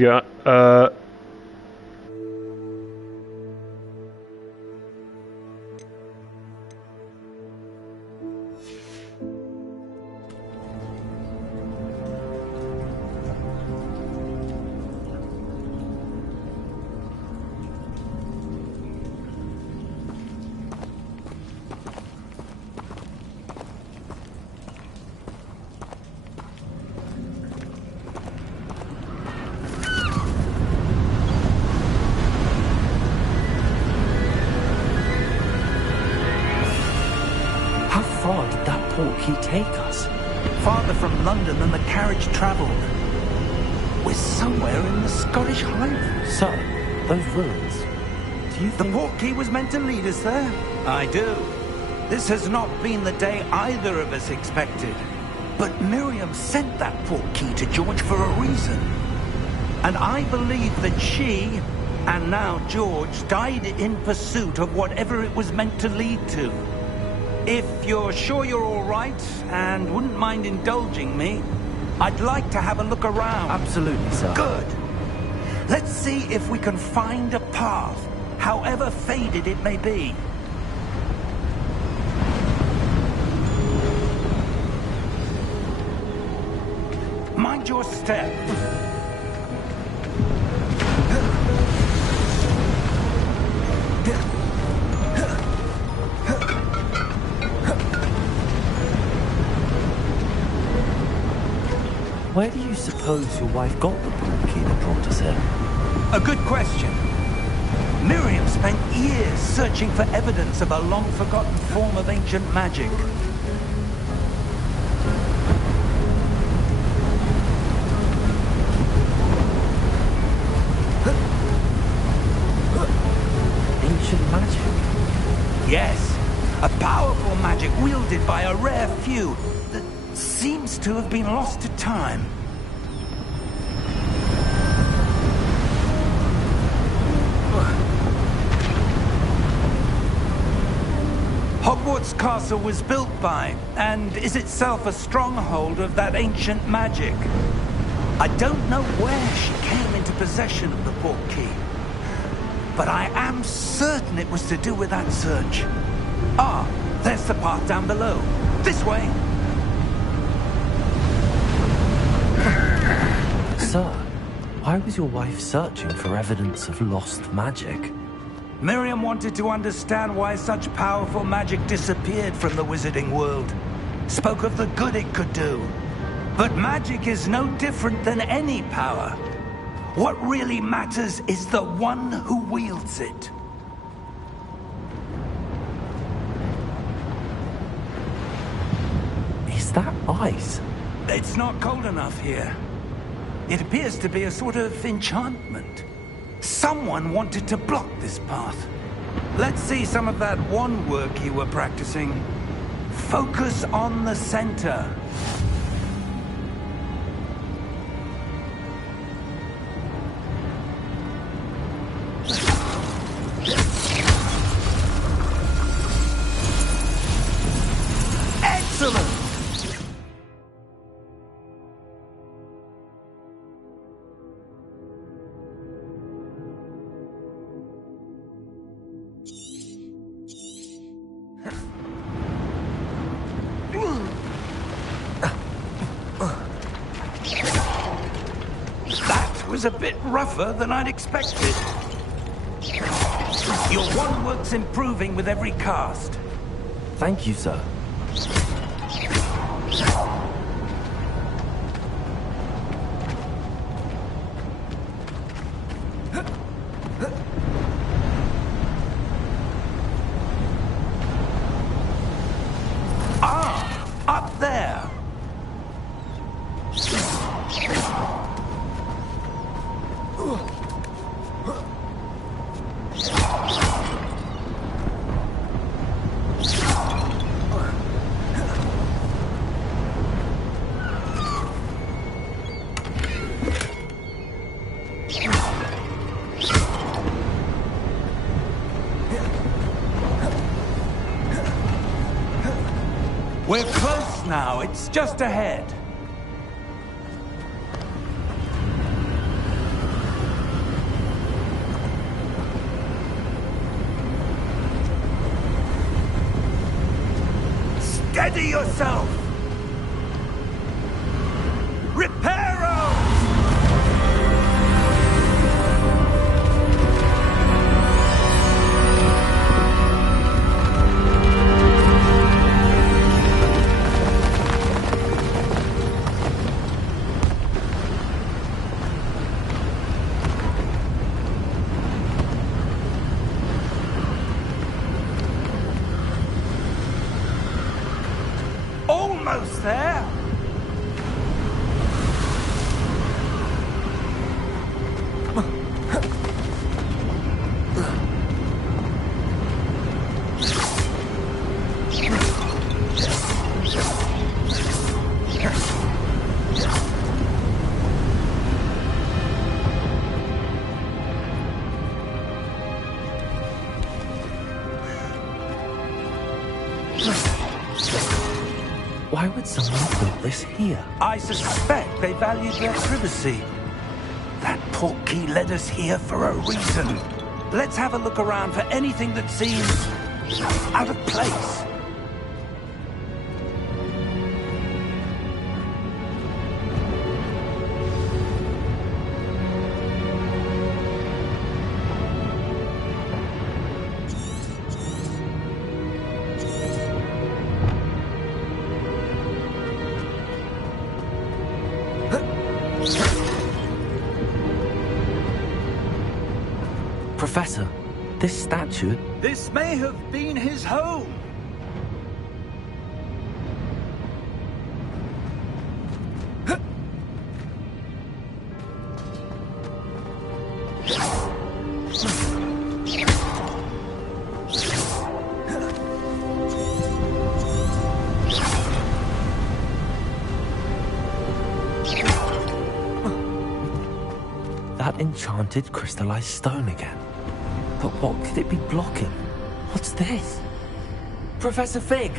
Yeah, How far did that portkey take us? Farther from London than the carriage travelled. We're somewhere in the Scottish Highlands. Sir, those ruins. Do you The think... portkey was meant to lead us there? I do. This has not been the day either of us expected. But Miriam sent that portkey to George for a reason. And I believe that she, and now George, died in pursuit of whatever it was meant to lead to. If you're sure you're all right, and wouldn't mind indulging me, I'd like to have a look around. Absolutely, sir. Good. Let's see if we can find a path, however faded it may be. Mind your step. Where do you suppose your wife got the portkey that brought us here? A good question. Miriam spent years searching for evidence of a long-forgotten form of ancient magic. Ancient magic? Yes, a powerful magic wielded by a rare few that seems to have been lost to time. Hogwart's castle was built by, and is itself a stronghold of that ancient magic. I don't know where she came into possession of the portkey, but I am certain it was to do with that search. Ah, there's the path down below. This way. Sir, why was your wife searching for evidence of lost magic? Miriam wanted to understand why such powerful magic disappeared from the wizarding world. Spoke of the good it could do. But magic is no different than any power. What really matters is the one who wields it. Is that ice? It's not cold enough here. It appears to be a sort of enchantment. Someone wanted to block this path. Let's see some of that wand work you were practicing. Focus on the center. Excellent! That was a bit rougher than I'd expected. Your wand work's improving with every cast. Thank you, sir. Ah, up there. We're close now. It's just ahead. Steady yourself! Reparo! Almost there! Why would someone have built this here? I suspect they valued their privacy. That portkey led us here for a reason. Let's have a look around for anything that seems out of place. Professor, this statue... This may have been his home. That enchanted crystallized stone again. But what could it be blocking? What's this? Professor Fig!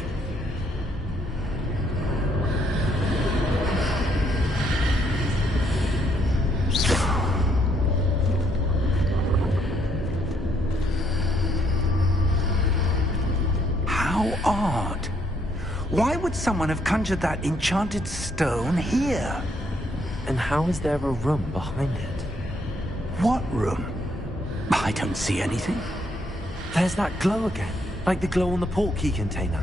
How odd. Why would someone have conjured that enchanted stone here? And how is there a room behind it? What room? I don't see anything. There's that glow again, like the glow on the portkey container.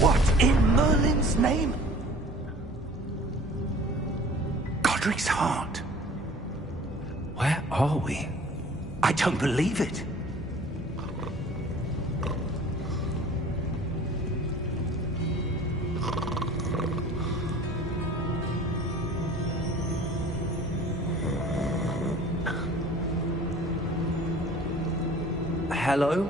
What in Merlin's name? Godric's heart. Where are we? I don't believe it. Hello?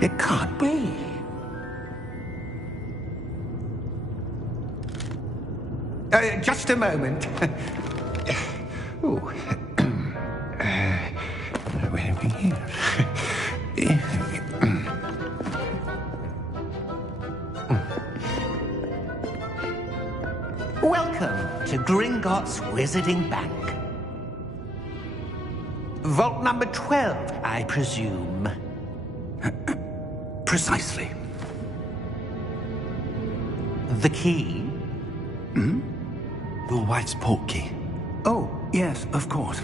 It can't be. Just a moment. Ooh. Where are we here? Welcome to Gringotts Wizarding Bank. Vault number 12, I presume. Precisely. The key? Hmm? Your wife's portkey. Oh, yes, of course.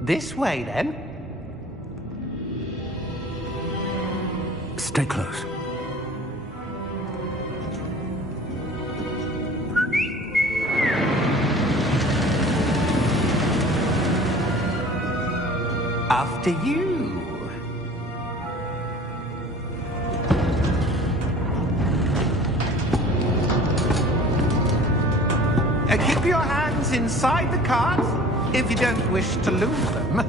This way, then. Stay close. After you. Keep your hands inside the cart if you don't wish to lose them.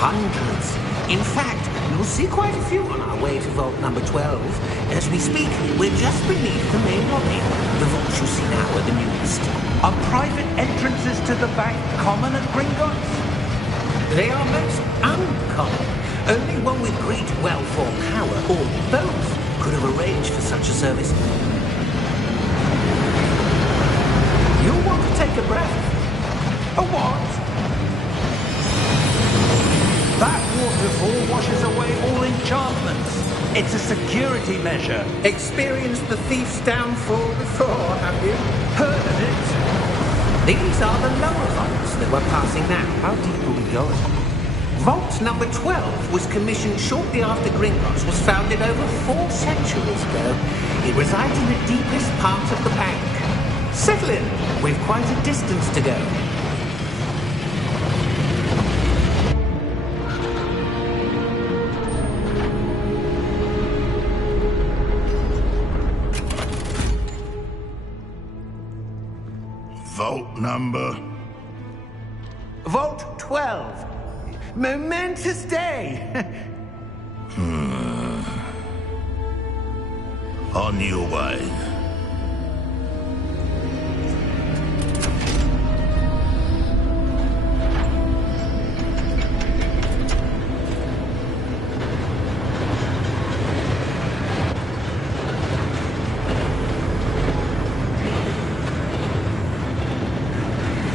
Hundreds. In fact, you'll see quite a few on our way to vault number 12. As we speak, we're just beneath the main lobby. The vaults you see now are the newest. Are private entrances to the bank common at Gringotts? They are most uncommon. Only one with great wealth or power, or both, could have arranged for such a service. You'll want to take a breath. A what? That waterfall washes away all enchantments. It's a security measure. Experienced the thief's downfall before, have you? Heard of it? These are the lower vaults that we're passing now. How deep are we going? Vault number 12 was commissioned shortly after Gringotts was founded over 4 centuries ago. It resides in the deepest part of the bank. Settle in. We've quite a distance to go. Vault number? Vault 12. Momentous day. On your way.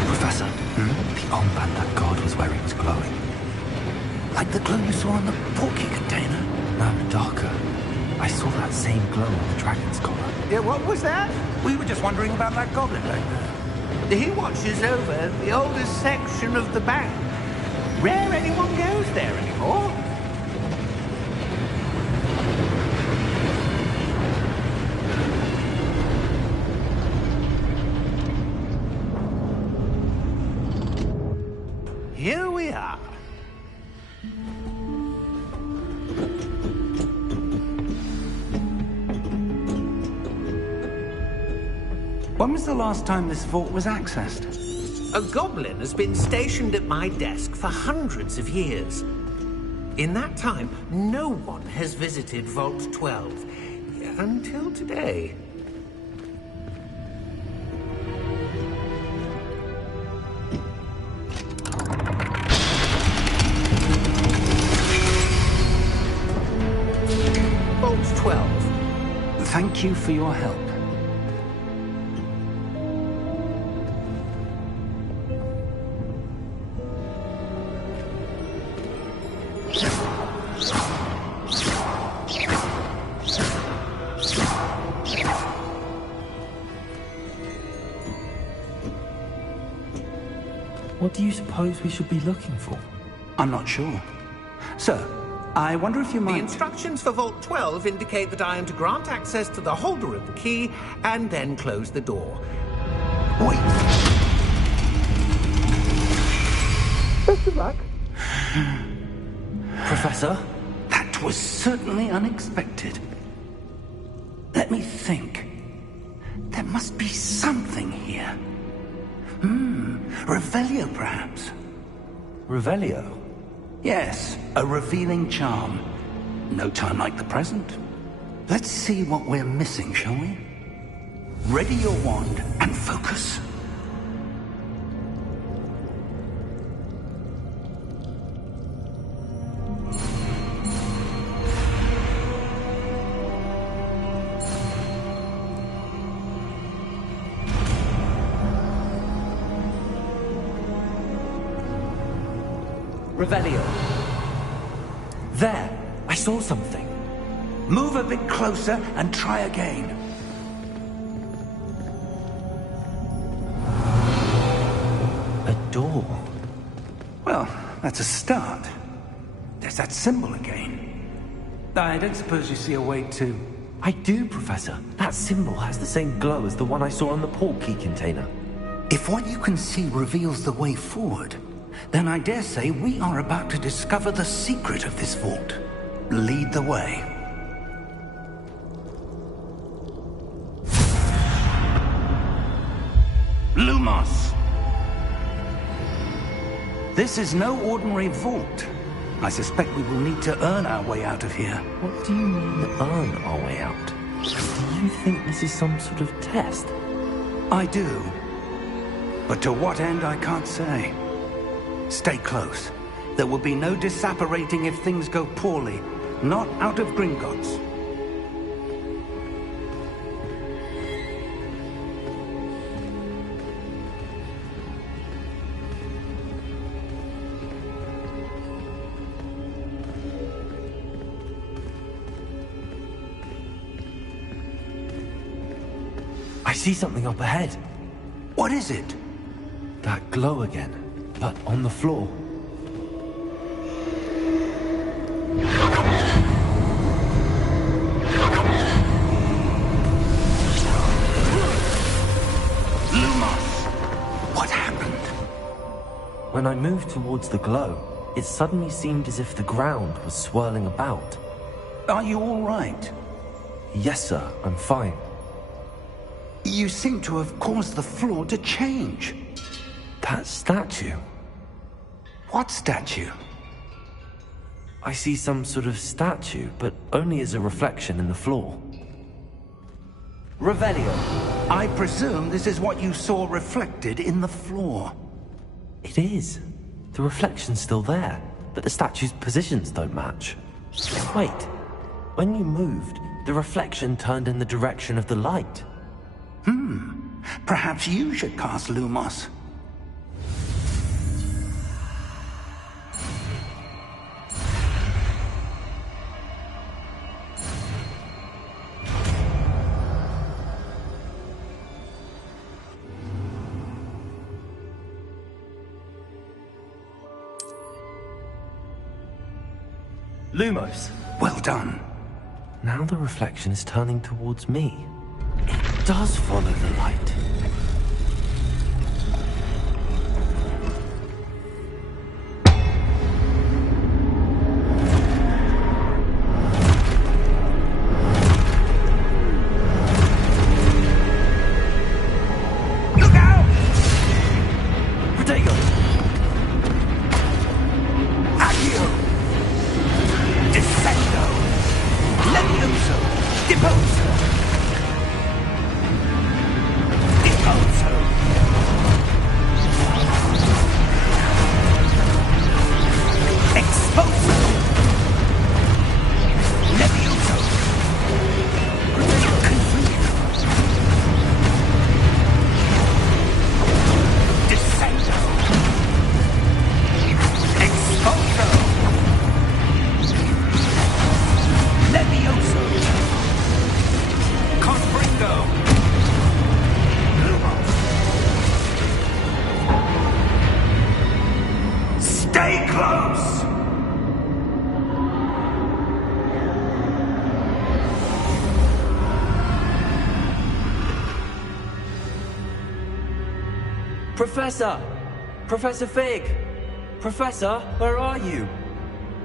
Professor, the armband that guard was wearing was glowing. Like the glow you saw on the porky container? No, darker. I saw that same glow on the dragon's collar. Yeah, what was that? We were just wondering about that goblin back there. He watches over the oldest section of the bank. Rare anyone goes there anymore. Here we are. When was the last time this vault was accessed? A goblin has been stationed at my desk for hundreds of years. In that time, no one has visited Vault 12. Until today. Vault 12. Thank you for your help. What do you suppose we should be looking for? I'm not sure. Sir, I wonder if you The might... instructions for Vault 12 indicate that I am to grant access to the holder of the key and then close the door. Wait! Best of luck. Professor? That was certainly unexpected. Let me think. There must be something here. Revelio, perhaps? Revelio? Yes, a revealing charm. No time like the present. Let's see what we're missing, shall we? Ready your wand and focus. Revelio. There! I saw something. Move a bit closer and try again. A door. Well, that's a start. There's that symbol again. I don't suppose you see a way to... I do, Professor. That symbol has the same glow as the one I saw on the port key container. If what you can see reveals the way forward, then I dare say we are about to discover the secret of this vault. Lead the way. Lumos! This is no ordinary vault. I suspect we will need to earn our way out of here. What do you mean, earn our way out? Do you think this is some sort of test? I do. But to what end, I can't say. Stay close. There will be no disapparating if things go poorly. Not out of Gringotts. I see something up ahead. What is it? That glow again, but on the floor. What happened? When I moved towards the glow, it suddenly seemed as if the ground was swirling about. Are you all right? Yes, sir, I'm fine. You seem to have caused the floor to change. That statue. What statue? I see some sort of statue, but only as a reflection in the floor. Revelio. I presume this is what you saw reflected in the floor. It is. The reflection's still there, but the statue's positions don't match. Wait. When you moved, the reflection turned in the direction of the light. Perhaps you should cast Lumos. Lumos. Well done. Now the reflection is turning towards me. It does follow the light. Look out! Protego! Accio! Descendo! Levioso! Deposo! Deposo! Exposo! Levioso! Confuso! Descendo! Exposo! Levioso! Confringo! Lumos! Stay close! Professor! Professor Fig! Professor, where are you?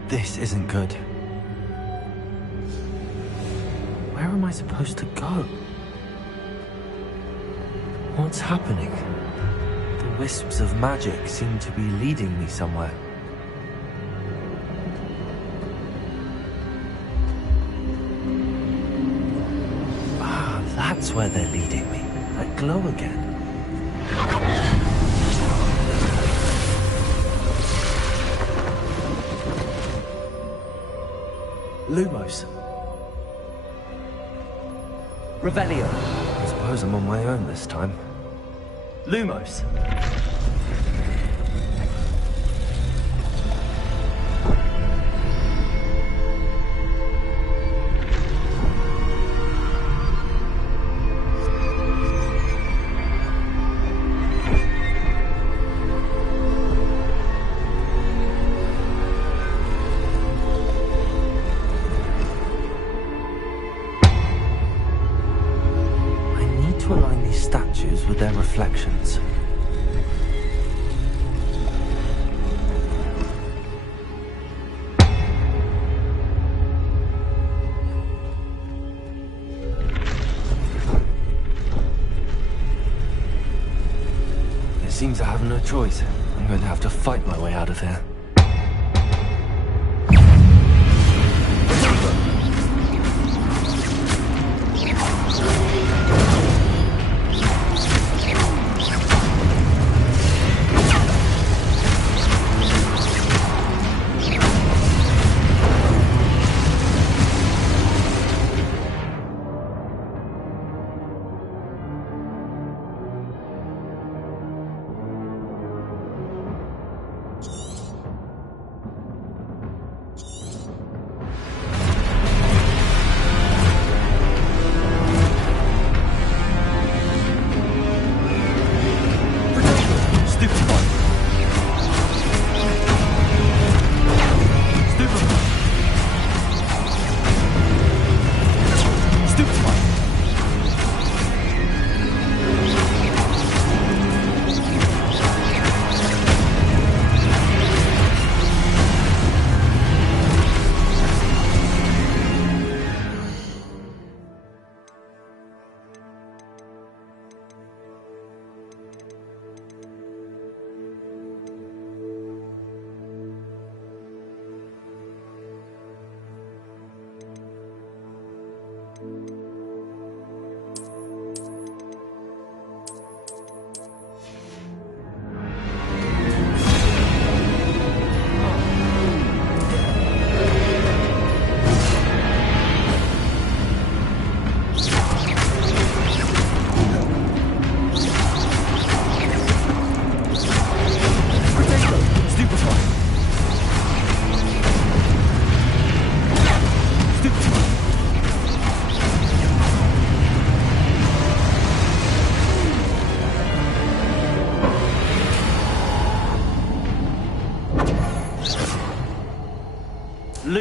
This isn't good. Where am I supposed to go? What's happening? The wisps of magic seem to be leading me somewhere. Ah, that's where they're leading me. That glow again. Lumos. Revelio. I suppose I'm on my own this time. Lumos. To align these statues with their reflections. It seems I have no choice. I'm going to have to fight my way out of here.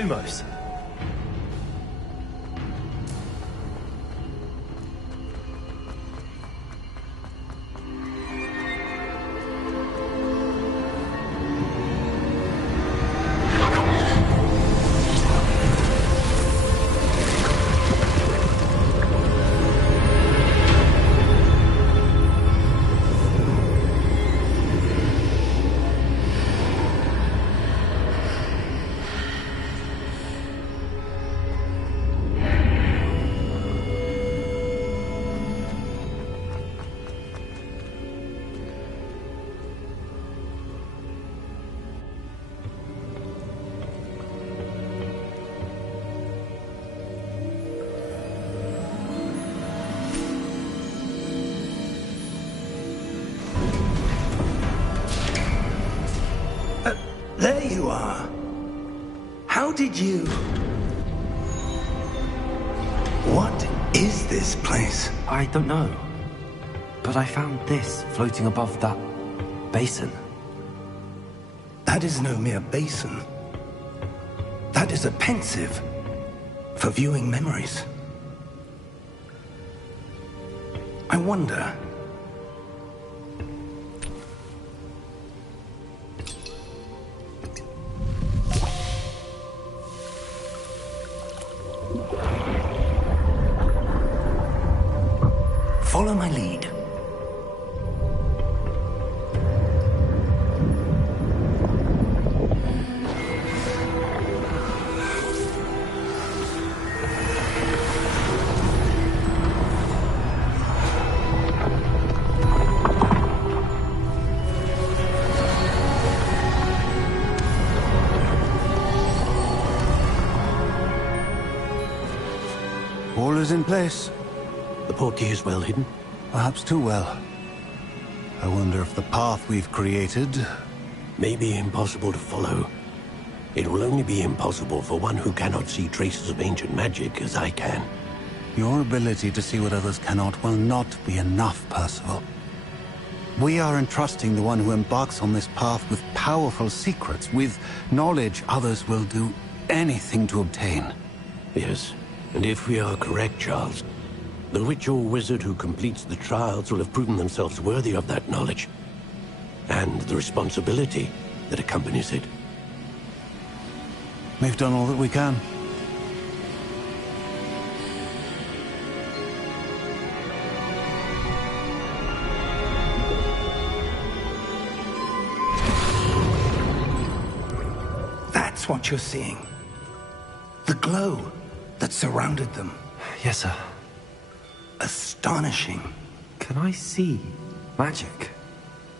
Lumos! There you are. How did you... What is this place? I don't know. But I found this floating above that basin. That is no mere basin. That is a pensive for viewing memories. I wonder... Follow my lead. All is in place. The portkey is well hidden. Perhaps too well. I wonder if the path we've created... May be impossible to follow. It will only be impossible for one who cannot see traces of ancient magic as I can. Your ability to see what others cannot will not be enough, Percival. We are entrusting the one who embarks on this path with powerful secrets, with knowledge others will do anything to obtain. Yes, and if we are correct, Charles, the witch or wizard who completes the trials will have proven themselves worthy of that knowledge, and the responsibility that accompanies it. We've done all that we can. That's what you're seeing. The glow that surrounded them. Yes, sir. Astonishing. Can I see magic?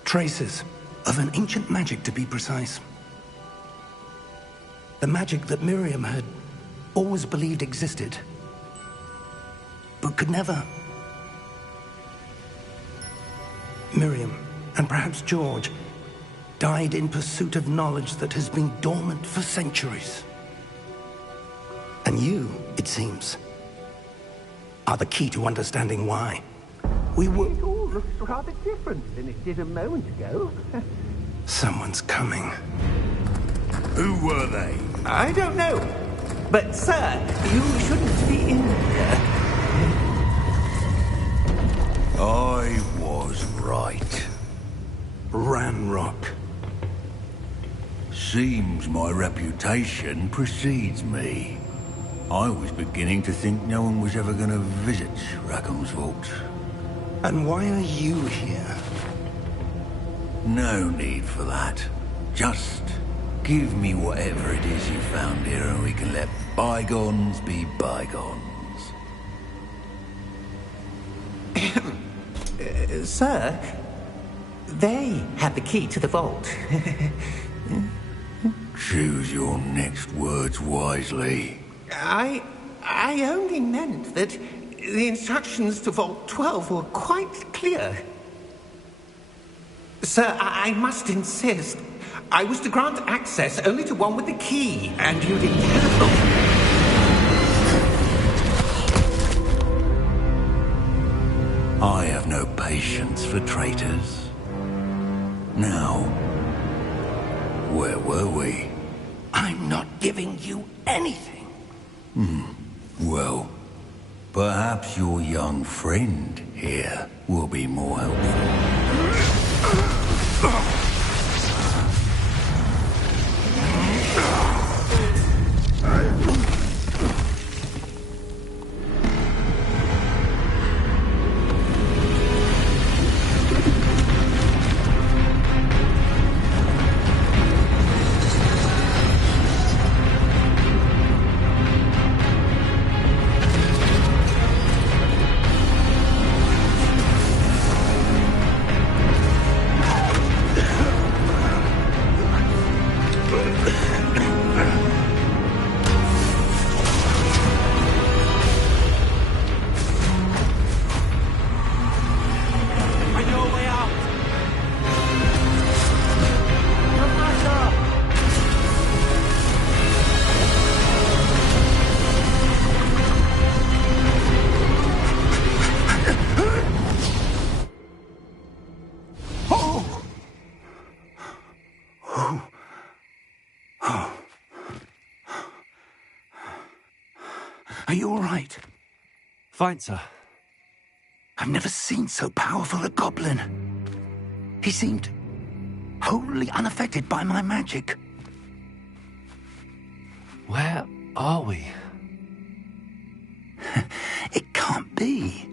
Traces of an ancient magic, to be precise. The magic that Miriam had always believed existed, but could never. Miriam, and perhaps George, died in pursuit of knowledge that has been dormant for centuries. And you, it seems, are the key to understanding why. It all looks rather different than it did a moment ago. Someone's coming. Who were they? I don't know. But, sir, you shouldn't be in here. I was right. Ranrock. Seems my reputation precedes me. I was beginning to think no one was ever going to visit Rackham's vault. And why are you here? No need for that. Just give me whatever it is you found here and we can let bygones be bygones. Sir, they had the key to the vault. Choose your next words wisely. I only meant that the instructions to Vault 12 were quite clear. Sir, I must insist. I was to grant access only to one with the key, and you didn't have... I have no patience for traitors. Now, where were we? I'm not giving you anything. Well, perhaps your young friend here will be more helpful. Are you all right? Fine, sir. I've never seen so powerful a goblin. He seemed wholly unaffected by my magic. Where are we? It can't be.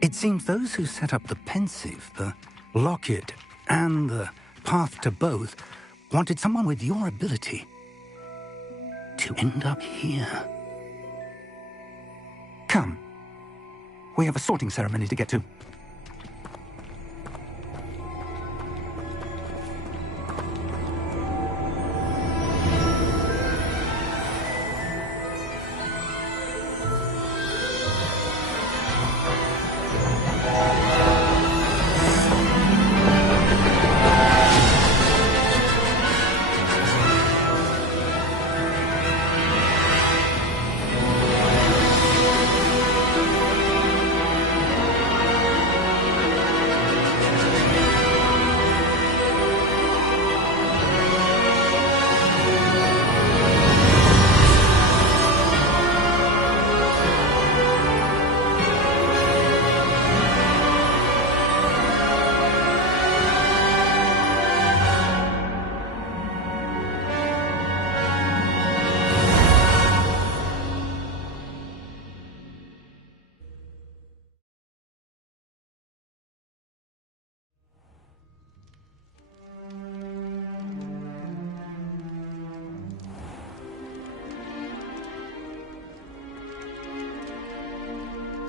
It seems those who set up the Pensive, the Locket, and the Path to Both wanted someone with your ability to end up here. Come. We have a sorting ceremony to get to.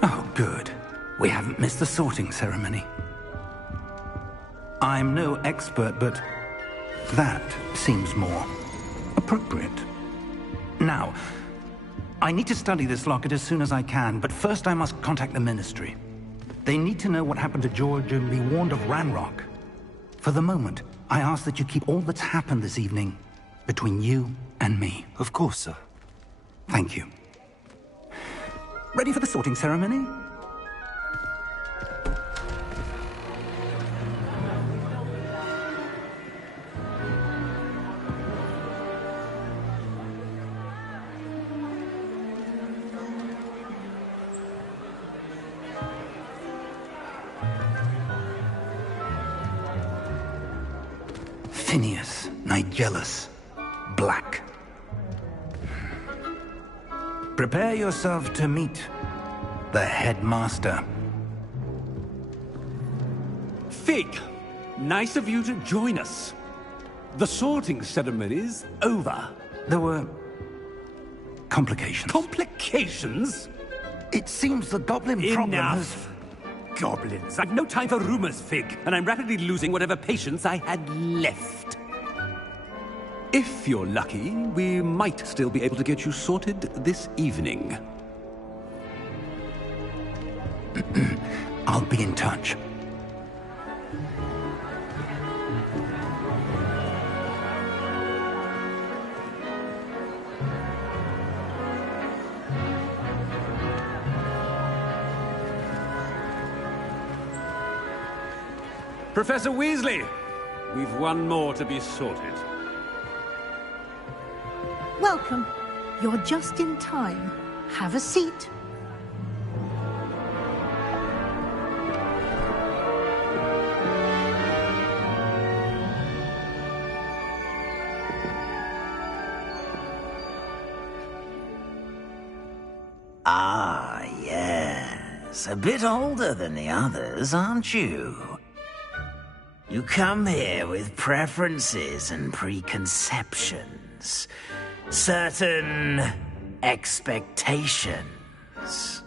Oh, good. We haven't missed the sorting ceremony. I'm no expert, but that seems more appropriate. Now, I need to study this locket as soon as I can, but first I must contact the Ministry. They need to know what happened to George and be warned of Ranrock. For the moment, I ask that you keep all that's happened this evening between you and me. Of course, sir. Thank you. Ready for the sorting ceremony? Phineas, Nigellus, Black. Prepare yourself to meet the headmaster. Fig, nice of you to join us. The sorting ceremony's over. There were complications. Complications? It seems the goblin problem has... Enough. Goblins. I've no time for rumors, Fig, and I'm rapidly losing whatever patience I had left. If you're lucky, we might still be able to get you sorted this evening. I'll be in touch. Professor Weasley, we've one more to be sorted. Welcome. You're just in time. Have a seat. Ah, yes. A bit older than the others, aren't you? You come here with preferences and preconceptions. Certain expectations.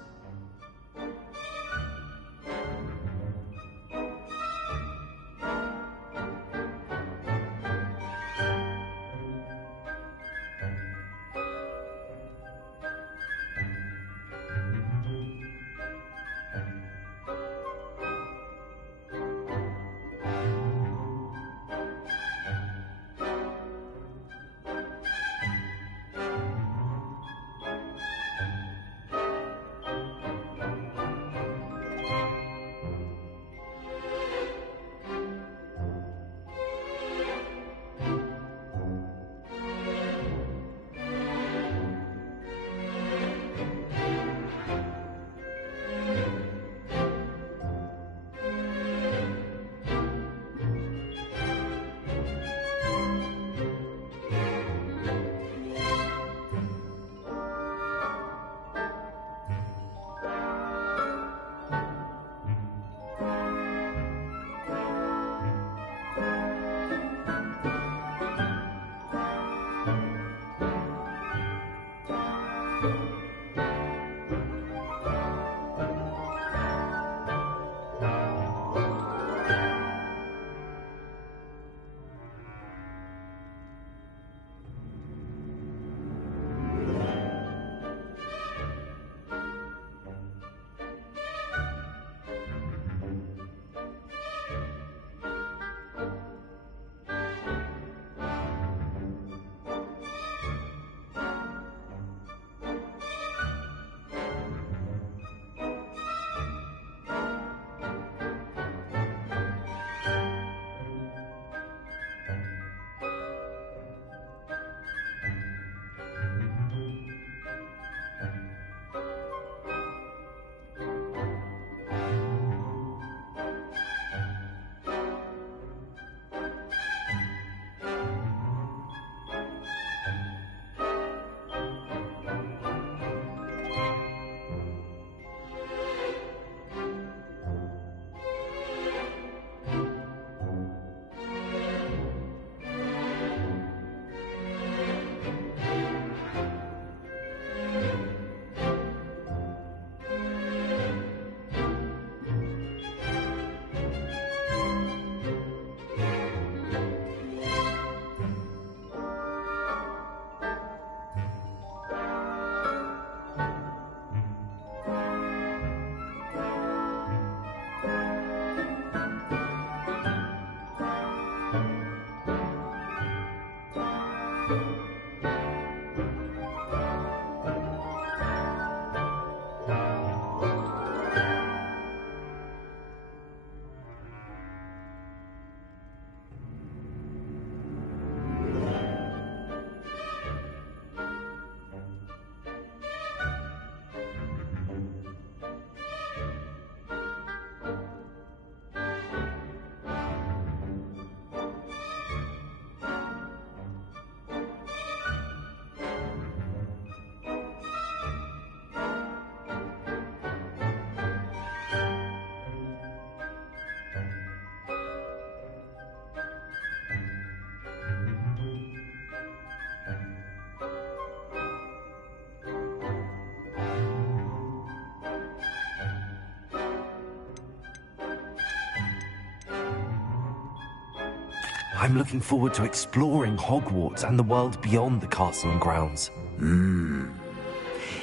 I'm looking forward to exploring Hogwarts and the world beyond the castle and grounds.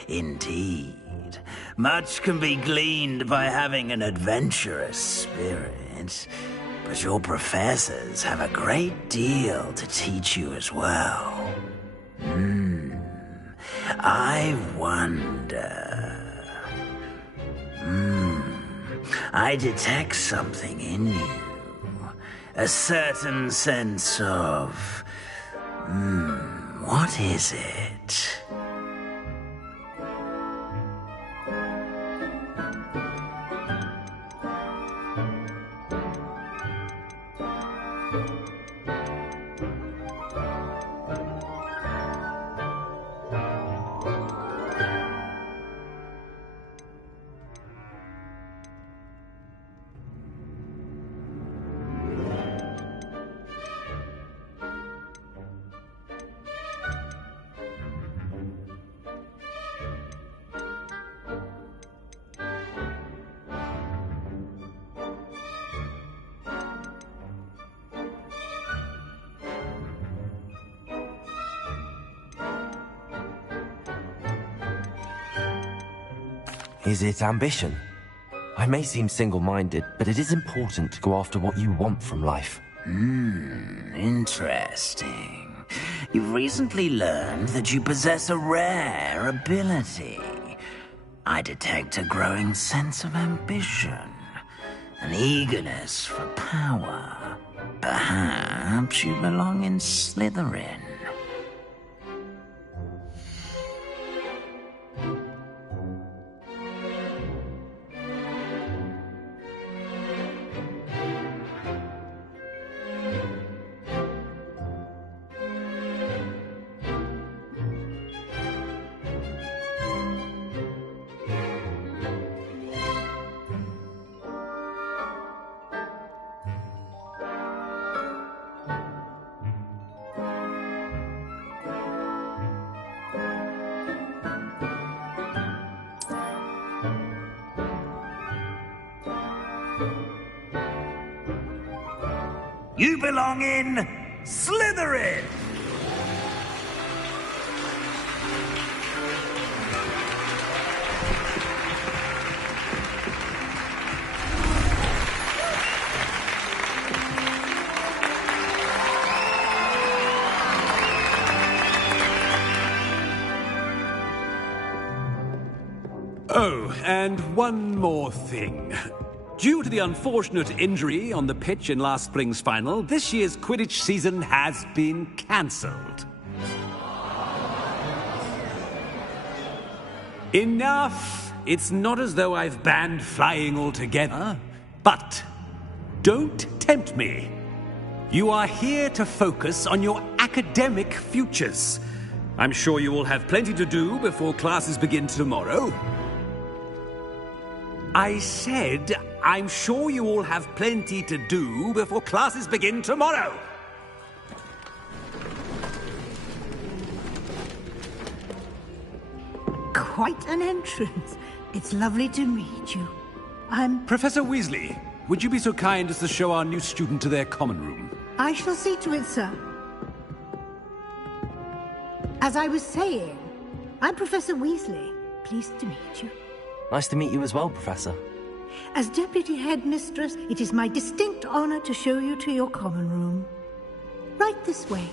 Indeed. Much can be gleaned by having an adventurous spirit, but your professors have a great deal to teach you as well. I wonder... I detect something in you. A certain sense of... what is it? Is it ambition? I may seem single-minded, but it is important to go after what you want from life. Interesting. You've recently learned that you possess a rare ability. I detect a growing sense of ambition, an eagerness for power. Perhaps you belong in Slytherin. You belong in Slytherin! Oh, and one more thing. Due to the unfortunate injury on the pitch in last spring's final, this year's Quidditch season has been cancelled. Enough! It's not as though I've banned flying altogether, but don't tempt me. You are here to focus on your academic futures. I'm sure you will have plenty to do before classes begin tomorrow. I said, I'm sure you all have plenty to do before classes begin tomorrow. Quite an entrance. It's lovely to meet you. I'm... Professor Weasley, would you be so kind as to show our new student to their common room? I shall see to it, sir. As I was saying, I'm Professor Weasley. Pleased to meet you. Nice to meet you as well, Professor. As Deputy Headmistress, it is my distinct honor to show you to your common room. Right this way.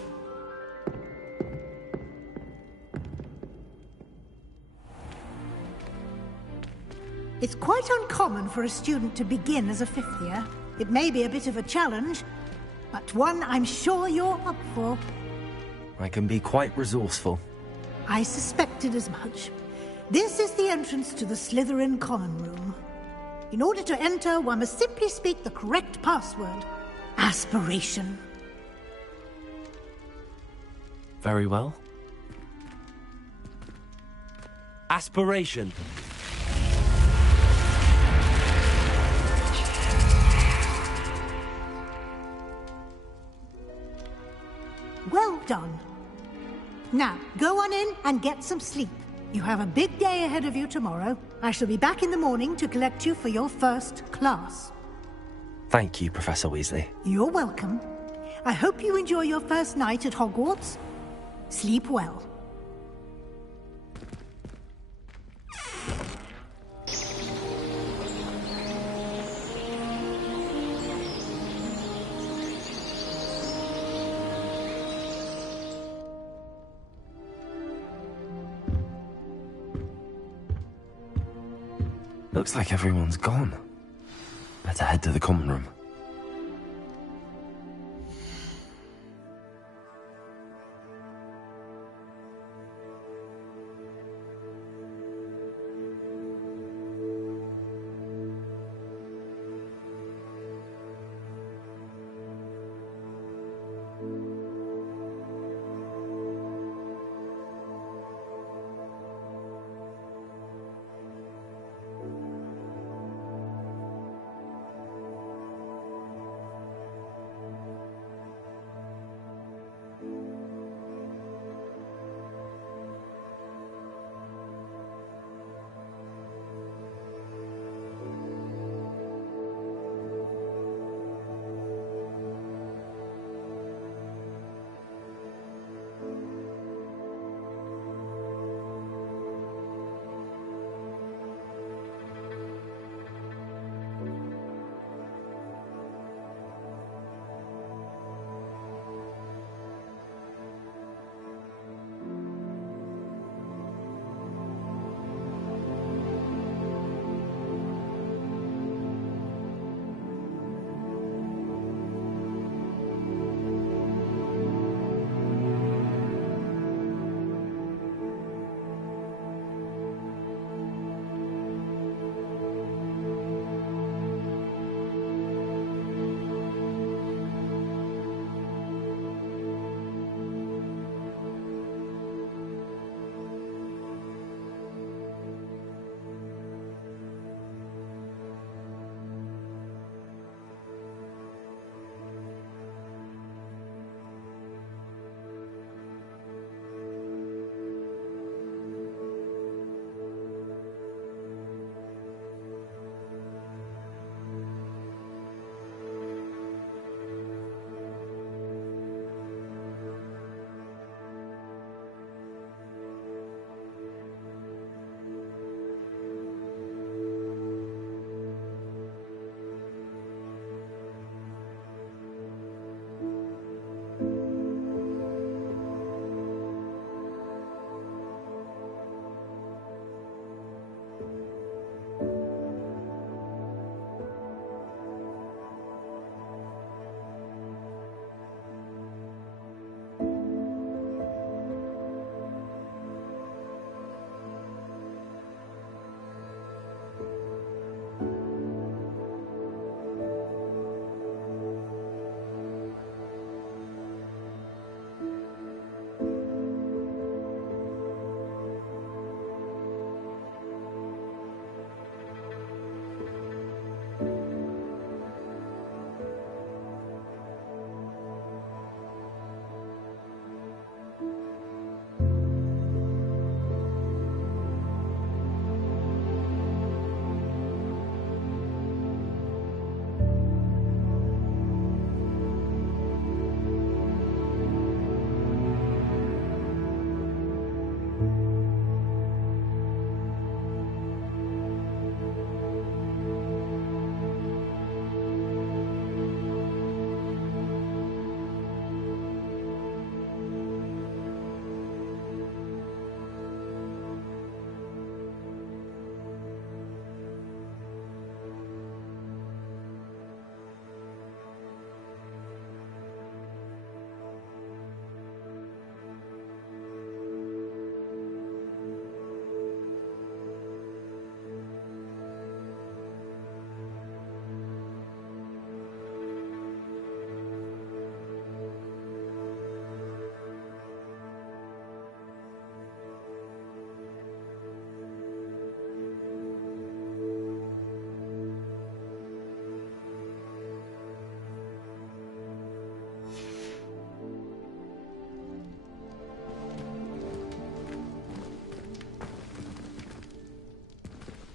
It's quite uncommon for a student to begin as a fifth year. It may be a bit of a challenge, but one I'm sure you're up for. I can be quite resourceful. I suspected as much. This is the entrance to the Slytherin common room. In order to enter, one must simply speak the correct password. Aspiration. Very well. Aspiration. Well done. Now, go on in and get some sleep. You have a big day ahead of you tomorrow. I shall be back in the morning to collect you for your first class. Thank you, Professor Weasley. You're welcome. I hope you enjoy your first night at Hogwarts. Sleep well. Looks like everyone's gone. Better head to the common room.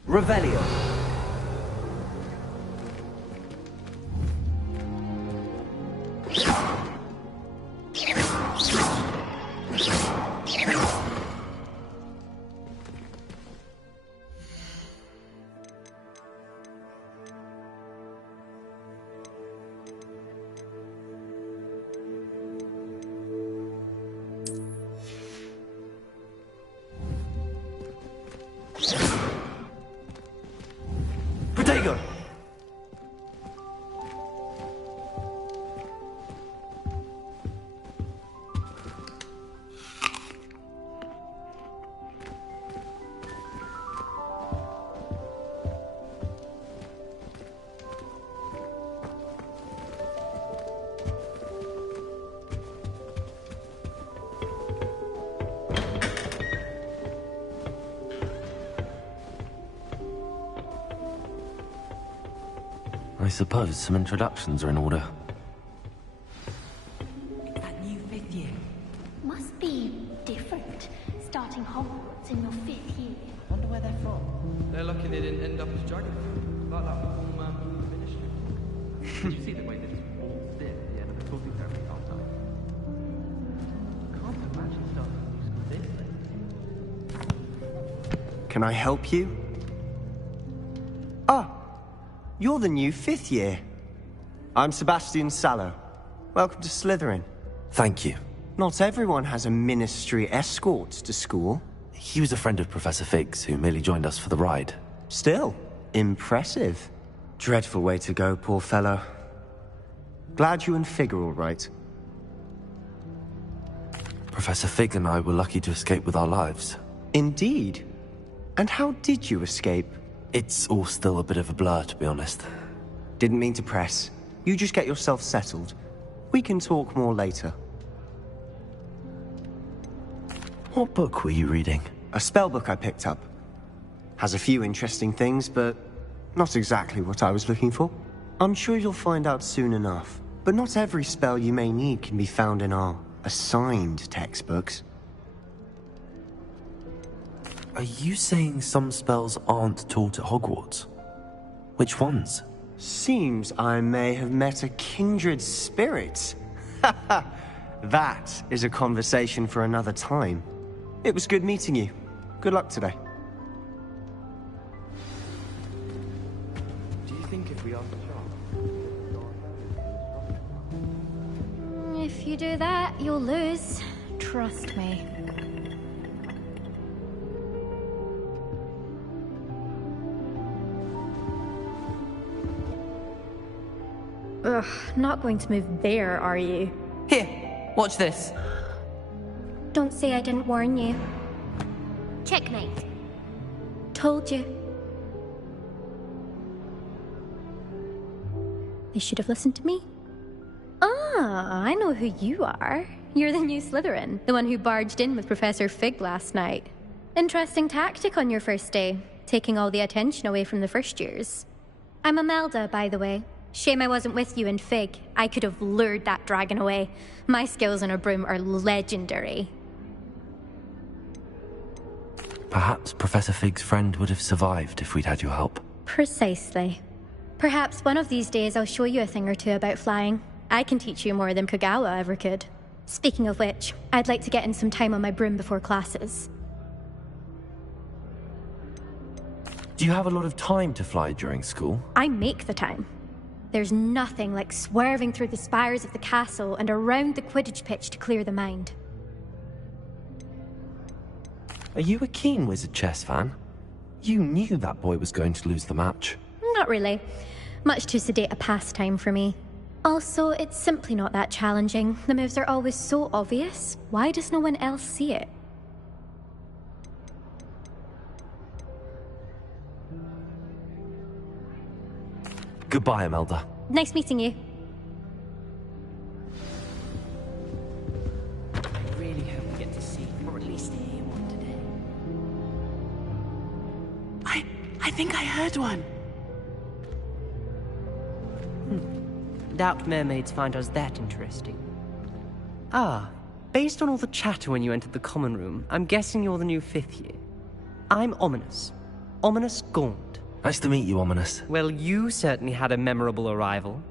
Revelio. Protego! I suppose some introductions are in order. That new 5th year. Must be different, starting Hogwarts in your 5th year. Wonder where they're from. They're lucky they didn't end up as geographers, like that former ministry. Did you see the way they just waltzed in at the end of the talking ceremony last night? Can't imagine starting a new school this late. Can I help you? Ah, you're the new 5th year. I'm Sebastian Sallow. Welcome to Slytherin. Thank you. Not everyone has a ministry escort to school. He was a friend of Professor Fig's who merely joined us for the ride. Still, impressive. Dreadful way to go, poor fellow. Glad you and Fig are all right. Professor Fig and I were lucky to escape with our lives. Indeed. And how did you escape? It's all still a bit of a blur, to be honest. Didn't mean to press. You just get yourself settled. We can talk more later. What book were you reading? A spellbook I picked up. Has a few interesting things, but not exactly what I was looking for. I'm sure you'll find out soon enough. But not every spell you may need can be found in our assigned textbooks. Are you saying some spells aren't taught at Hogwarts? Which ones? Seems I may have met a kindred spirit. That is a conversation for another time. It was good meeting you. Good luck today. Do you think if we ask Charles? If you do that, you'll lose. Trust me. Ugh, not going to move there, are you? Here, watch this. Don't say I didn't warn you. Checkmate. Told you. They should have listened to me. Ah, I know who you are. You're the new Slytherin, the one who barged in with Professor Fig last night. Interesting tactic on your first day, taking all the attention away from the first years. I'm Imelda, by the way. Shame I wasn't with you in Fig. I could have lured that dragon away. My skills on a broom are legendary. Perhaps Professor Fig's friend would have survived if we'd had your help. Precisely. Perhaps one of these days I'll show you a thing or two about flying. I can teach you more than Kagawa ever could. Speaking of which, I'd like to get in some time on my broom before classes. Do you have a lot of time to fly during school? I make the time. There's nothing like swerving through the spires of the castle and around the Quidditch pitch to clear the mind. Are you a keen Wizard chess fan? You knew that boy was going to lose the match. Not really. Much too sedate a pastime for me. Also, it's simply not that challenging. The moves are always so obvious. Why does no one else see it? Goodbye, Imelda. Nice meeting you. I really hope we get to see, or at least hear one today. I think I heard one. Doubt mermaids find us that interesting. Ah, based on all the chatter when you entered the common room, I'm guessing you're the new 5th year. I'm Ominous. Ominous Gaunt. Nice to meet you, Ominous. Well, you certainly had a memorable arrival.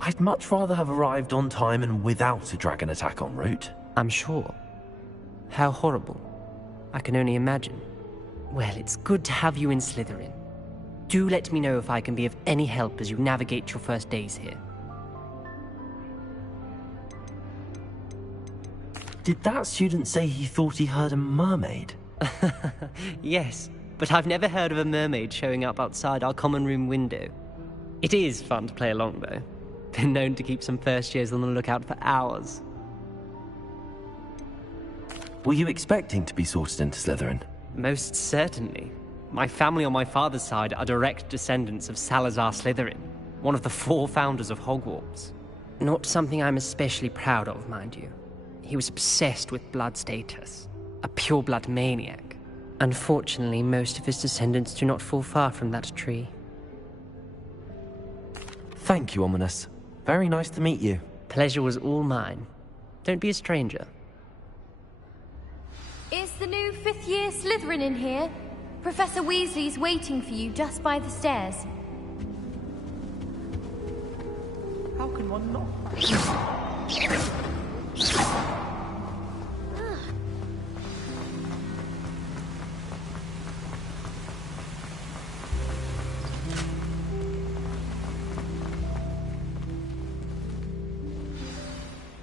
I'd much rather have arrived on time and without a dragon attack en route. I'm sure. How horrible. I can only imagine. Well, it's good to have you in Slytherin. Do let me know if I can be of any help as you navigate your first days here. Did that student say he thought he heard a mermaid? Yes, but I've never heard of a mermaid showing up outside our common room window. It is fun to play along, though. Been known to keep some first years on the lookout for hours. Were you expecting to be sorted into Slytherin? Most certainly. My family on my father's side are direct descendants of Salazar Slytherin, one of the 4 founders of Hogwarts. Not something I'm especially proud of, mind you. He was obsessed with blood status, a pure-blood maniac. Unfortunately, most of his descendants do not fall far from that tree. Thank you, Ominous. Very nice to meet you. Pleasure was all mine. Don't be a stranger. Is the new 5th year Slytherin in here? Professor Weasley's waiting for you just by the stairs. How can one not?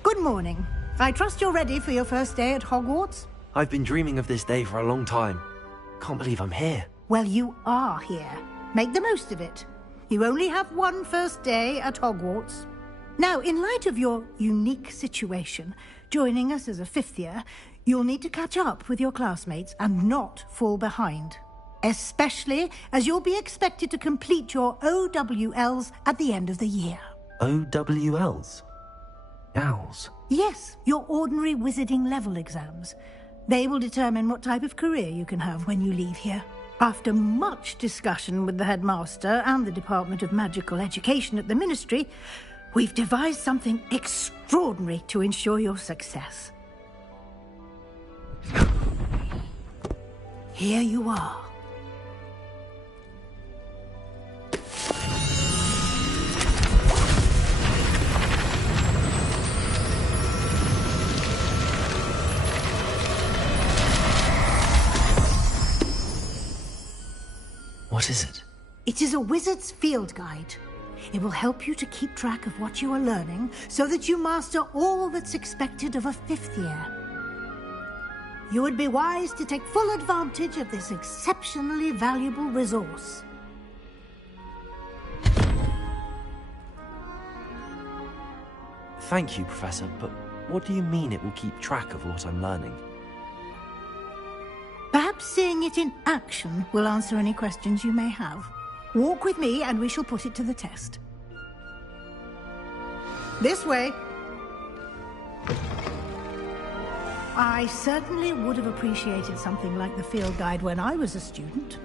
Good morning. I trust you're ready for your first day at Hogwarts? I've been dreaming of this day for a long time. Can't believe I'm here. Well, you are here. Make the most of it. You only have one first day at Hogwarts. Now, in light of your unique situation, joining us as a 5th year, you'll need to catch up with your classmates and not fall behind. Especially as you'll be expected to complete your OWLs at the end of the year. OWLs? Owls? Yes, your ordinary wizarding level exams. They will determine what type of career you can have when you leave here. After much discussion with the headmaster and the Department of Magical Education at the Ministry, we've devised something extraordinary to ensure your success. Here you are. What is it? It is a wizard's field guide. It will help you to keep track of what you are learning so that you master all that's expected of a 5th year. You would be wise to take full advantage of this exceptionally valuable resource. Thank you, Professor, but what do you mean it will keep track of what I'm learning? Perhaps seeing it in action will answer any questions you may have. Walk with me and we shall put it to the test. This way. I certainly would have appreciated something like the field guide when I was a student.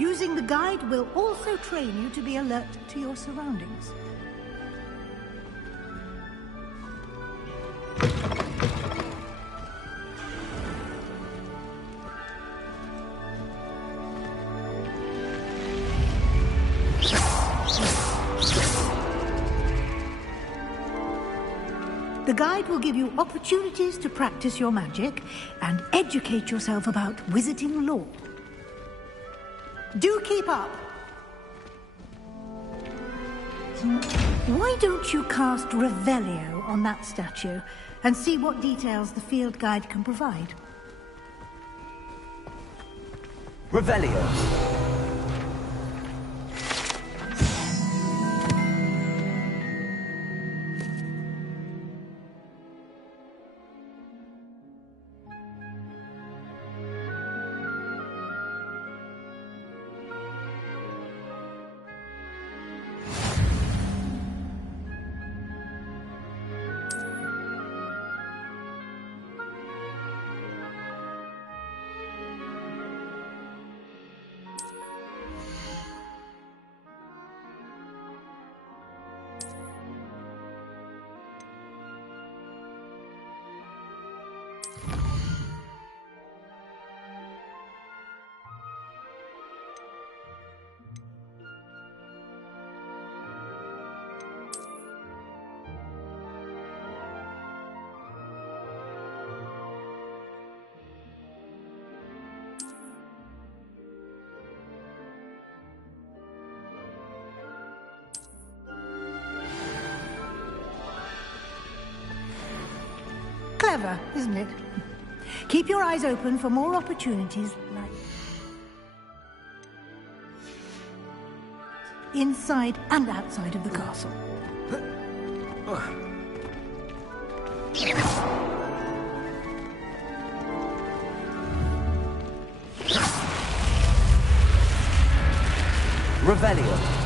Using the guide will also train you to be alert to your surroundings. The guide will give you opportunities to practice your magic and educate yourself about wizarding lore. Do keep up! Why don't you cast Revelio on that statue and see what details the field guide can provide? Revelio. Clever, isn't it? Keep your eyes open for more opportunities like inside and outside of the castle. Revelio.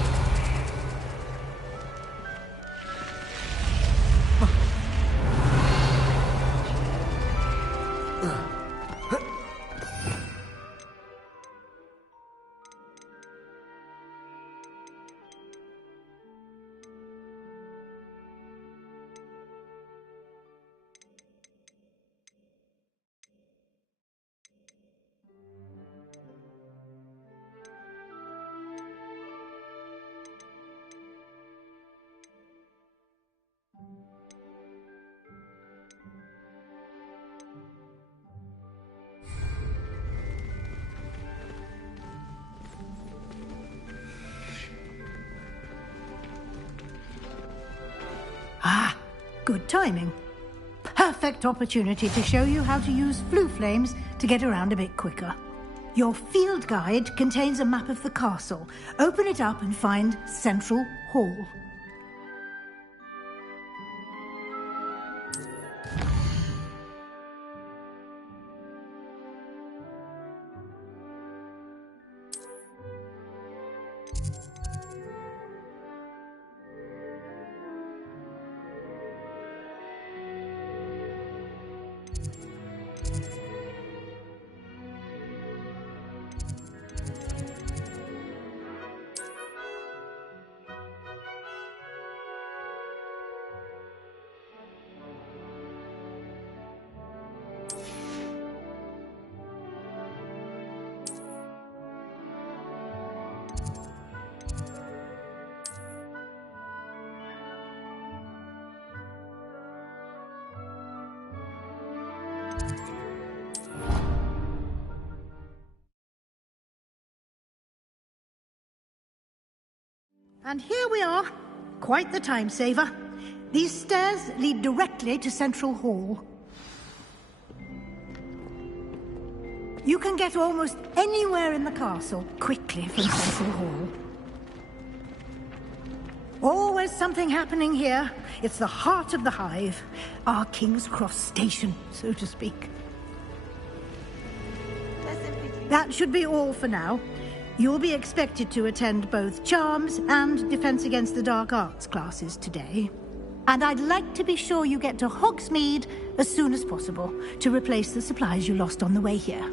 Ah, good timing. Perfect opportunity to show you how to use flue flames to get around a bit quicker. Your field guide contains a map of the castle. Open it up and find Central Hall. And here we are. Quite the time saver. These stairs lead directly to Central Hall. You can get almost anywhere in the castle quickly from Central Hall. Always something happening here. It's the heart of the hive. Our King's Cross station, so to speak. That should be all for now. You'll be expected to attend both Charms and Defense Against the Dark Arts classes today. And I'd like to be sure you get to Hogsmeade as soon as possible to replace the supplies you lost on the way here.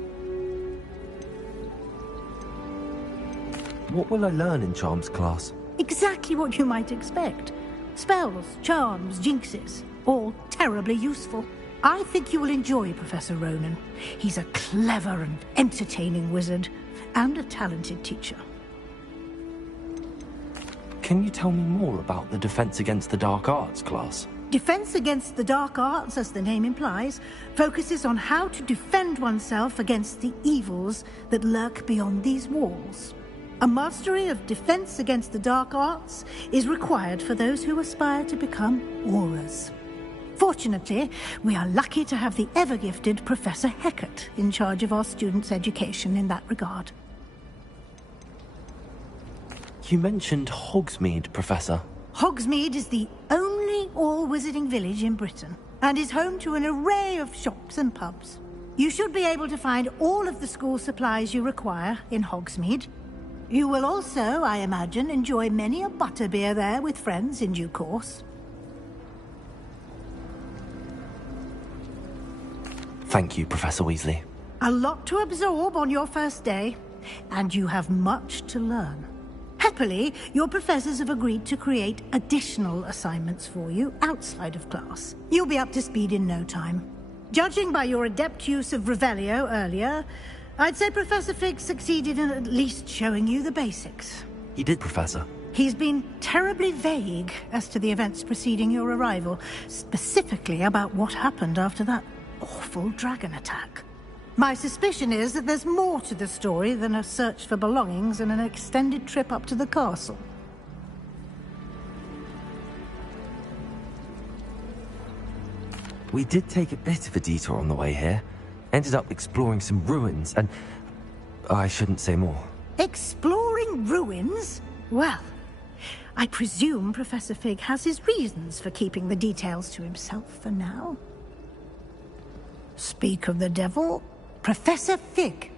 What will I learn in Charms class? Exactly what you might expect. Spells, charms, jinxes, all terribly useful. I think you will enjoy Professor Ronan. He's a clever and entertaining wizard, and a talented teacher. Can you tell me more about the Defense Against the Dark Arts class? Defense Against the Dark Arts, as the name implies, focuses on how to defend oneself against the evils that lurk beyond these walls. A mastery of Defense Against the Dark Arts is required for those who aspire to become Aurors. Fortunately, we are lucky to have the ever-gifted Professor Hecat in charge of our students' education in that regard. You mentioned Hogsmeade, Professor. Hogsmeade is the only all-wizarding village in Britain, and is home to an array of shops and pubs. You should be able to find all of the school supplies you require in Hogsmeade. You will also, I imagine, enjoy many a butterbeer there with friends in due course. Thank you, Professor Weasley. A lot to absorb on your first day, and you have much to learn. Happily, your professors have agreed to create additional assignments for you outside of class. You'll be up to speed in no time. Judging by your adept use of Revelio earlier, I'd say Professor Fig succeeded in at least showing you the basics. He did, Professor. He's been terribly vague as to the events preceding your arrival, specifically about what happened after that awful dragon attack. My suspicion is that there's more to the story than a search for belongings and an extended trip up to the castle. We did take a bit of a detour on the way here. Ended up exploring some ruins and... I shouldn't say more. Exploring ruins? Well, I presume Professor Fig has his reasons for keeping the details to himself for now. Speak of the devil, Professor Fig.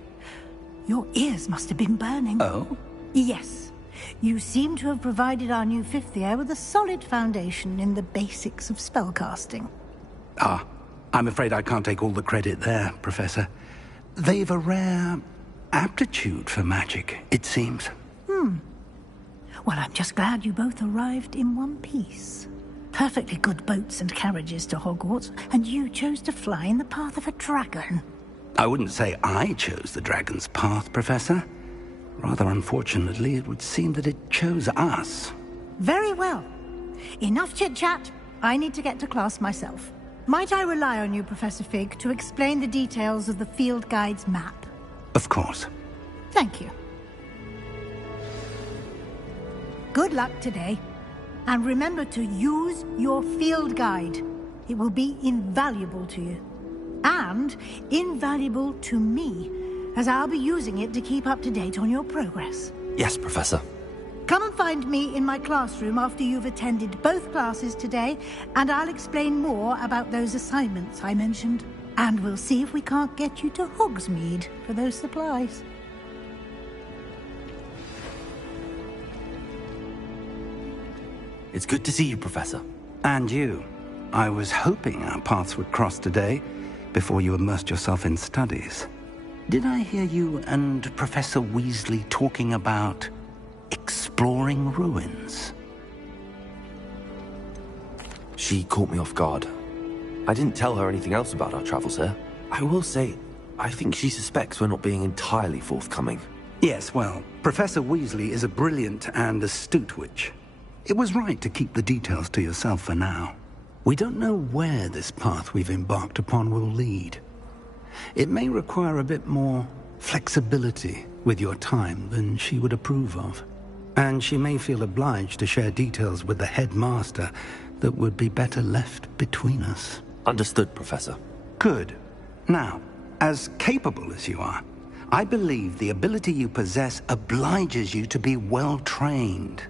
Your ears must have been burning. Oh? Yes. You seem to have provided our new fifth year with a solid foundation in the basics of spellcasting. Ah, I'm afraid I can't take all the credit there, Professor. They've a rare aptitude for magic, it seems. Well, I'm just glad you both arrived in one piece. Perfectly good boats and carriages to Hogwarts, and you chose to fly in the path of a dragon. I wouldn't say I chose the dragon's path, Professor. Rather unfortunately, it would seem that it chose us. Very well. Enough chit-chat. I need to get to class myself. Might I rely on you, Professor Fig, to explain the details of the field guide's map? Of course. Thank you. Good luck today. And remember to use your field guide. It will be invaluable to you. And invaluable to me, as I'll be using it to keep up to date on your progress. Yes, Professor. Come and find me in my classroom after you've attended both classes today, and I'll explain more about those assignments I mentioned. And we'll see if we can't get you to Hogsmeade for those supplies. It's good to see you, Professor. And you. I was hoping our paths would cross today, before you immersed yourself in studies. Did I hear you and Professor Weasley talking about exploring ruins? She caught me off guard. I didn't tell her anything else about our travels here. I will say, I think she suspects we're not being entirely forthcoming. Yes, well, Professor Weasley is a brilliant and astute witch. It was right to keep the details to yourself for now. We don't know where this path we've embarked upon will lead. It may require a bit more flexibility with your time than she would approve of. And she may feel obliged to share details with the headmaster that would be better left between us. Understood, Professor. Good. Now, as capable as you are, I believe the ability you possess obliges you to be well-trained.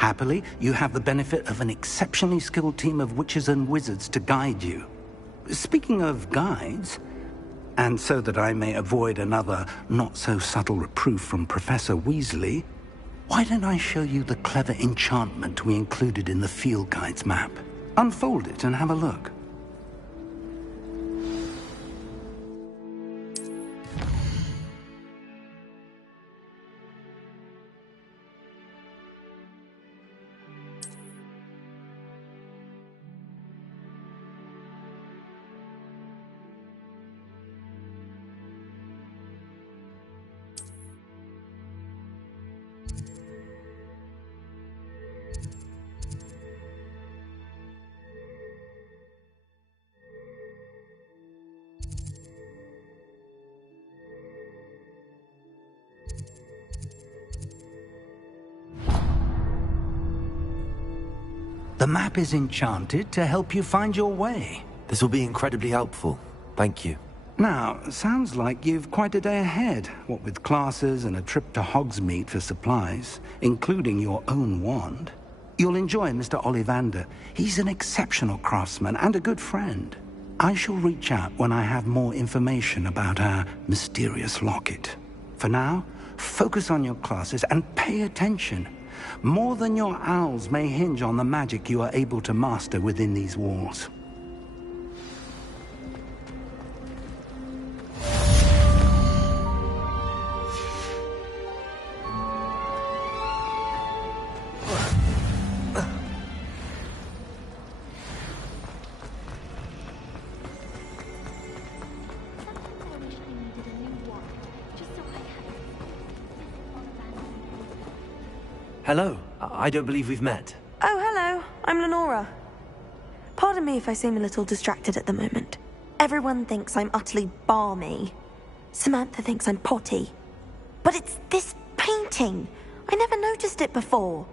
Happily, you have the benefit of an exceptionally skilled team of witches and wizards to guide you. Speaking of guides, and so that I may avoid another not-so-subtle reproof from Professor Weasley, why don't I show you the clever enchantment we included in the field guide's map? Unfold it and have a look. The map is enchanted to help you find your way. This will be incredibly helpful. Thank you. Now, sounds like you've quite a day ahead, what with classes and a trip to Hogsmeade for supplies, including your own wand. You'll enjoy Mr. Ollivander. He's an exceptional craftsman and a good friend. I shall reach out when I have more information about our mysterious locket. For now, focus on your classes and pay attention. More than your owls may hinge on the magic you are able to master within these walls. Hello. I don't believe we've met. Oh, hello. I'm Lenora. Pardon me if I seem a little distracted at the moment. Everyone thinks I'm utterly balmy. Samantha thinks I'm potty. But it's this painting. I never noticed it before.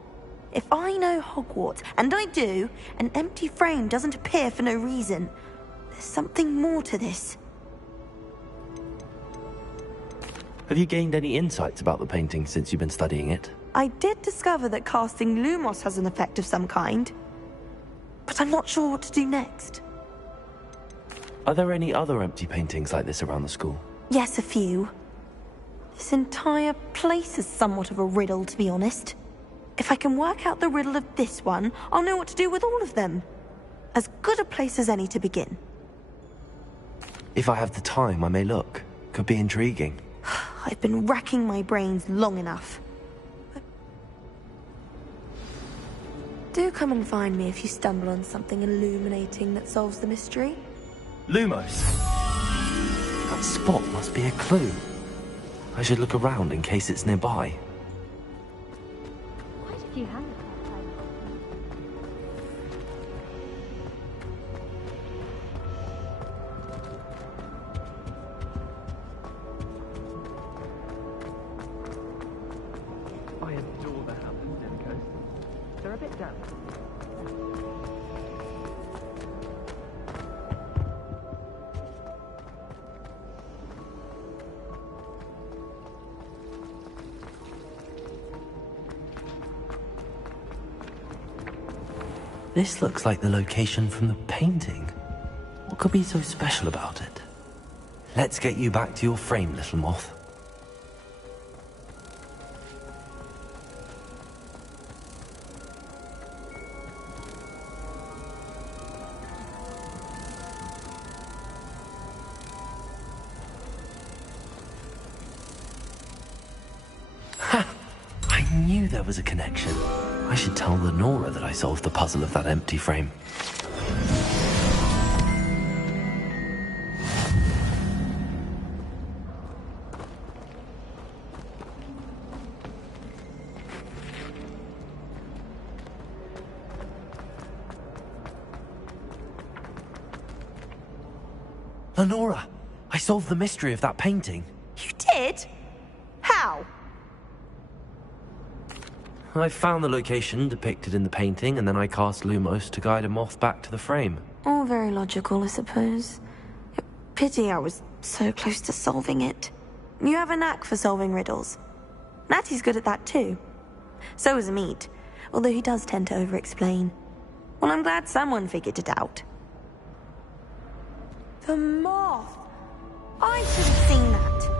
If I know Hogwarts, and I do, an empty frame doesn't appear for no reason. There's something more to this. Have you gained any insights about the painting since you've been studying it? I did discover that casting Lumos has an effect of some kind. But I'm not sure what to do next. Are there any other empty paintings like this around the school? Yes, a few. This entire place is somewhat of a riddle, to be honest. If I can work out the riddle of this one, I'll know what to do with all of them. As good a place as any to begin. If I have the time, I may look. Could be intriguing. I've been racking my brains long enough. Do come and find me if you stumble on something illuminating that solves the mystery. Lumos! That spot must be a clue. I should look around in case it's nearby. Why did you hang it? I adore the houses near the coast. They're a bit damp. This looks like the location from the painting. What could be so special about it? Let's get you back to your frame, little moth. I knew there was a connection. I should tell Lenora that I solved the puzzle of that empty frame. Lenora, I solved the mystery of that painting. You did? How? I found the location depicted in the painting, and then I cast Lumos to guide a moth back to the frame. All very logical, I suppose. Pity I was so close to solving it. You have a knack for solving riddles. Natty's good at that too. So is Amit, although he does tend to over-explain. Well, I'm glad someone figured it out. The moth! I should have seen that.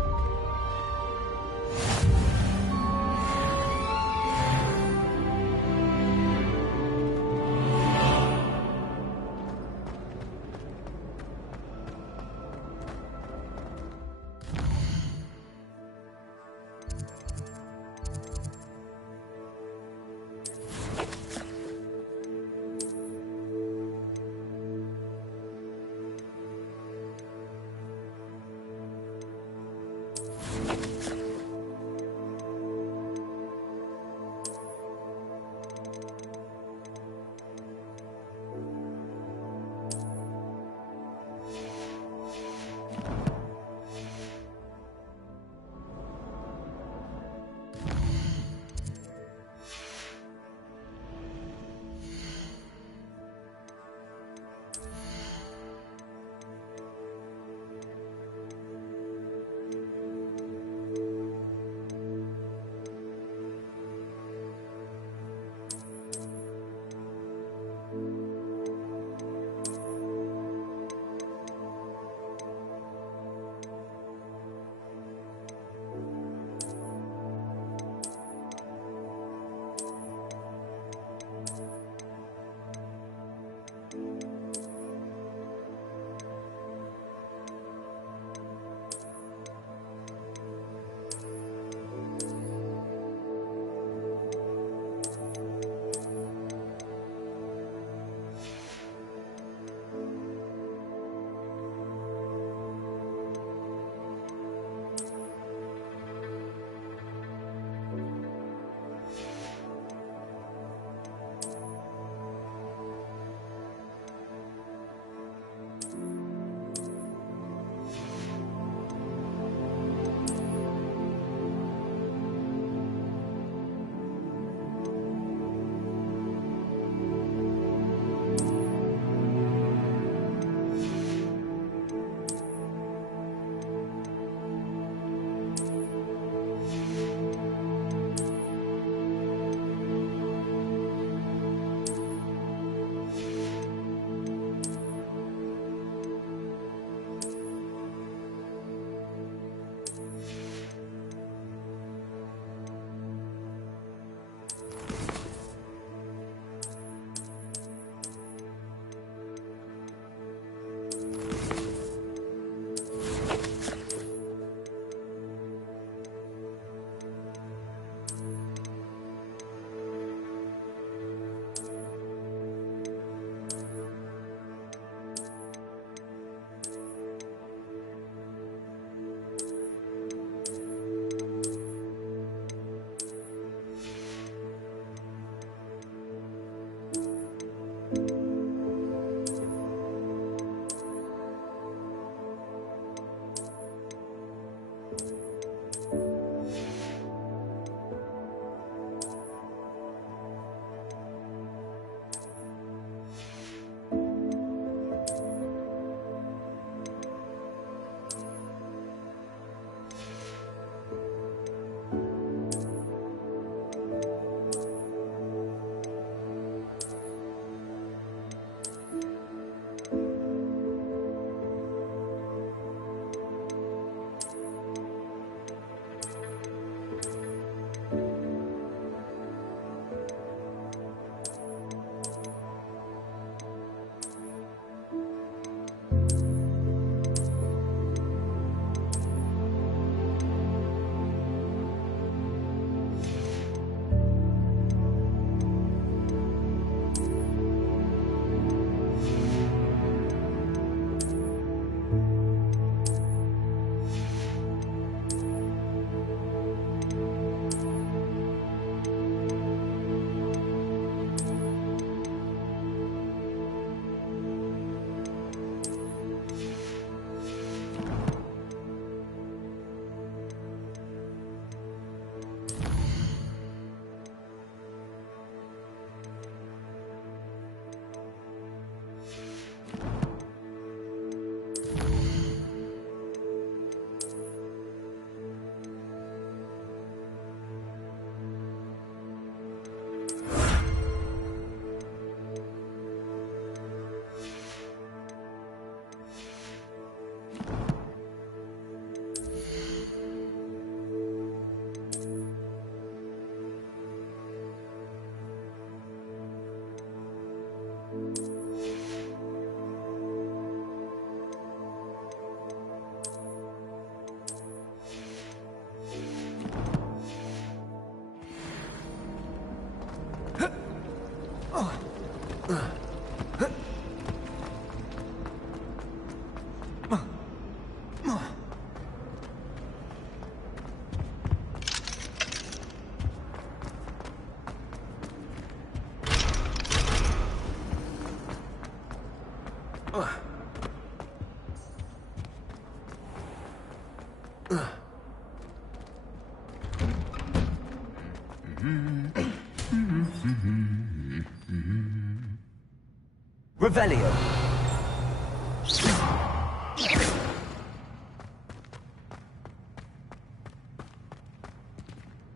Revelio.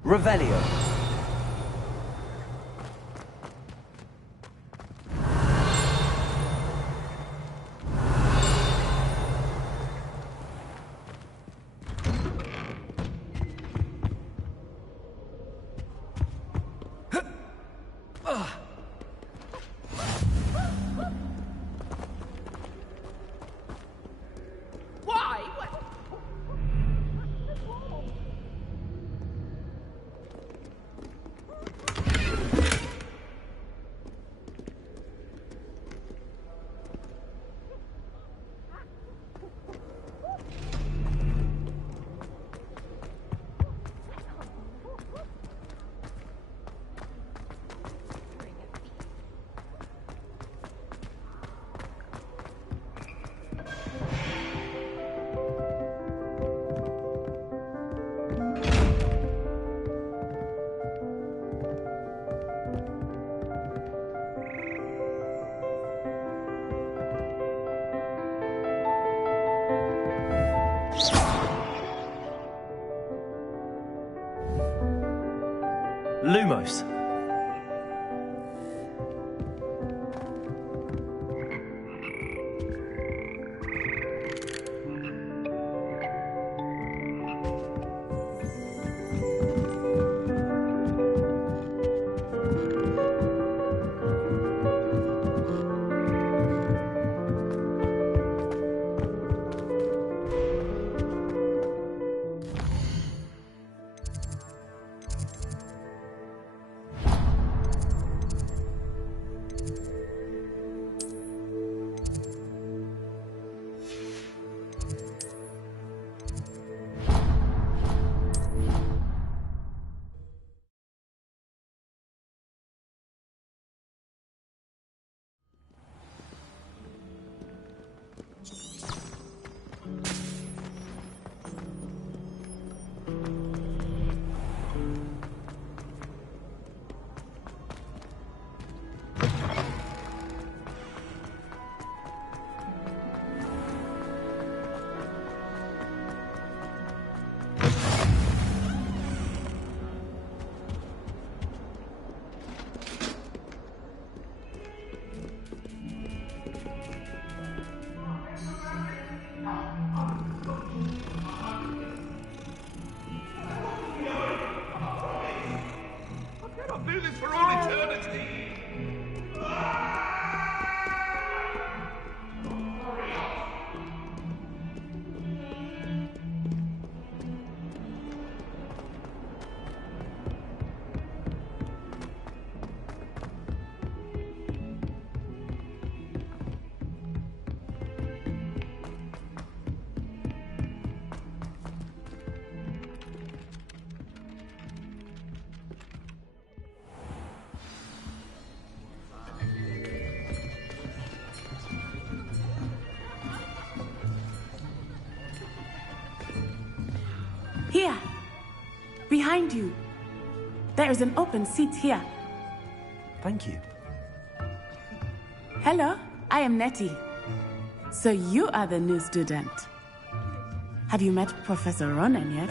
Revelio. Lumos. Do this for all eternity! Here! Behind you! There is an open seat here. Thank you. Hello, I am Nettie. So you are the new student. Have you met Professor Ronan yet?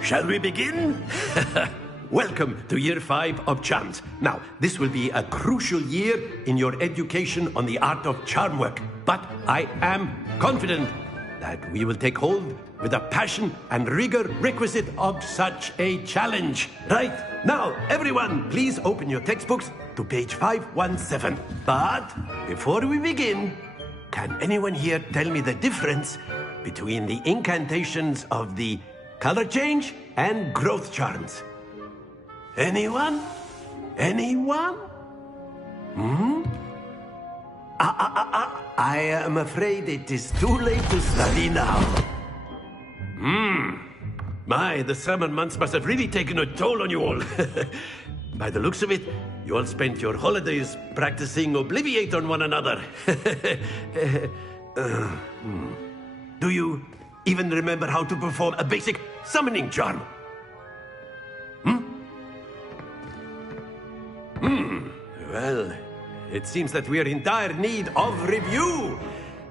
Shall we begin? Welcome to Year 5 of Charms. Now, this will be a crucial year in your education on the art of charm work. But I am confident that we will take hold with the passion and rigor requisite of such a challenge. Right, now, everyone, please open your textbooks to page 517. But before we begin, can anyone here tell me the difference between the incantations of the color change and growth charms? Anyone? Anyone? Hmm? I am afraid it is too late to study now. My, the summer months must have really taken a toll on you all. By the looks of it, you all spent your holidays practicing Obliviate on one another. Do you even remember how to perform a basic summoning charm? Well, it seems that we are in dire need of review.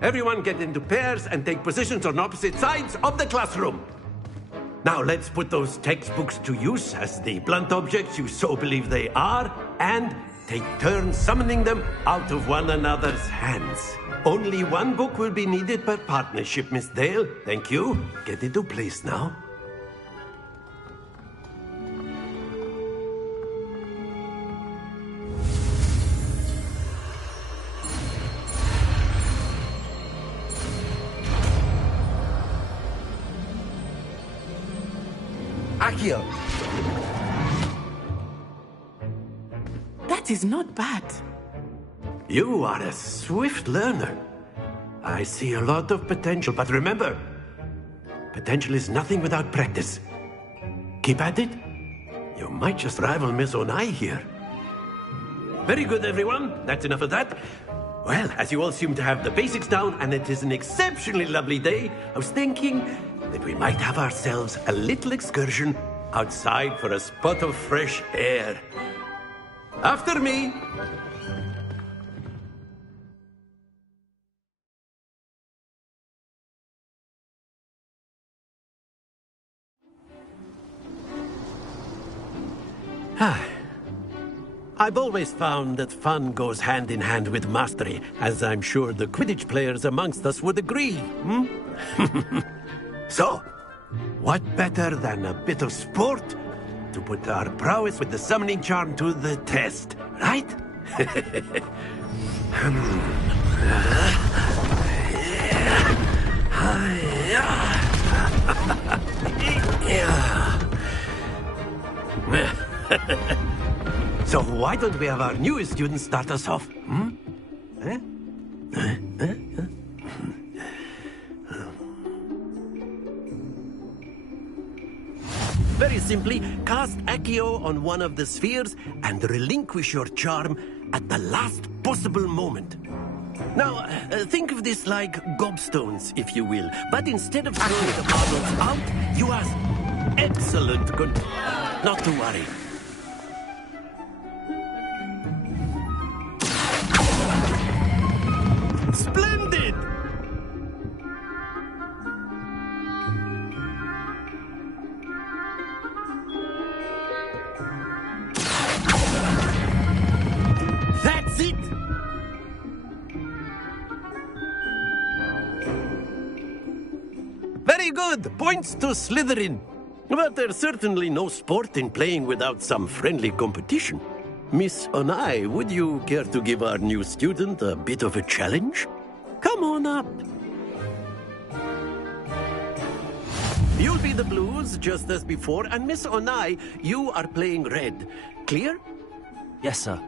Everyone get into pairs and take positions on opposite sides of the classroom. Now let's put those textbooks to use as the blunt objects you so believe they are, and take turns summoning them out of one another's hands. Only one book will be needed per partnership, Miss Dale. Thank you. Get into place now. Akio! That is not bad. You are a swift learner. I see a lot of potential, but remember, potential is nothing without practice. Keep at it. You might just rival Miss Onai here. Very good, everyone. That's enough of that. Well, as you all seem to have the basics down, and it is an exceptionally lovely day, I was thinking that we might have ourselves a little excursion outside for a spot of fresh air. After me. I've always found that fun goes hand in hand with mastery, as I'm sure the Quidditch players amongst us would agree. So, what better than a bit of sport to put our prowess with the summoning charm to the test, right? So why don't we have our newest student start us off? Very simply, cast Accio on one of the spheres and relinquish your charm at the last possible moment. Now, think of this like gobstones, if you will. But instead of throwing the marbles out, you ask, excellent, good. Not to worry. Splendid! That's it! Very good! Points to Slytherin. But there's certainly no sport in playing without some friendly competition. Miss Onai, would you care to give our new student a bit of a challenge? Come on up. You'll be the blues, just as before, and Miss Onai, you are playing red. Clear? Yes, sir.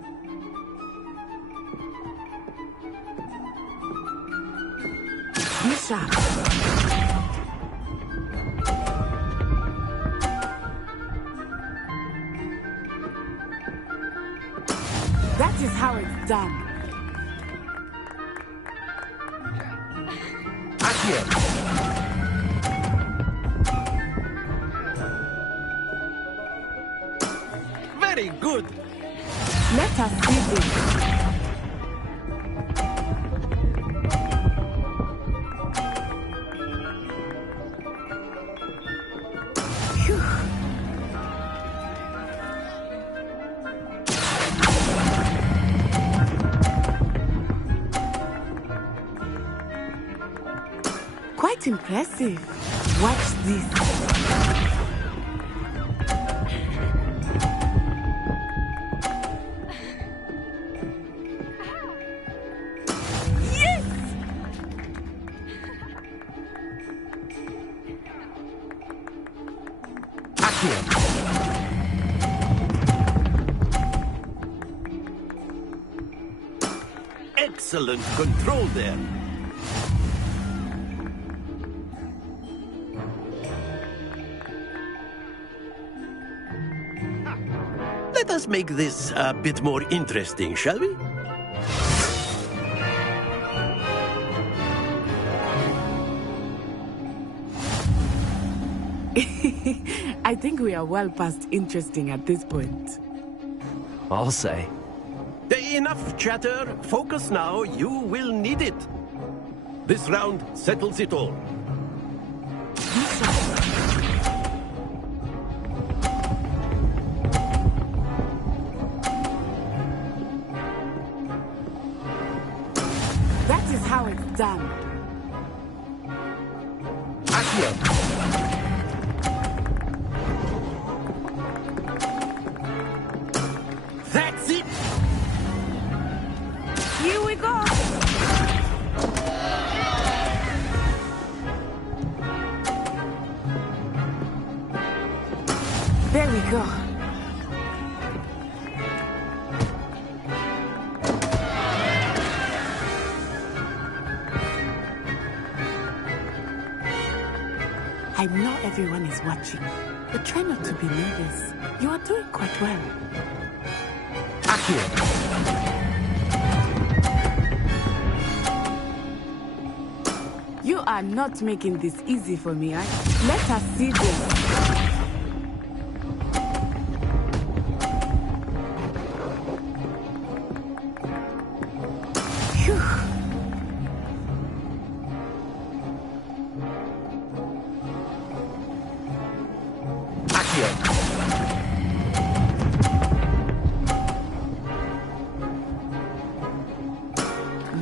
Misha. That is how it's done. Accio. Very good. Let us see this. Quite impressive. Watch this. Yes! Accio. excellent control there. Let us make this a bit more interesting, shall we? I think we are well past interesting at this point. I'll say. Enough chatter. Focus now. You will need it. This round settles it all. That is how it's done. That's it! Here we go! There we go. I know everyone is watching, but try not to be nervous. You are doing quite well. You are not making this easy for me, eh? Let us see this.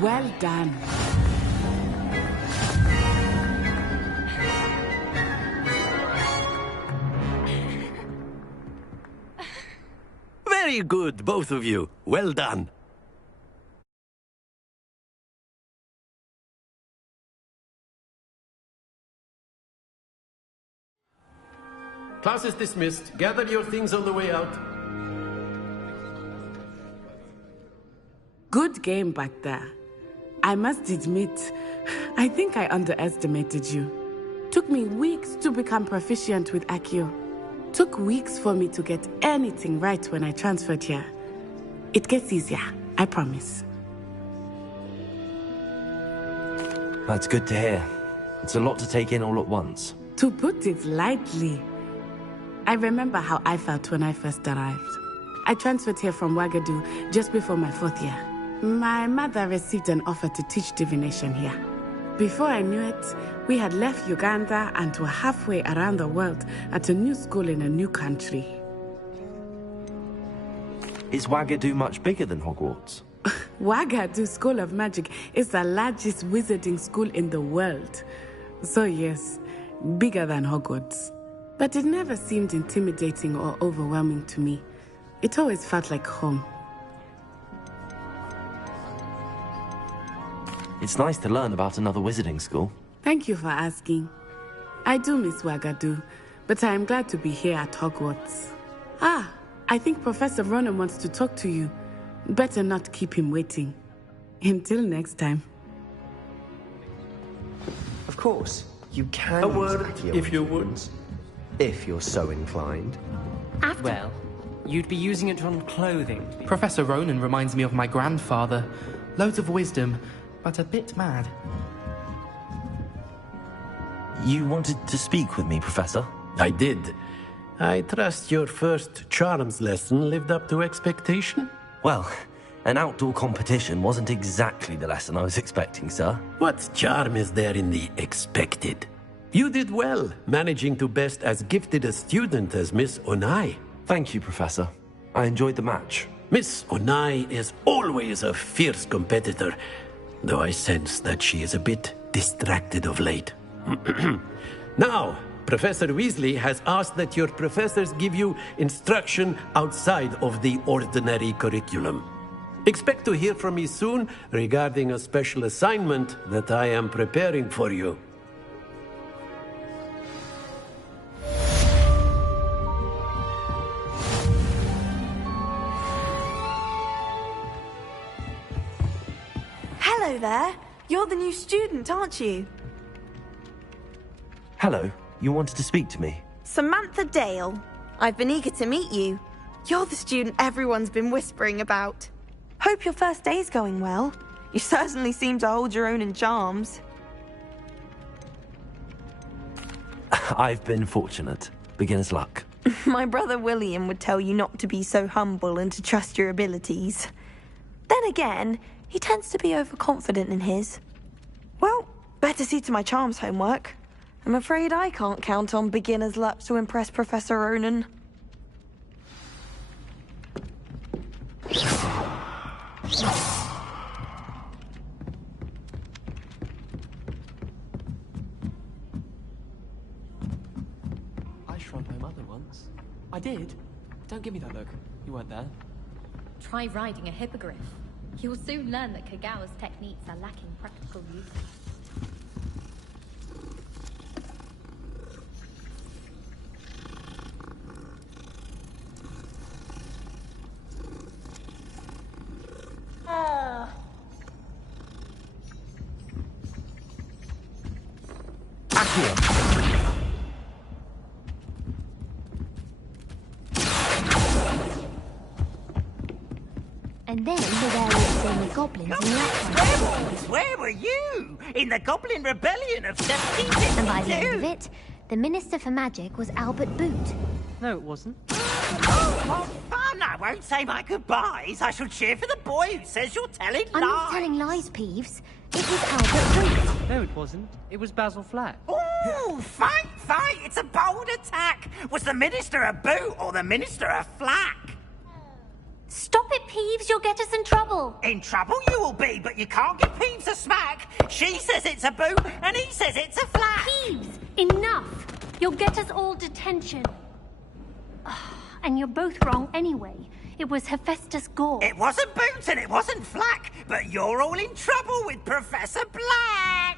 Well done. Very good, both of you. Well done. Class is dismissed. Gather your things on the way out. Good game back there. I must admit, I think I underestimated you. Took me weeks to become proficient with Accio. Took weeks for me to get anything right when I transferred here. It gets easier, I promise. That's good to hear. It's a lot to take in all at once. To put it lightly, I remember how I felt when I first arrived. I transferred here from Ouagadougou just before my 4th year. My mother received an offer to teach divination here. Before I knew it, we had left Uganda and were halfway around the world at a new school in a new country. Is Ouagadougou much bigger than Hogwarts? Ouagadougou School of Magic is the largest wizarding school in the world. So yes, bigger than Hogwarts. But it never seemed intimidating or overwhelming to me. It always felt like home. It's nice to learn about another wizarding school. Thank you for asking. I do miss Ouagadougou, but I am glad to be here at Hogwarts. Ah, I think Professor Ronan wants to talk to you. Better not keep him waiting. Until next time. Of course, you can A use word, Accio if you would. weapons, if you're so inclined. Well, you'd be using it on clothing. Professor Ronan reminds me of my grandfather. Loads of wisdom, but a bit mad. You wanted to speak with me, Professor? I did. I trust your first charms lesson lived up to expectation? Well, an outdoor competition wasn't exactly the lesson I was expecting, sir. What charm is there in the expected? You did well, managing to best as gifted a student as Miss Onai. Thank you, Professor. I enjoyed the match. Miss Onai is always a fierce competitor, though I sense that she is a bit distracted of late. Now, Professor Weasley has asked that your professors give you instruction outside of the ordinary curriculum. Expect to hear from me soon regarding a special assignment that I am preparing for you. Hello there. You're the new student, aren't you? Hello, you wanted to speak to me? Samantha Dale. I've been eager to meet you. You're the student everyone's been whispering about. Hope your first day's going well. You certainly seem to hold your own in charms. I've been fortunate. Beginner's luck. My brother William would tell you not to be so humble and to trust your abilities. Then again, he tends to be overconfident in his. Well, better see to my charms homework. I'm afraid I can't count on beginner's luck to impress Professor Ronan. I shrunk my mother once. I did. Don't give me that look. You weren't there. Try riding a hippogriff. You'll soon learn that Kagawa's techniques are lacking practical use. And then the various family goblins in that Werewolves, where were you? In the Goblin Rebellion of 1752? And by the end of it, the Minister for Magic was Albert Boot. No, it wasn't. Oh, what fun! I won't say my goodbyes. I shall cheer for the boy who says you're telling lies. I'm not telling lies, Peeves. It was Albert Boot. No, it wasn't. It was Basil Flack. Ooh, fight! It's a bold attack. Was the Minister a boot or the Minister a flack? Stop it, Peeves. You'll get us in trouble. In trouble you will be, but you can't give Peeves a smack. She says it's a boot, and he says it's a flack. Peeves, enough. You'll get us all detention. And you're both wrong anyway. It was Hephaestus Gore. It wasn't boot and it wasn't flack, but you're all in trouble with Professor Black.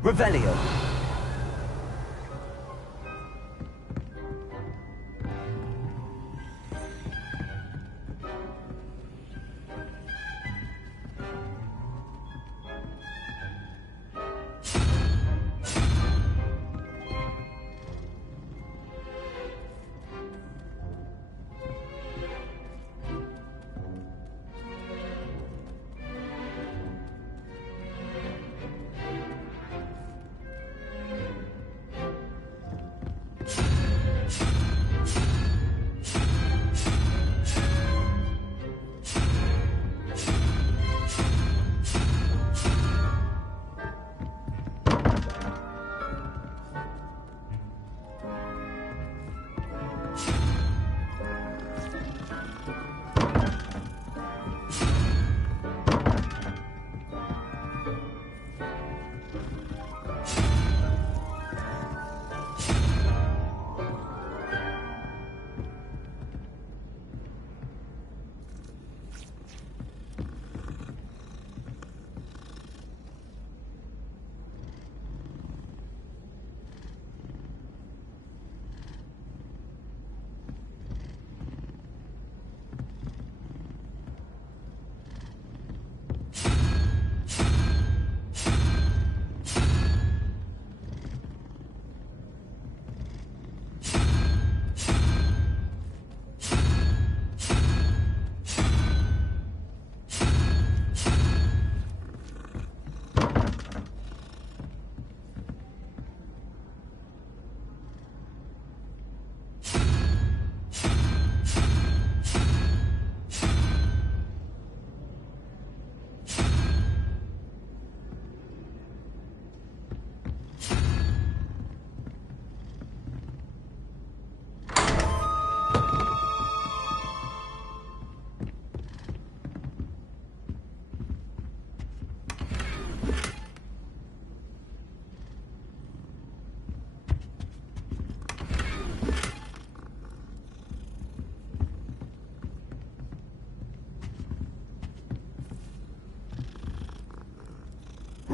Revelio.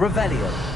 Revelio.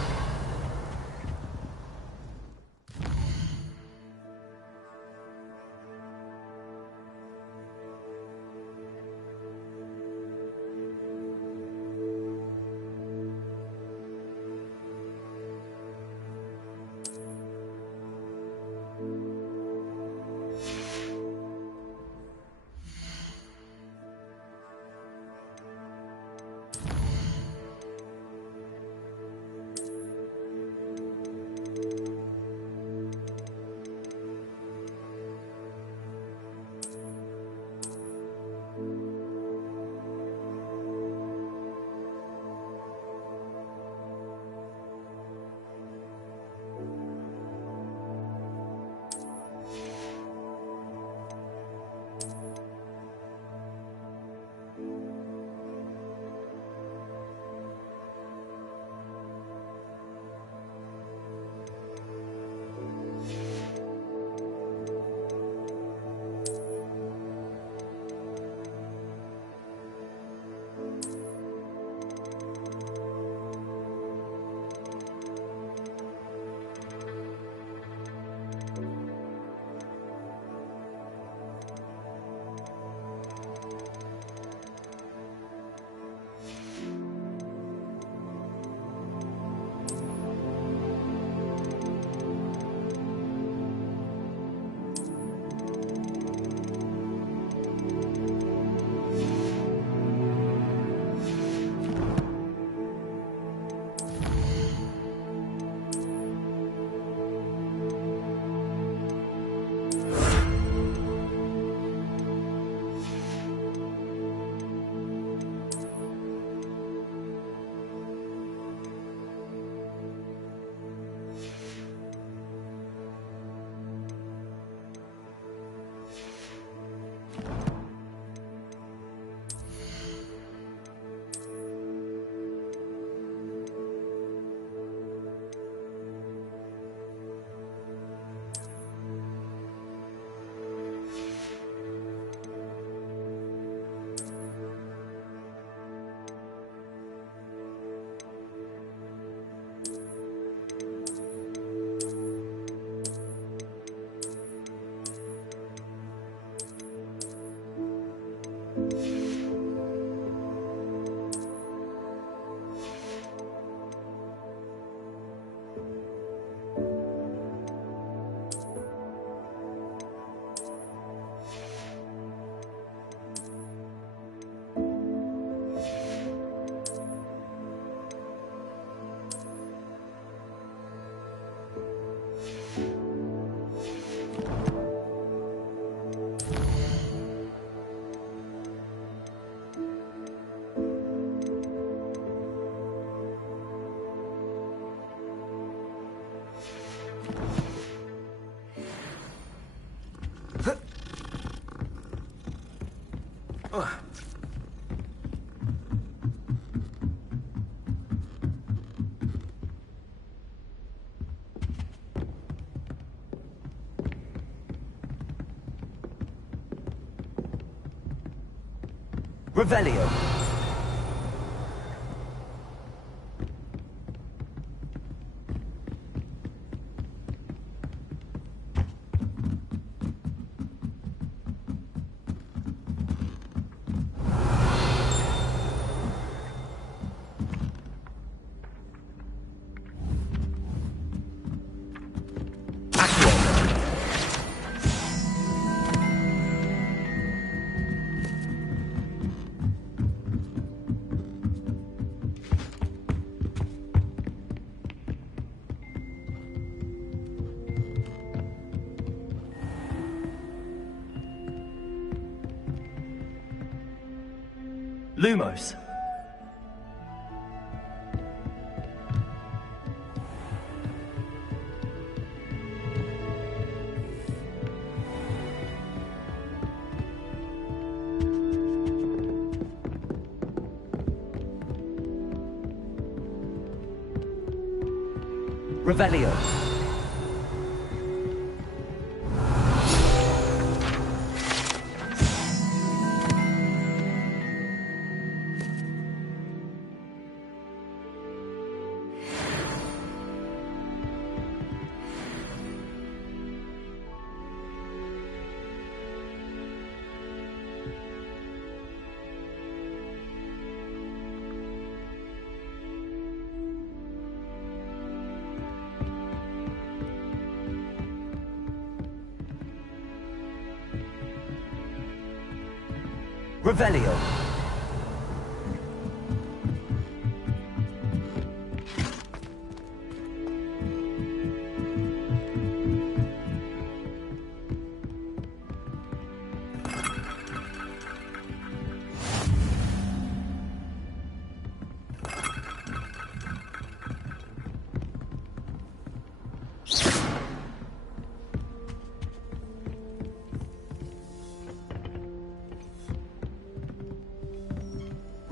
Revelio. Lumos. Revelio. Revelio.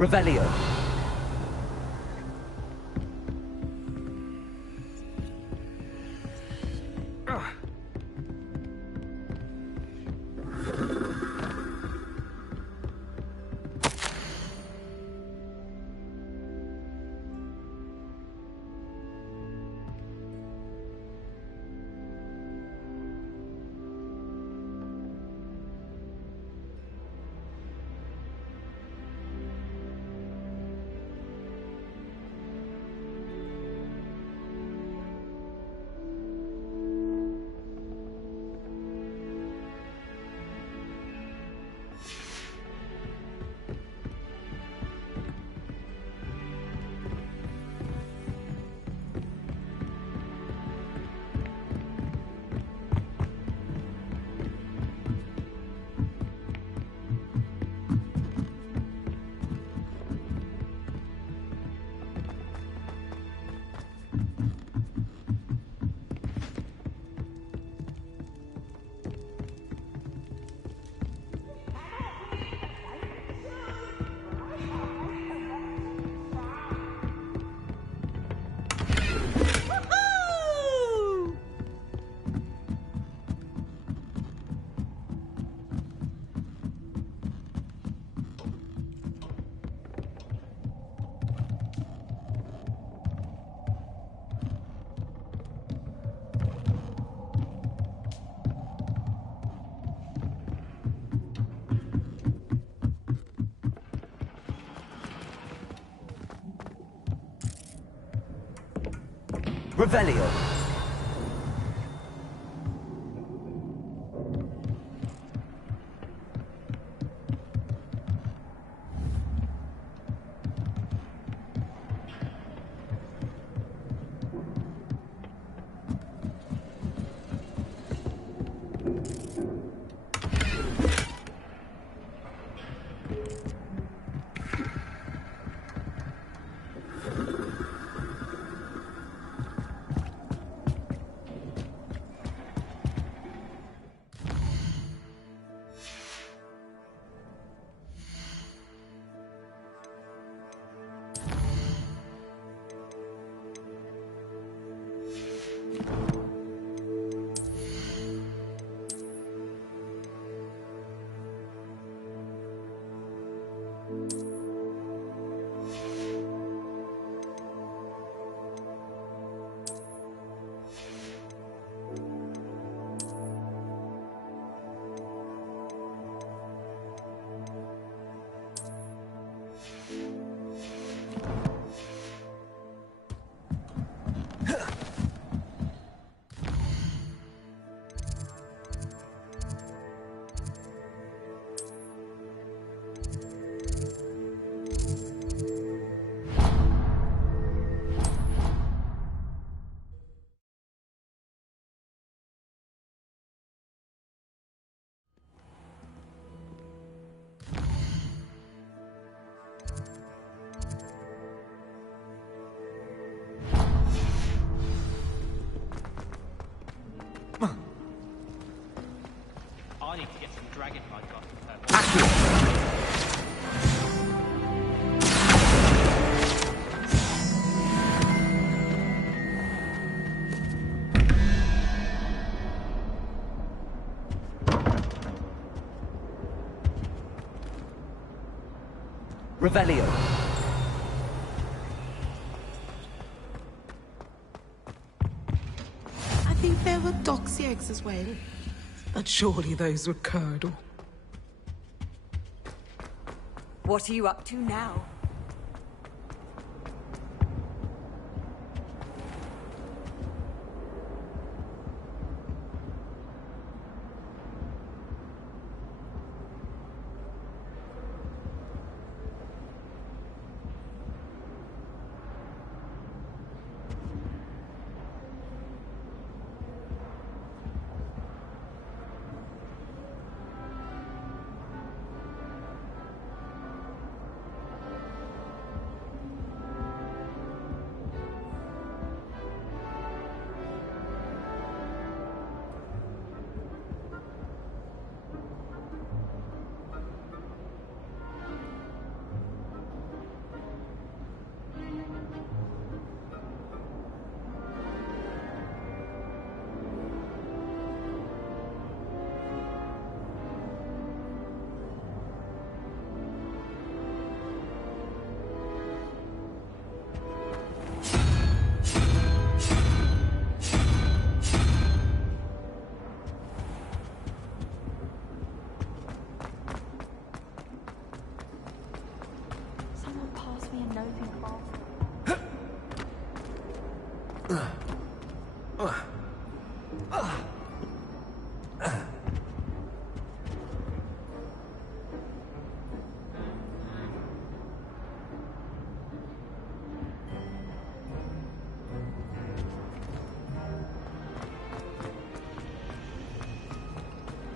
Revelio. Revelio. I need to get some dragon blood got Revelio. I think there were doxy eggs as well. But surely those were curdle. What are you up to now?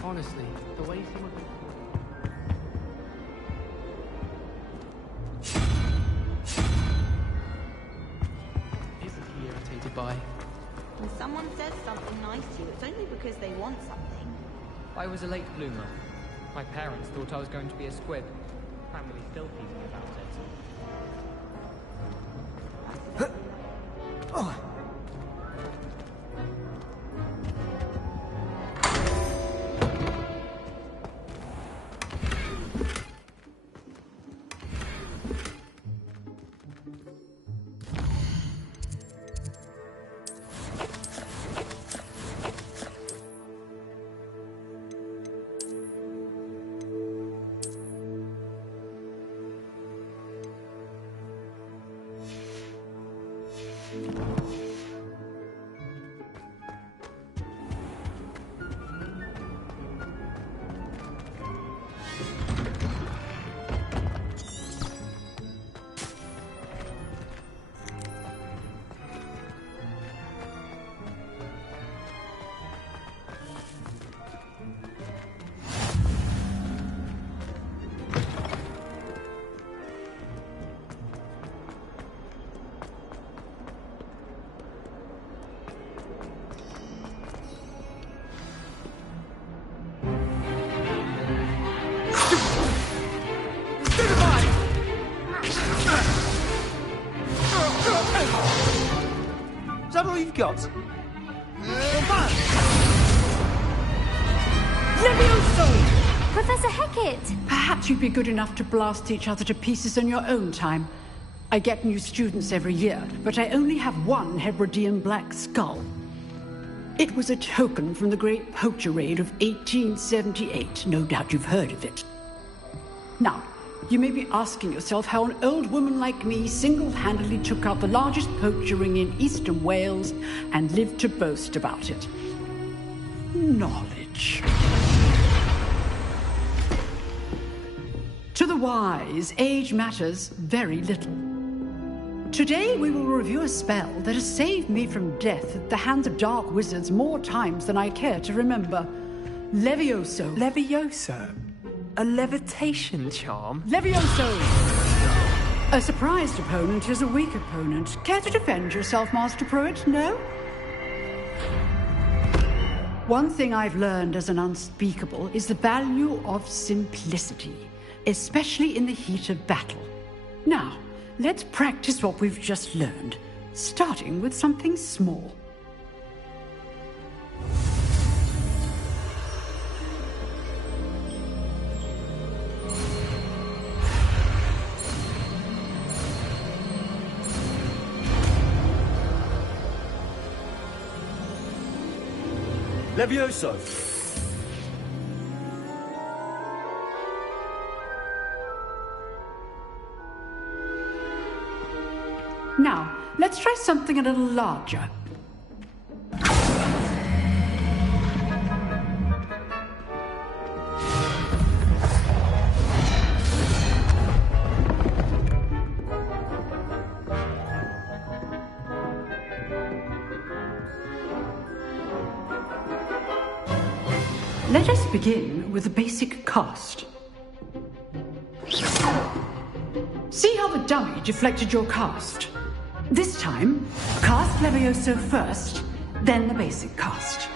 Honestly, the way some of them... Isn't he irritated by? When someone says something nice to you, it's only because they want something. I was a late bloomer. My parents thought I was going to be a squib. Family still teasing about it. Is that all you've got? Levioso! Professor Hecat! Perhaps you'd be good enough to blast each other to pieces in your own time. I get new students every year, but I only have one Hebridean black skull. It was a token from the Great Poacher Raid of 1878. No doubt you've heard of it. Now, you may be asking yourself how an old woman like me single-handedly took out the largest poacher ring in eastern Wales and lived to boast about it. Knowledge. To the wise, age matters very little. Today we will review a spell that has saved me from death at the hands of dark wizards more times than I care to remember. Levioso. Levioso? A levitation charm? Levioso! A surprised opponent is a weak opponent. Care to defend yourself, Master Pruitt? No? One thing I've learned as an unspeakable is the value of simplicity, especially in the heat of battle. Now, let's practice what we've just learned, starting with something small. Levioso! Now, let's try something a little larger. Let us begin with the basic cast. See how the dummy deflected your cast? This time, cast Levioso first, then the basic cast.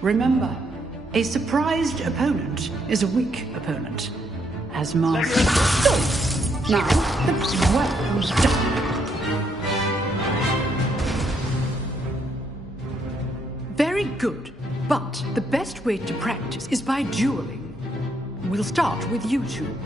Remember, a surprised opponent is a weak opponent. As Master... Now, well done. Very good, but the best way to practice is by dueling. We'll start with you two.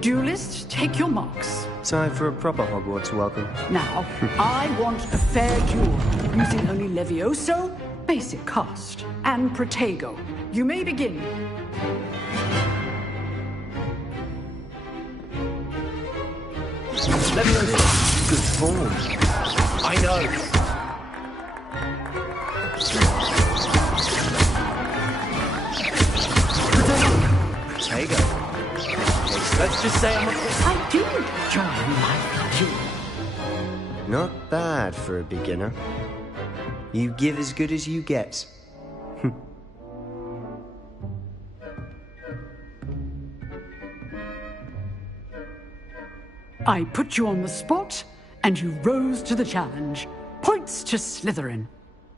Duelists, take your marks. Time for a proper Hogwarts welcome. Now, I want a fair duel, using only Levioso, basic cast, and Protego. You may begin. Levioso! Good form. I know. Let's just say I do enjoy my duel. Not bad for a beginner. You give as good as you get. I put you on the spot, and you rose to the challenge. Points to Slytherin.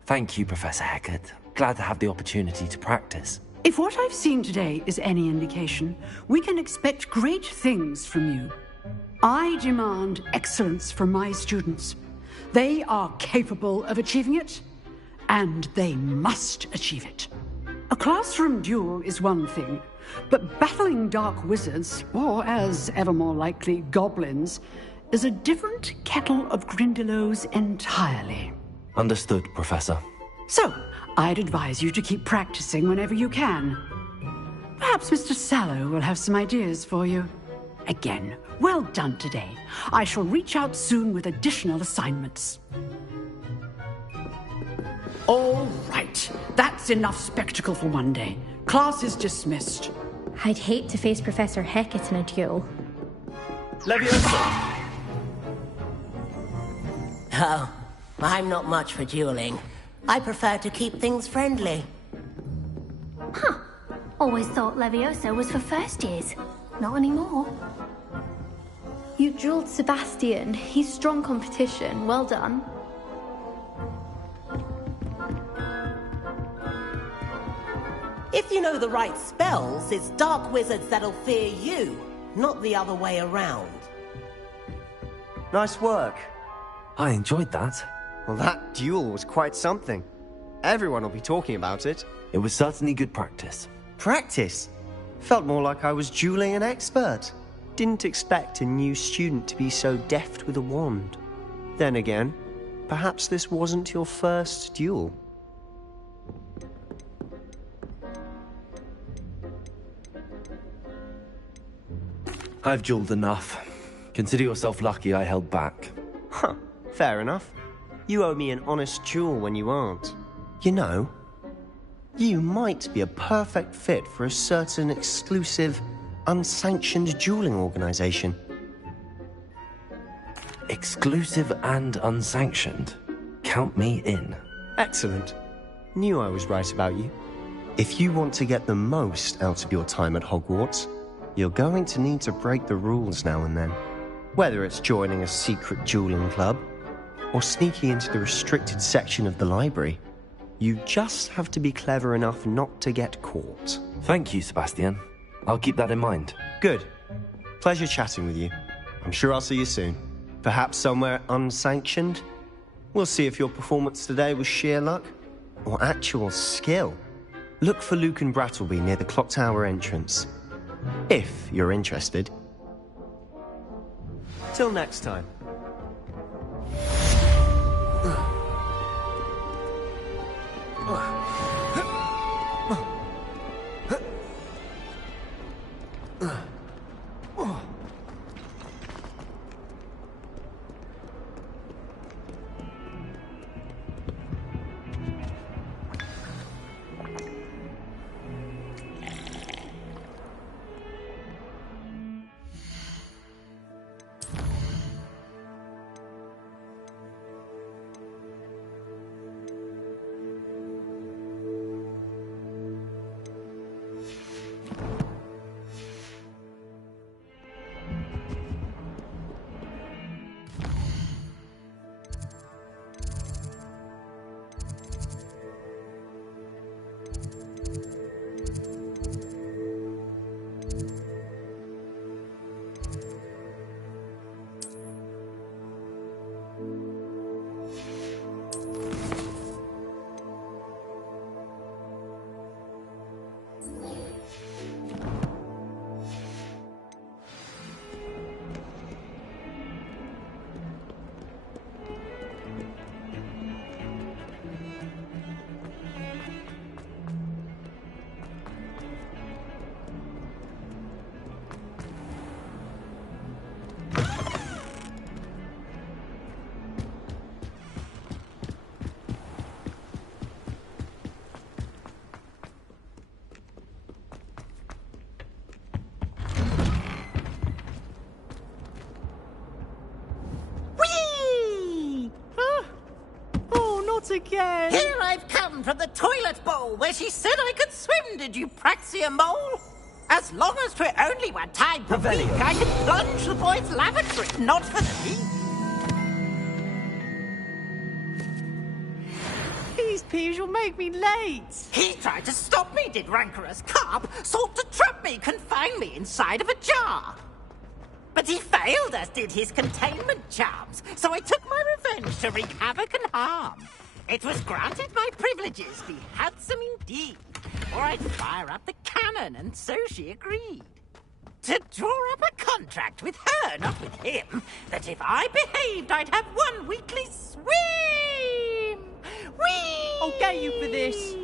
Thank you, Professor Hecat. Glad to have the opportunity to practice. If what I've seen today is any indication, we can expect great things from you. I demand excellence from my students. They are capable of achieving it, and they must achieve it. A classroom duel is one thing, but battling dark wizards, or as ever more likely, goblins, is a different kettle of Grindylows entirely. Understood, Professor. So, I'd advise you to keep practicing whenever you can. Perhaps Mr. Sallow will have some ideas for you. Again, well done today. I shall reach out soon with additional assignments. All right, that's enough spectacle for one day. Class is dismissed. I'd hate to face Professor Hecat in a duel. Leviosa! Oh, I'm not much for dueling. I prefer to keep things friendly. Huh. Always thought Leviosa was for first years. Not anymore. You drilled Sebastian. He's strong competition. Well done. If you know the right spells, it's dark wizards that'll fear you, not the other way around. Nice work. I enjoyed that. Well, that duel was quite something. Everyone will be talking about it. It was certainly good practice. Practice? Felt more like I was dueling an expert. Didn't expect a new student to be so deft with a wand. Then again, perhaps this wasn't your first duel. I've dueled enough. Consider yourself lucky I held back. Huh, fair enough. You owe me an honest duel when you aren't. You know, you might be a perfect fit for a certain exclusive, unsanctioned dueling organization. Exclusive and unsanctioned? Count me in. Excellent. Knew I was right about you. If you want to get the most out of your time at Hogwarts, you're going to need to break the rules now and then. Whether it's joining a secret dueling club, or sneaking into the restricted section of the library, you just have to be clever enough not to get caught. Thank you, Sebastian. I'll keep that in mind. Good. Pleasure chatting with you. I'm sure I'll see you soon. Perhaps somewhere unsanctioned? We'll see if your performance today was sheer luck, or actual skill. Look for Luke and Brattleby near the clock tower entrance. If you're interested. Till next time. again. Here I've come from the toilet bowl where she said I could swim, did you praxia mole? As long as 'twere only one time per week, I could plunge the boy's lavatory, not for the leak. These peas will make me late. He tried to stop me, did rancorous carp, sought to trap me, confine me inside of a jar. But he failed, as did his containment charms, so I took my revenge to wreak havoc and harm. It was granted my privileges, be handsome indeed, or I'd fire up the cannon, and so she agreed. To draw up a contract with her, not with him, that if I behaved, I'd have one weekly swim! Whee! I'll get you for this.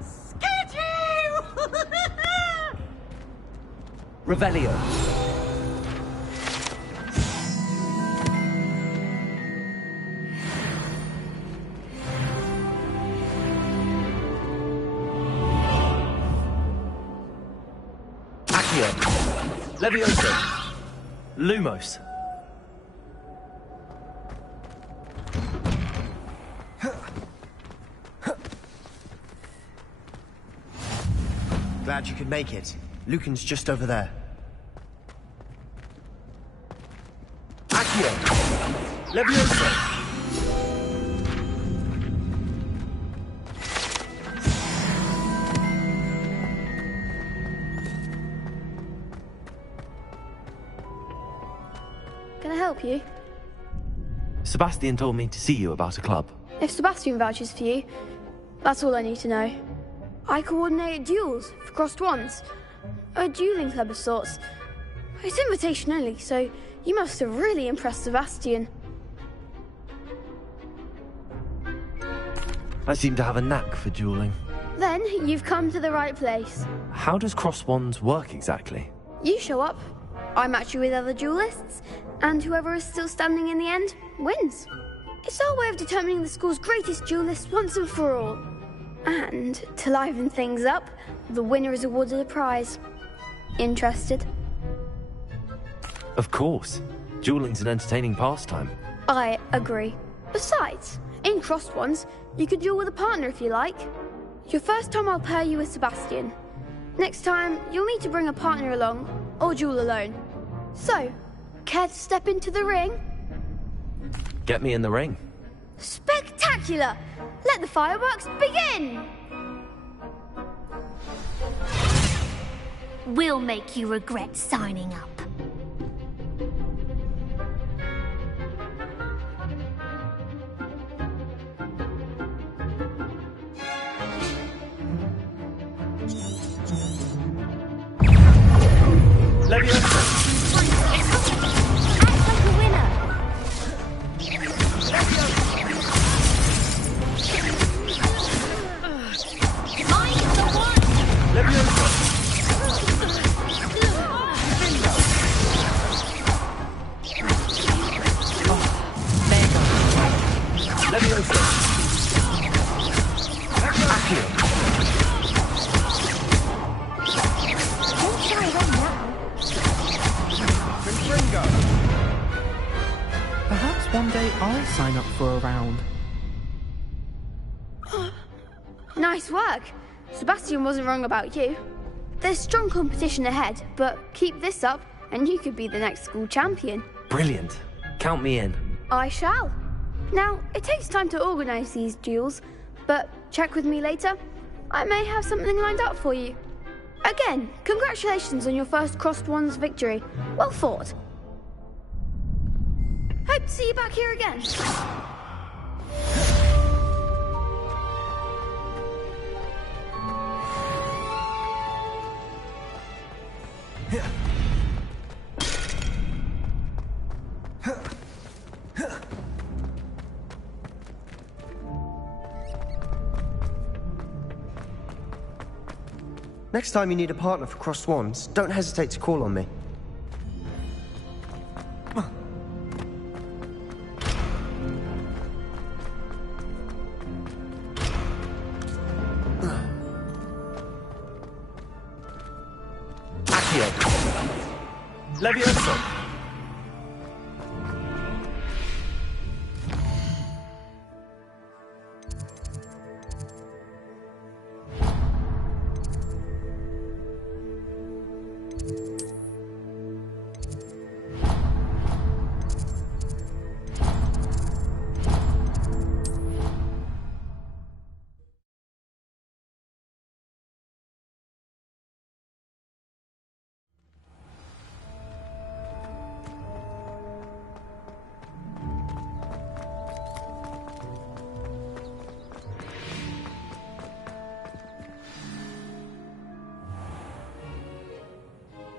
Scared you! Revelio. Accio. Levioso. Lumos. Glad you could make it. Lucan's just over there. Accio. Levioso. Can I help you? Sebastian told me to see you about a club. If Sebastian vouches for you, that's all I need to know. I coordinate duels for crossed wands. A dueling club of sorts. It's invitation only, so you must have really impressed Sebastian. I seem to have a knack for dueling. Then you've come to the right place. How does cross wands work exactly? You show up, I match you with other duelists, and whoever is still standing in the end wins. It's our way of determining the school's greatest duelist once and for all. And to liven things up, the winner is awarded a prize. Interested? Of course. Dueling's an entertaining pastime. I agree. Besides, in crossed ones, you could duel with a partner if you like. Your first time I'll pair you with Sebastian. Next time, you'll need to bring a partner along, or duel alone. So, care to step into the ring? Get me in the ring. Spectacular! Let the fireworks begin! We'll make you regret signing up. Levioso. Perhaps one day I'll sign up for a round. Nice work. Sebastian wasn't wrong about you. There's strong competition ahead, but keep this up and you could be the next school champion. Brilliant. Count me in. I shall. Now, it takes time to organise these duels, but check with me later. I may have something lined up for you. Again, congratulations on your first crossed wands victory. Well fought. Hope to see you back here again. Next time you need a partner for crossed wands, don't hesitate to call on me. Levioso!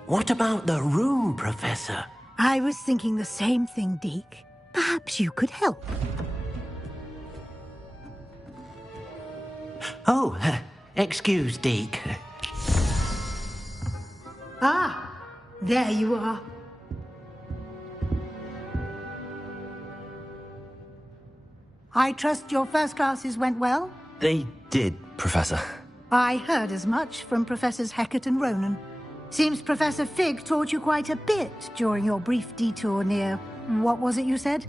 What about the room, Professor? I was thinking the same thing, Deke. Perhaps you could help. Oh, excuse, Deke. Ah, there you are. I trust your first classes went well? They did, Professor. I heard as much from Professors Hecat and Ronan. Seems Professor Fig taught you quite a bit during your brief detour near... what was it you said?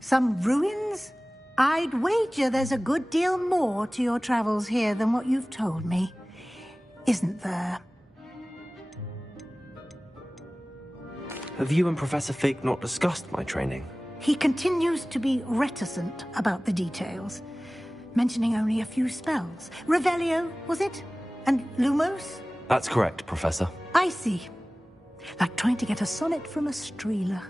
Some ruins? I'd wager there's a good deal more to your travels here than what you've told me. Isn't there? Have you and Professor Fig not discussed my training? He continues to be reticent about the details, mentioning only a few spells. Revelio, was it? And Lumos? That's correct, Professor. I see. Like trying to get a sonnet from a streeler.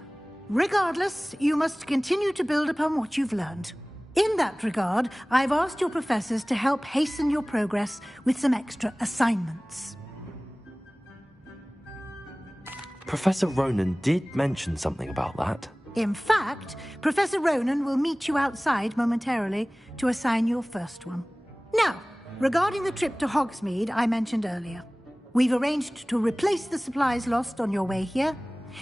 Regardless, you must continue to build upon what you've learned. In that regard, I've asked your professors to help hasten your progress with some extra assignments. Professor Ronan did mention something about that. In fact, Professor Ronan will meet you outside momentarily to assign your first one. Now, regarding the trip to Hogsmeade I mentioned earlier, we've arranged to replace the supplies lost on your way here,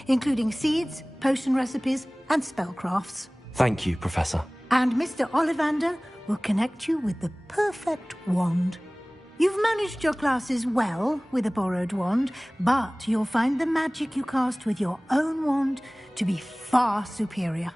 including seeds, potion recipes, and spellcrafts. Thank you, Professor. And Mr. Ollivander will connect you with the perfect wand. You've managed your classes well with a borrowed wand, but you'll find the magic you cast with your own wand to be far superior.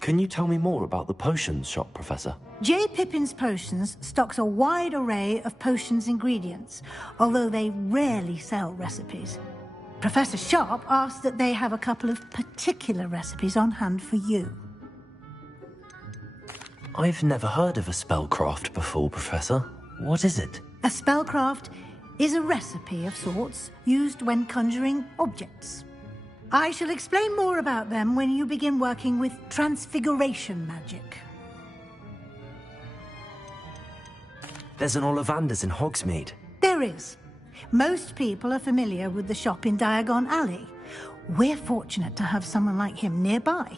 Can you tell me more about the potions shop, Professor? J. Pippin's Potions stocks a wide array of potions ingredients, although they rarely sell recipes. Professor Sharp asked that they have a couple of particular recipes on hand for you. I've never heard of a spellcraft before, Professor. What is it? A spellcraft is a recipe of sorts used when conjuring objects. I shall explain more about them when you begin working with transfiguration magic. There's an Ollivander's in Hogsmeade. There is. Most people are familiar with the shop in Diagon Alley. We're fortunate to have someone like him nearby.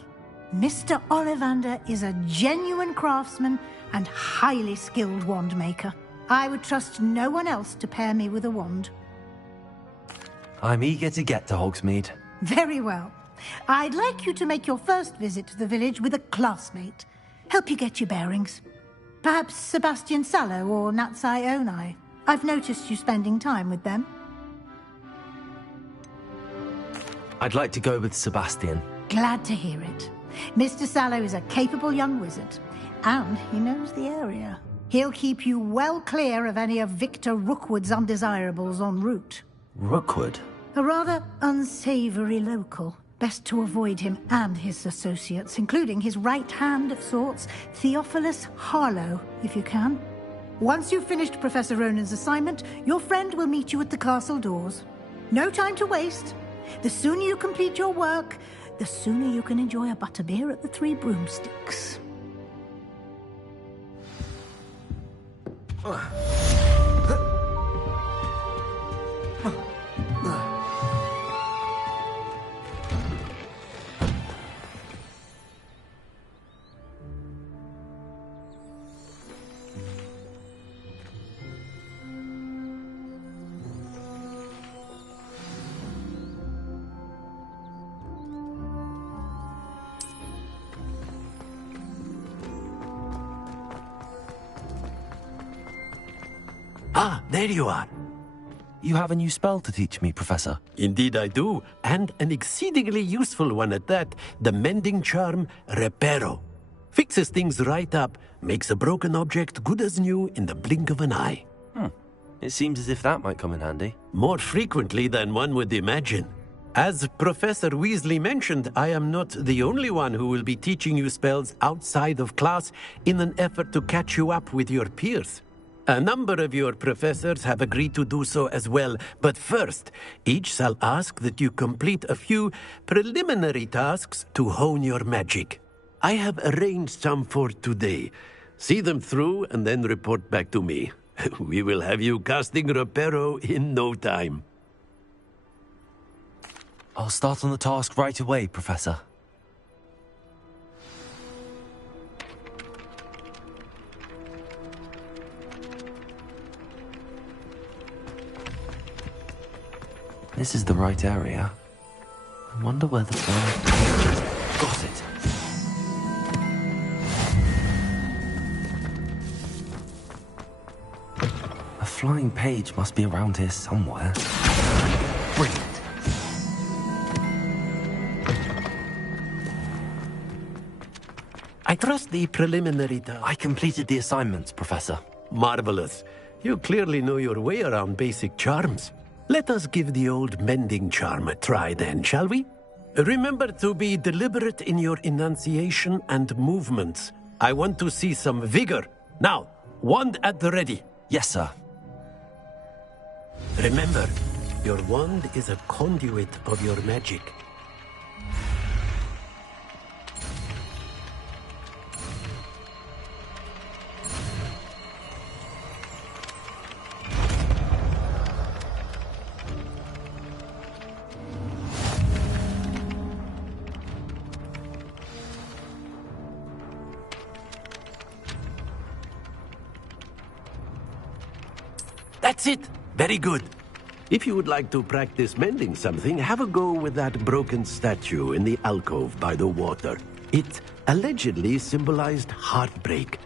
Mr. Ollivander is a genuine craftsman and highly skilled wand maker. I would trust no one else to pair me with a wand. I'm eager to get to Hogsmeade. Very well. I'd like you to make your first visit to the village with a classmate. Help you get your bearings. Perhaps Sebastian Sallow or Natsai Onai. I've noticed you spending time with them. I'd like to go with Sebastian. Glad to hear it. Mr. Sallow is a capable young wizard, and he knows the area. He'll keep you well clear of any of Victor Rookwood's undesirables en route. Rookwood? A rather unsavory local. Best to avoid him and his associates, including his right hand of sorts, Theophilus Harlow, if you can. Once you've finished Professor Ronan's assignment, your friend will meet you at the castle doors. No time to waste. The sooner you complete your work, the sooner you can enjoy a butterbeer at the Three Broomsticks. Ah, there you are. You have a new spell to teach me, Professor. Indeed I do, and an exceedingly useful one at that. The mending charm, Reparo. Fixes things right up, makes a broken object good as new in the blink of an eye. It seems as if that might come in handy. More frequently than one would imagine. As Professor Weasley mentioned, I am not the only one who will be teaching you spells outside of class in an effort to catch you up with your peers. A number of your professors have agreed to do so as well, but first, each shall ask that you complete a few preliminary tasks to hone your magic. I have arranged some for today. See them through and then report back to me. We will have you casting Reparo in no time. I'll start on the task right away, Professor. This is the right area. I wonder where the flying... Got it! A flying page must be around here somewhere. Brilliant. I trust the preliminary I completed the assignments, Professor. Marvelous. You clearly know your way around basic charms. Let us give the old mending charm a try then, shall we? Remember to be deliberate in your enunciation and movements. I want to see some vigor. Now, wand at the ready. Yes, sir. Remember, your wand is a conduit of your magic. That's it! Very good. If you would like to practice mending something, have a go with that broken statue in the alcove by the water. It allegedly symbolized heartbreak.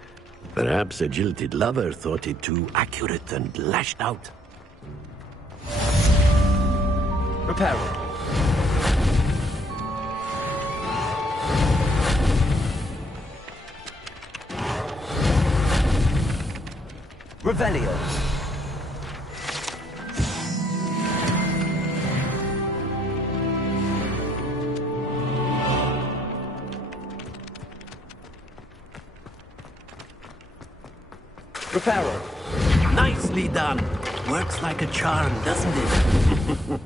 Perhaps a jilted lover thought it too accurate and lashed out. Repair. Revelio. Reparo. Nicely done. Works like a charm, doesn't it?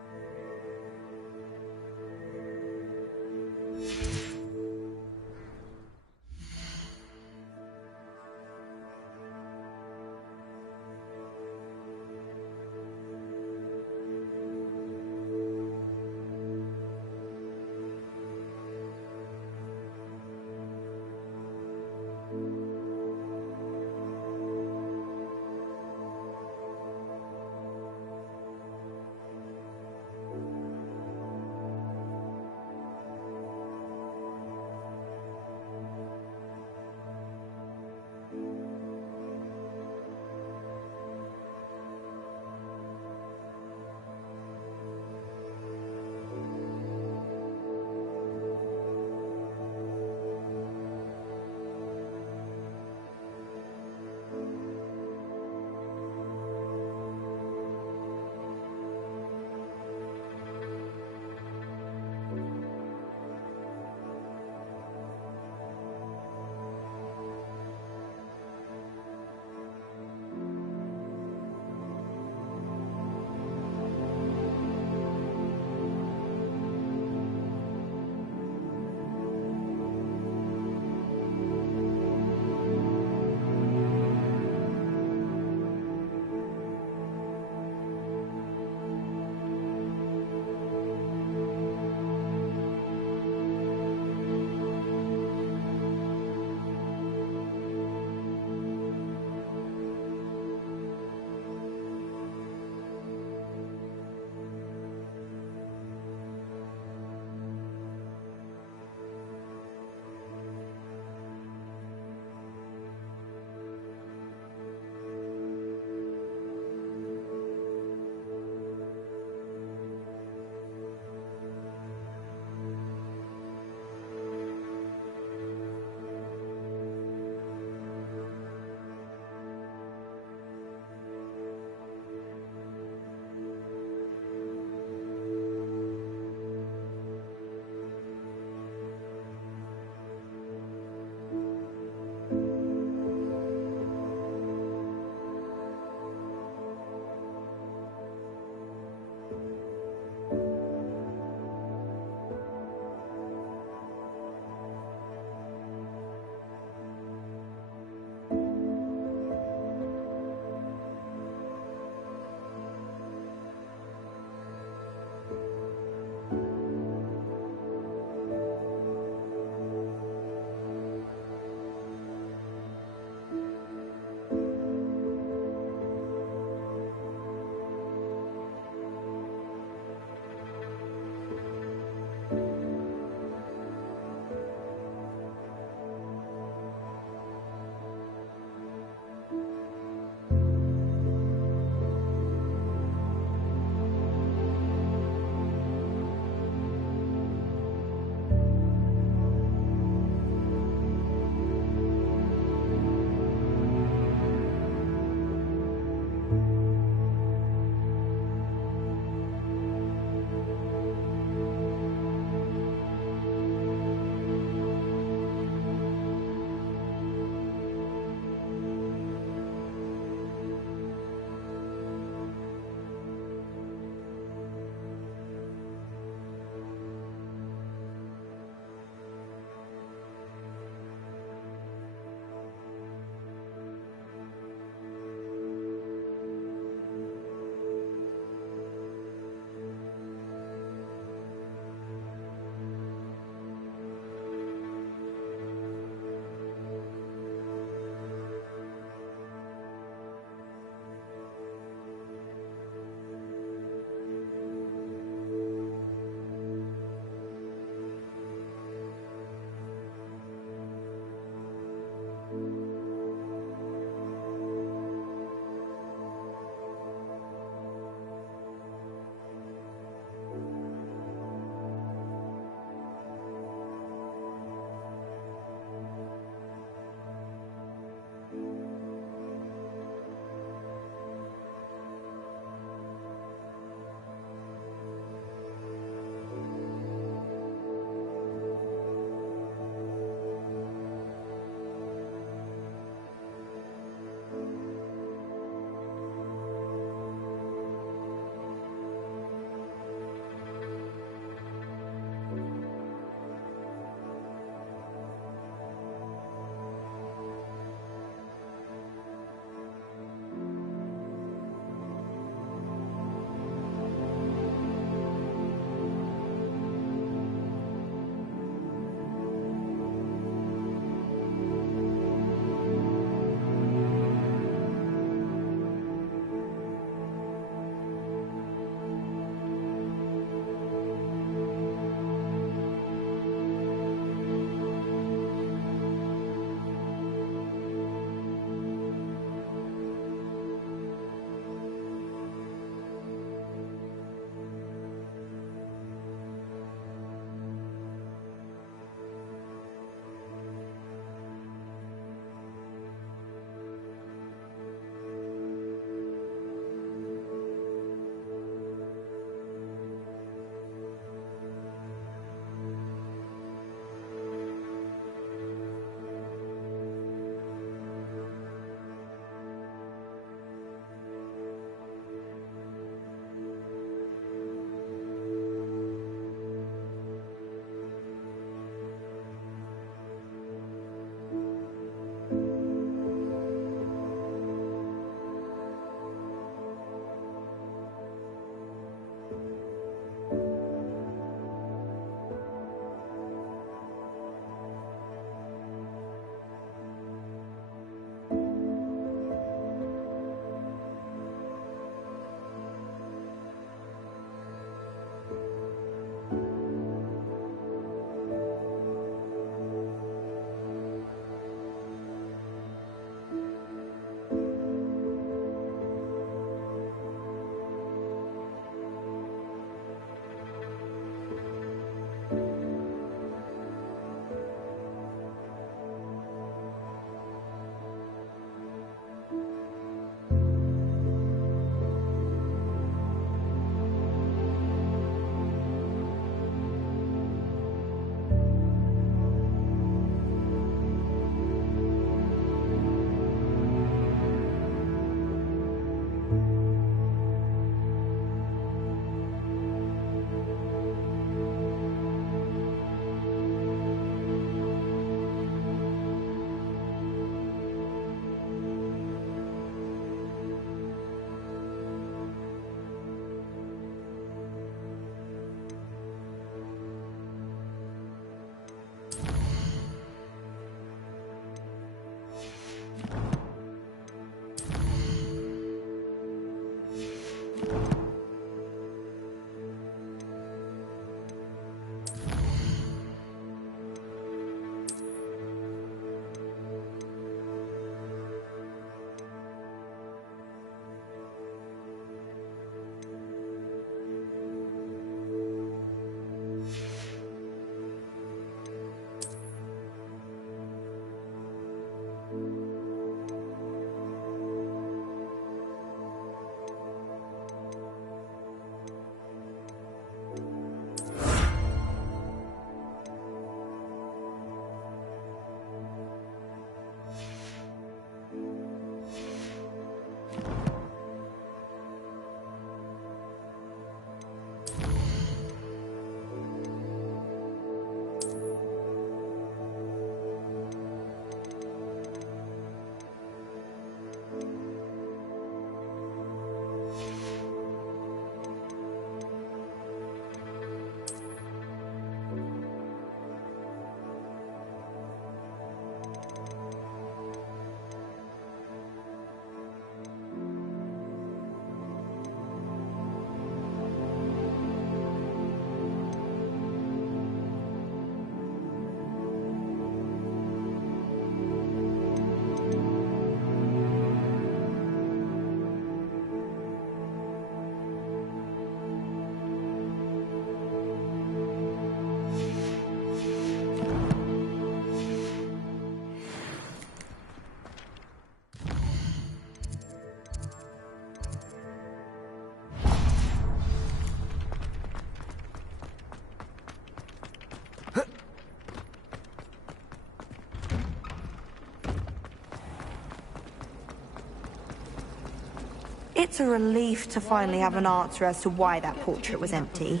It's a relief to finally have an answer as to why that portrait was empty.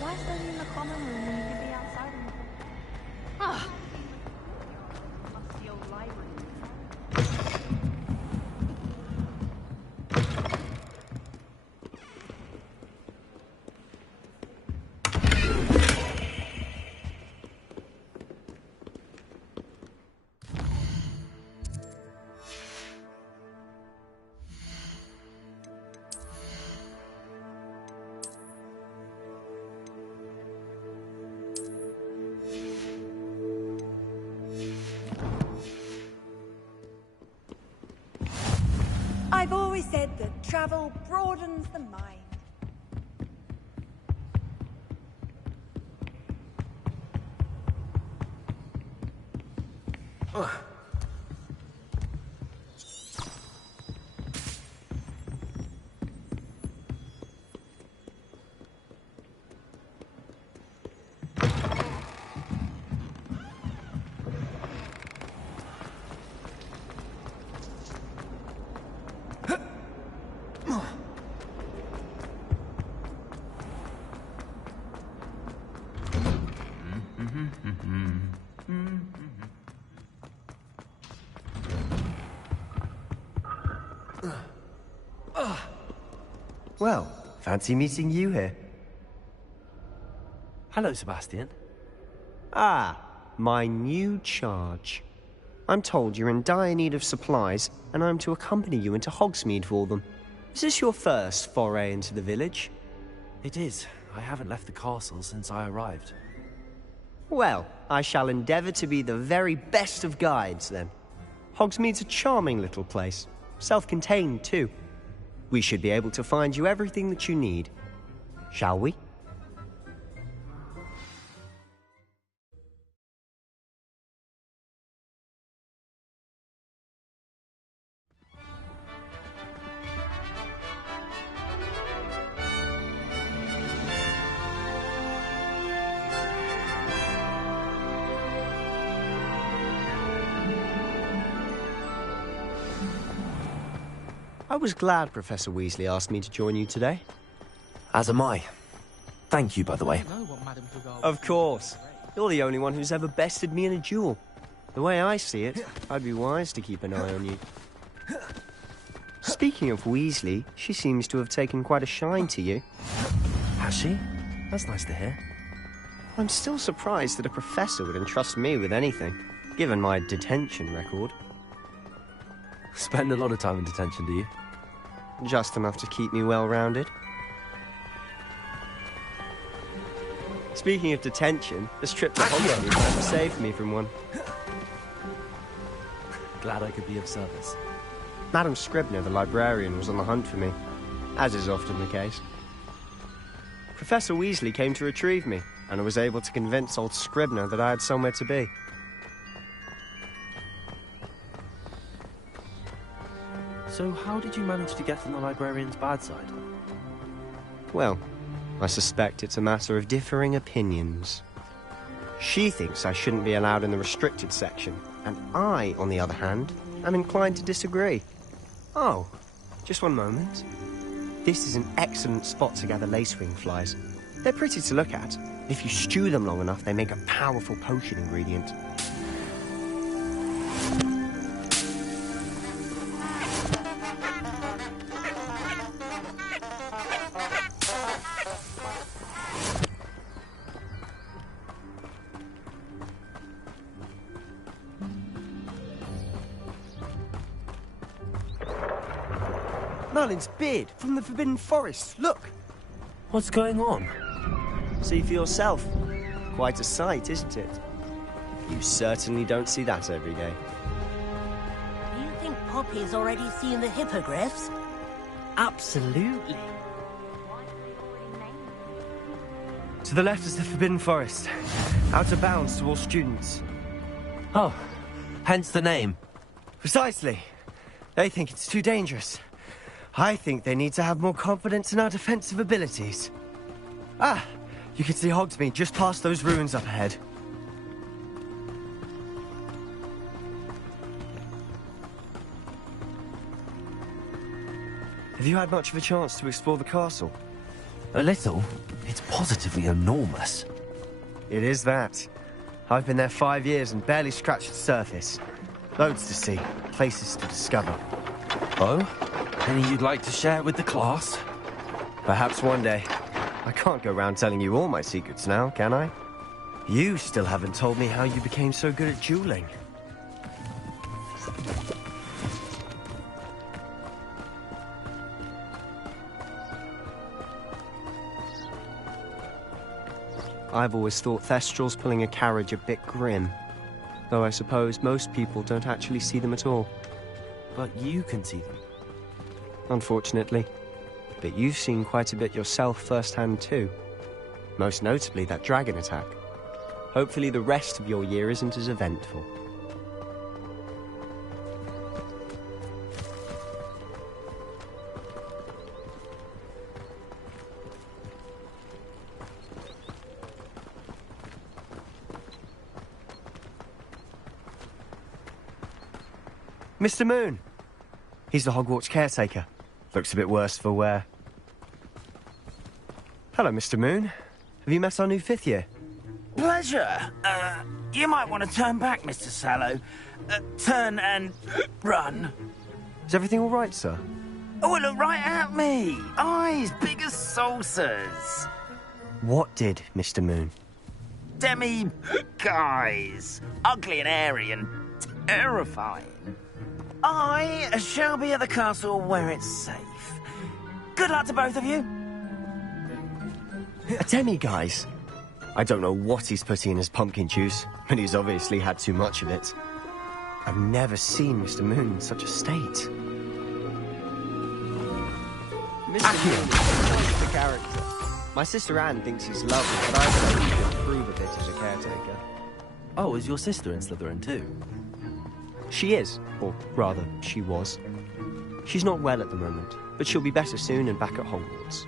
Why study in the common room when you could be outside in the... Ah! Must be old library. I've always said that travel broadens the mind. Well, fancy meeting you here. Hello, Sebastian. Ah, my new charge. I'm told you're in dire need of supplies, and I'm to accompany you into Hogsmeade for them. Is this your first foray into the village? It is. I haven't left the castle since I arrived. Well, I shall endeavour to be the very best of guides, then. Hogsmeade's a charming little place. Self-contained, too. We should be able to find you everything that you need. Shall we? I was glad Professor Weasley asked me to join you today. As am I. Thank you, by the way. Of course. You're the only one who's ever bested me in a duel. The way I see it, I'd be wise to keep an eye on you. Speaking of Weasley, she seems to have taken quite a shine to you. Has she? That's nice to hear. I'm still surprised that a professor would entrust me with anything, given my detention record. Spend a lot of time in detention, do you? Just enough to keep me well-rounded. Speaking of detention, this trip to Hogwarts never saved me from one. Glad I could be of service. Madam Scribner, the librarian, was on the hunt for me, as is often the case. Professor Weasley came to retrieve me, and I was able to convince old Scribner that I had somewhere to be. So how did you manage to get on the librarian's bad side? Well, I suspect it's a matter of differing opinions. She thinks I shouldn't be allowed in the restricted section, and I, on the other hand, am inclined to disagree. Oh, just one moment. This is an excellent spot to gather lacewing flies. They're pretty to look at. If you stew them long enough, they make a powerful potion ingredient. Merlin's beard from the Forbidden Forest. Look! What's going on? See for yourself. Quite a sight, isn't it? You certainly don't see that every day. Do you think Poppy's already seen the hippogriffs? Absolutely. To the left is the Forbidden Forest. Out of bounds to all students. Oh, hence the name. Precisely. They think it's too dangerous. I think they need to have more confidence in our defensive abilities. Ah, you can see Hogsmeade just past those ruins up ahead. Have you had much of a chance to explore the castle? A little. It's positively enormous. It is that. I've been there 5 years and barely scratched the surface. Loads to see, places to discover. Oh? Any you'd like to share with the class? Perhaps one day. I can't go around telling you all my secrets now, can I? You still haven't told me how you became so good at dueling. I've always thought Thestrals pulling a carriage a bit grim. Though I suppose most people don't actually see them at all. But you can see them. Unfortunately. But you've seen quite a bit yourself firsthand too. Most notably that dragon attack. Hopefully the rest of your year isn't as eventful. Mr. Moon! He's the Hogwarts caretaker. Looks a bit worse for wear. Hello, Mr. Moon. Have you met our new 5th year? Pleasure. You might want to turn back, Mr. Sallow. Turn and run. Is everything all right, sir? Oh, look right at me. Eyes big as saucers. What did, Mr. Moon? Guys. Ugly and airy and terrifying. I shall be at the castle where it's safe. Good luck to both of you. A demi-guise? I don't know what he's putting in his pumpkin juice, but he's obviously had too much of it. I've never seen Mr. Moon in such a state. Mr. Moon, the character. My sister Anne thinks he's lovely, but I say he could improve a bit as a caretaker. Oh, is your sister in Slytherin too? She is, or rather, she was. She's not well at the moment, but she'll be better soon and back at Hogwarts.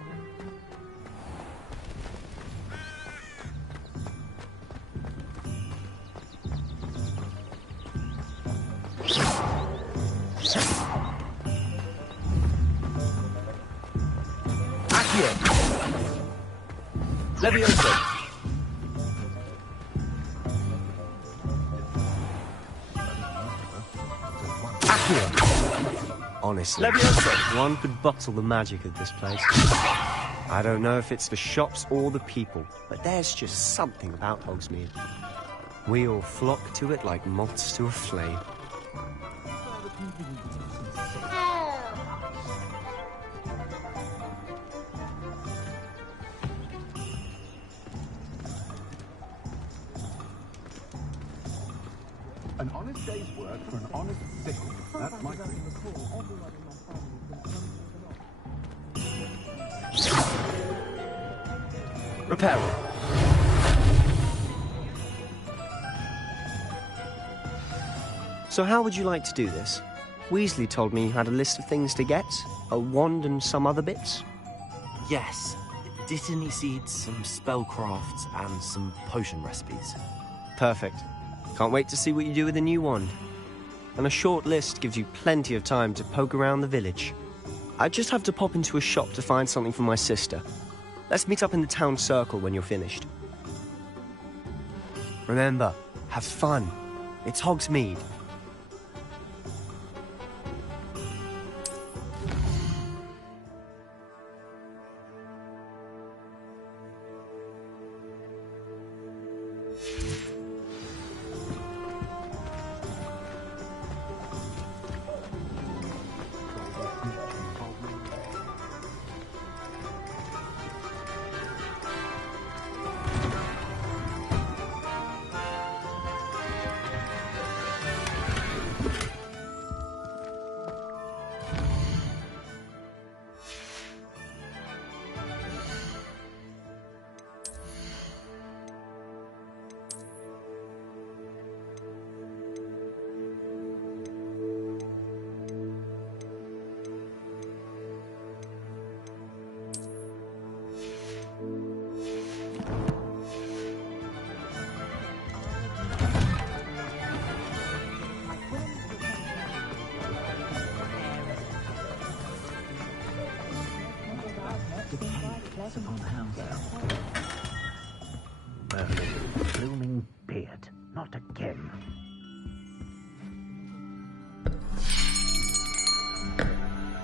Levioso! Honestly, one could bottle the magic of this place. I don't know if it's the shops or the people, but there's just something about Hogsmeade. We all flock to it like moths to a flame. An honest day's work for an honest sickle. That's my dream. Repair it. So how would you like to do this? Weasley told me you had a list of things to get, a wand and some other bits. Yes. Dittany seeds, some spellcrafts, and some potion recipes. Perfect. Can't wait to see what you do with the new wand. And a short list gives you plenty of time to poke around the village. I just have to pop into a shop to find something for my sister. Let's meet up in the town circle when you're finished. Remember, have fun. It's Hogsmeade.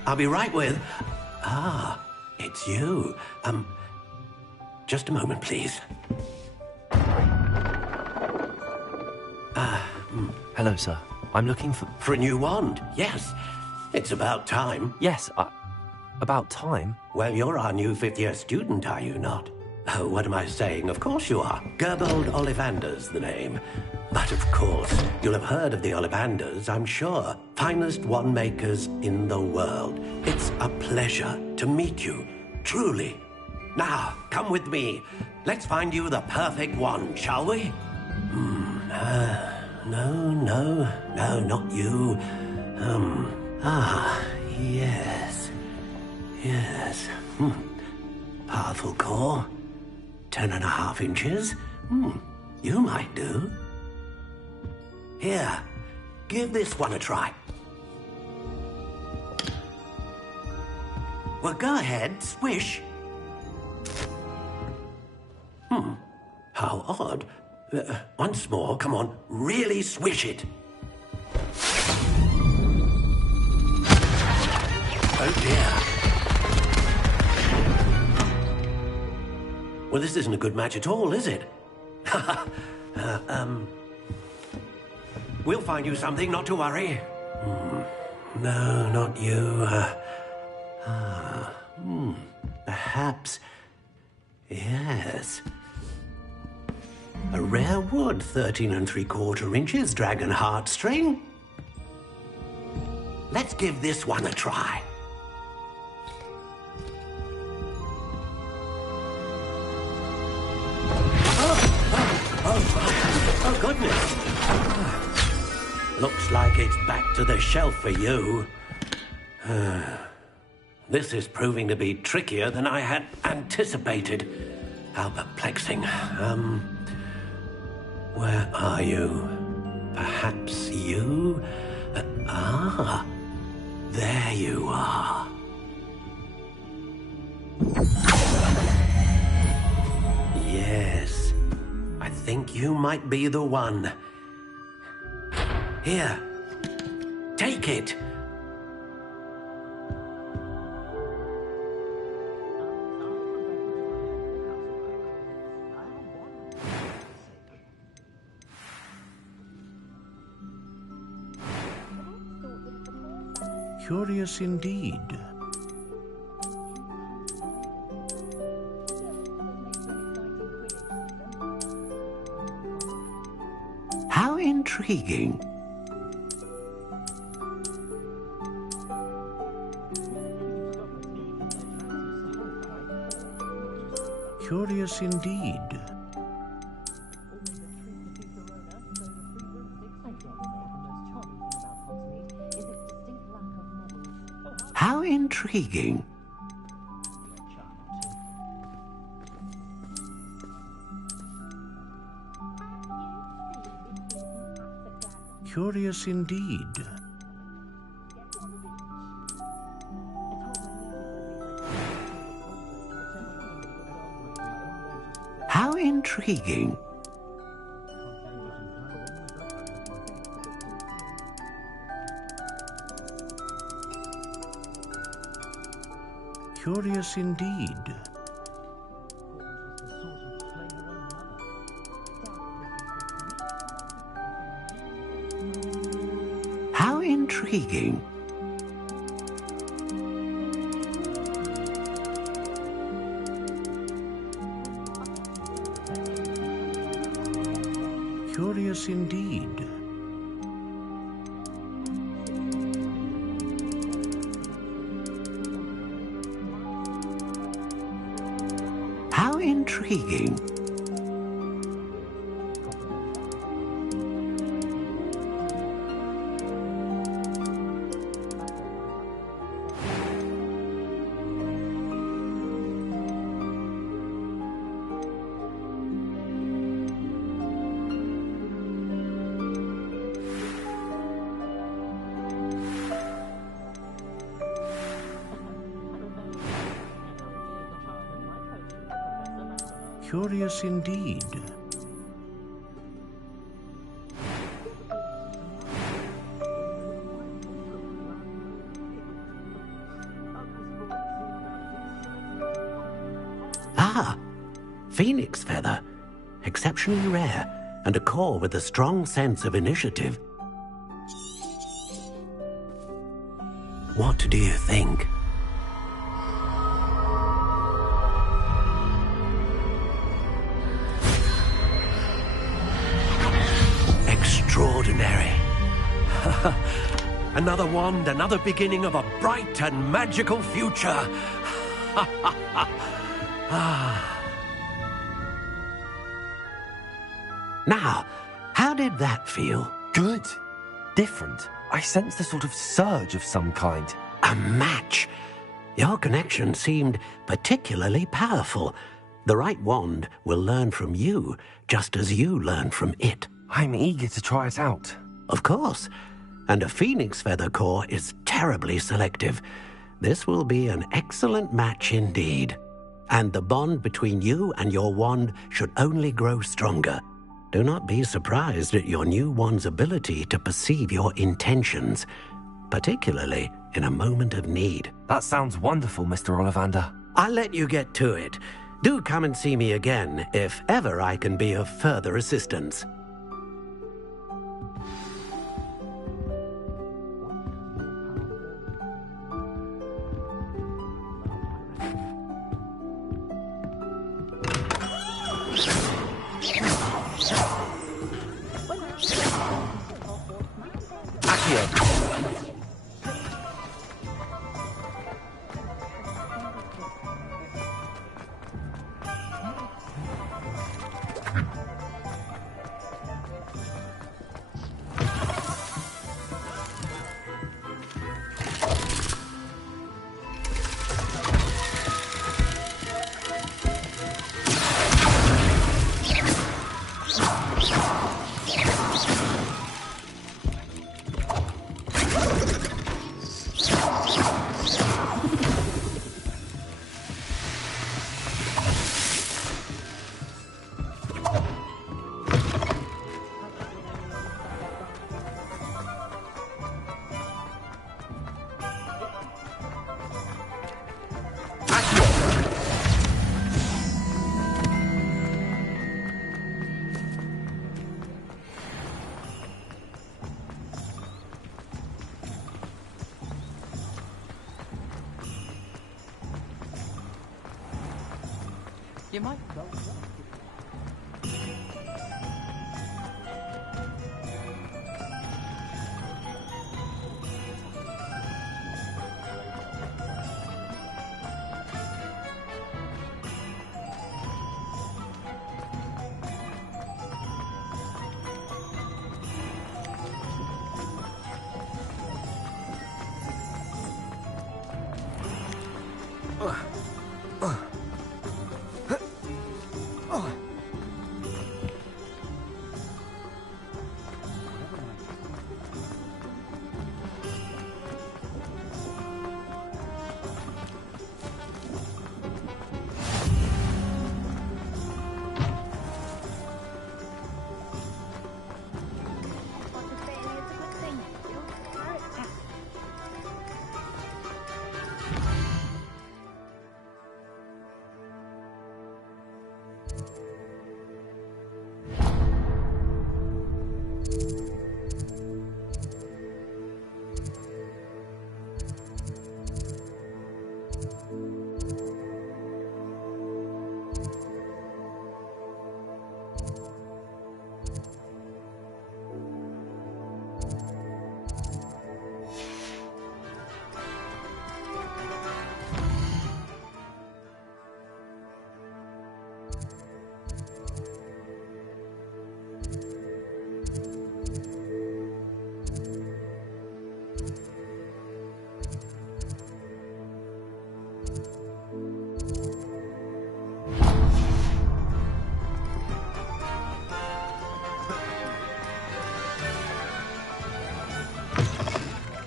I'll be right with... Ah, it's you. Just a moment, please. Hello, sir. I'm looking for... For a new wand, yes. It's about time. Yes, about time? Well, you're our new fifth-year student, are you not? Oh, what am I saying? Of course you are. Gerbold Ollivander's the name. But of course, you'll have heard of the Ollivanders, I'm sure. Finest wand makers in the world. It's a pleasure to meet you, truly. Now, come with me. Let's find you the perfect wand, shall we? No, not you. Yes. Powerful core. 10.5 inches. You might do. Here, give this one a try. Well, go ahead, swish. How odd. Once more, come on, really swish it. Oh dear. Well, this isn't a good match at all, is it? We'll find you something, not to worry. No, not you. Perhaps... Yes. A rare wood, 13 3/4 inches, dragon heartstring. Let's give this one a try. Oh, goodness. Looks like it's back to the shelf for you. This is proving to be trickier than I had anticipated. How perplexing. Where are you? Perhaps you? There you are. Yes, I think you might be the one. Here, take it. Curious indeed. How intriguing. Curious indeed. How intriguing. Curious indeed. How intriguing. Curious indeed. How intriguing. Curious indeed. How intriguing. Curious indeed. Phoenix feather. Exceptionally rare, and a core with a strong sense of initiative. What do you think? Extraordinary. Another wand, another beginning of a bright and magical future. Now, how did that feel? Good. Different. I sensed a sort of surge of some kind. A match. Your connection seemed particularly powerful. The right wand will learn from you, just as you learn from it. I'm eager to try it out. Of course. And a phoenix feather core is terribly selective. This will be an excellent match indeed. And the bond between you and your wand should only grow stronger. Do not be surprised at your new wand's ability to perceive your intentions, particularly in a moment of need. That sounds wonderful, Mr. Ollivander. I'll let you get to it. Do come and see me again if ever I can be of further assistance. You might go.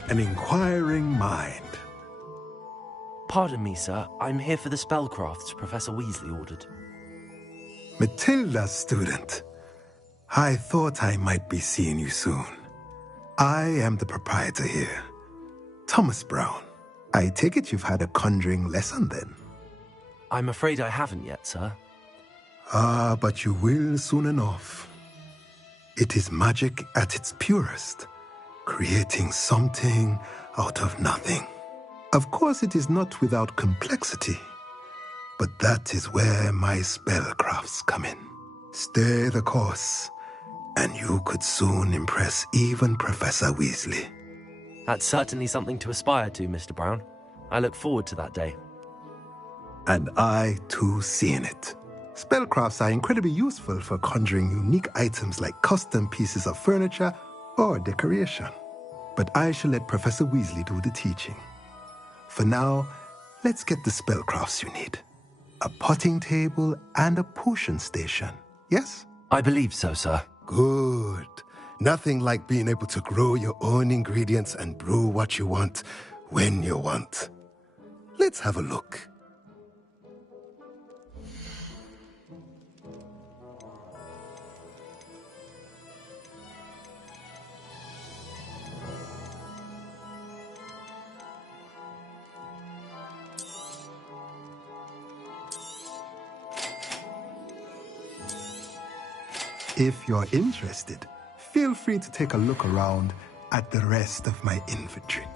An inquiring mind. Pardon me, sir. I'm here for the spellcrafts Professor Weasley ordered. Matilda's student. I thought I might be seeing you soon. I am the proprietor here, Thomas Brown. I take it you've had a conjuring lesson then? I'm afraid I haven't yet, sir. Ah, but you will soon enough. It is magic at its purest, creating something out of nothing. Of course, it is not without complexity, but that is where my spellcrafts come in. Stay the course, and you could soon impress even Professor Weasley. That's certainly something to aspire to, Mr. Brown. I look forward to that day. And I, too, see in it. Spellcrafts are incredibly useful for conjuring unique items like custom pieces of furniture or decoration. But I shall let Professor Weasley do the teaching. For now, let's get the spellcrafts you need. A potting table and a potion station, yes? I believe so, sir. Good. Nothing like being able to grow your own ingredients and brew what you want when you want. Let's have a look. If you're interested, feel free to take a look around at the rest of my inventory.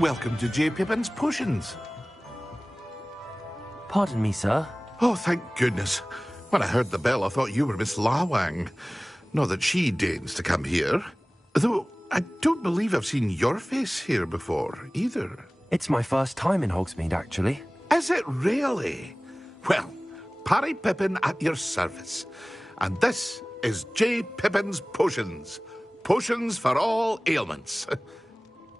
Welcome to J. Pippin's Potions. Pardon me, sir. Oh, thank goodness. When I heard the bell, I thought you were Miss Lawang. Not that she deigns to come here. Though, I don't believe I've seen your face here before, either. It's my first time in Hogsmeade, actually. Is it really? Well, Parry Pippin at your service. And this is J. Pippin's Potions. Potions for all ailments.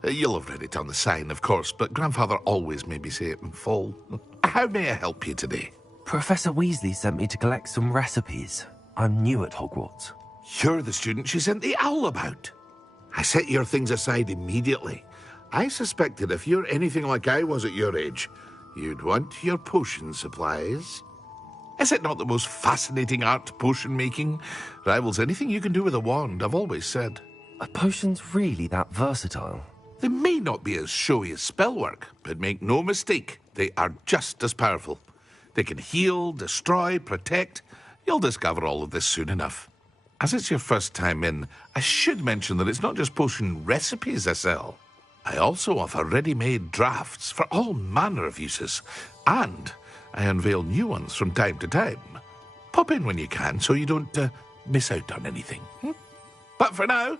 You'll have read it on the sign, of course, but Grandfather always made me say it in full. How may I help you today? Professor Weasley sent me to collect some recipes. I'm new at Hogwarts. You're the student she sent the owl about. I set your things aside immediately. I suspected if you're anything like I was at your age, you'd want your potion supplies. Is it not the most fascinating art, potion making? Rivals anything you can do with a wand, I've always said. Are potions really that versatile? They may not be as showy as spellwork, but make no mistake, they are just as powerful. They can heal, destroy, protect. You'll discover all of this soon enough. As it's your first time in, I should mention that it's not just potion recipes I sell. I also offer ready-made drafts for all manner of uses, and I unveil new ones from time to time. Pop in when you can so you don't miss out on anything. But for now,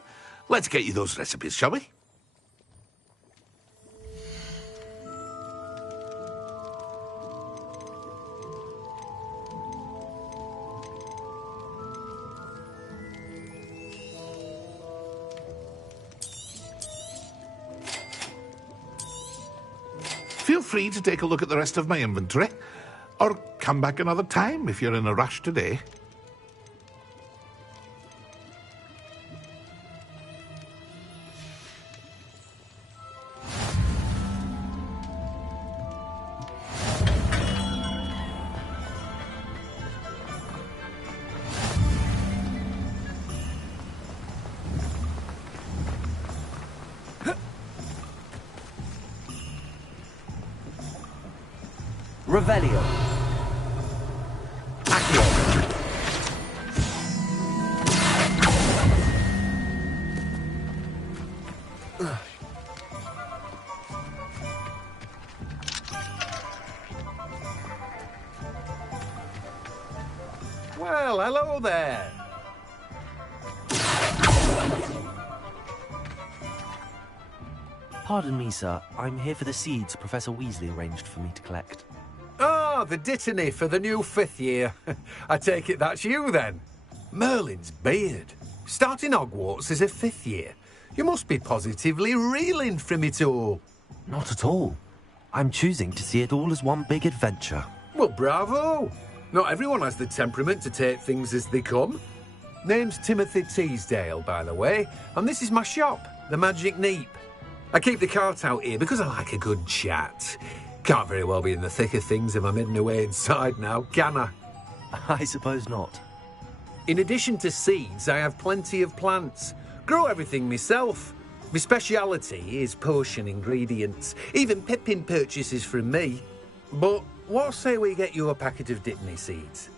let's get you those recipes, shall we? Feel free to take a look at the rest of my inventory, or come back another time if you're in a rush today. Revelio. Well, hello there. Pardon me, sir. I'm here for the seeds Professor Weasley arranged for me to collect. Ah, the dittany for the new 5th year. I take it that's you, then. Merlin's beard. Starting Hogwarts as a 5th year. You must be positively reeling from it all. Not at all. I'm choosing to see it all as one big adventure. Well, bravo. Not everyone has the temperament to take things as they come. Name's Timothy Teasdale, by the way, and this is my shop, the magic neep. I keep the cart out here because I like a good chat. Can't very well be in the thick of things if I'm hidden away inside now, can I? I suppose not. In addition to seeds, I have plenty of plants. Grow everything myself. My speciality is potion ingredients. Even Pippin purchases from me. But what say we get you a packet of dittany seeds?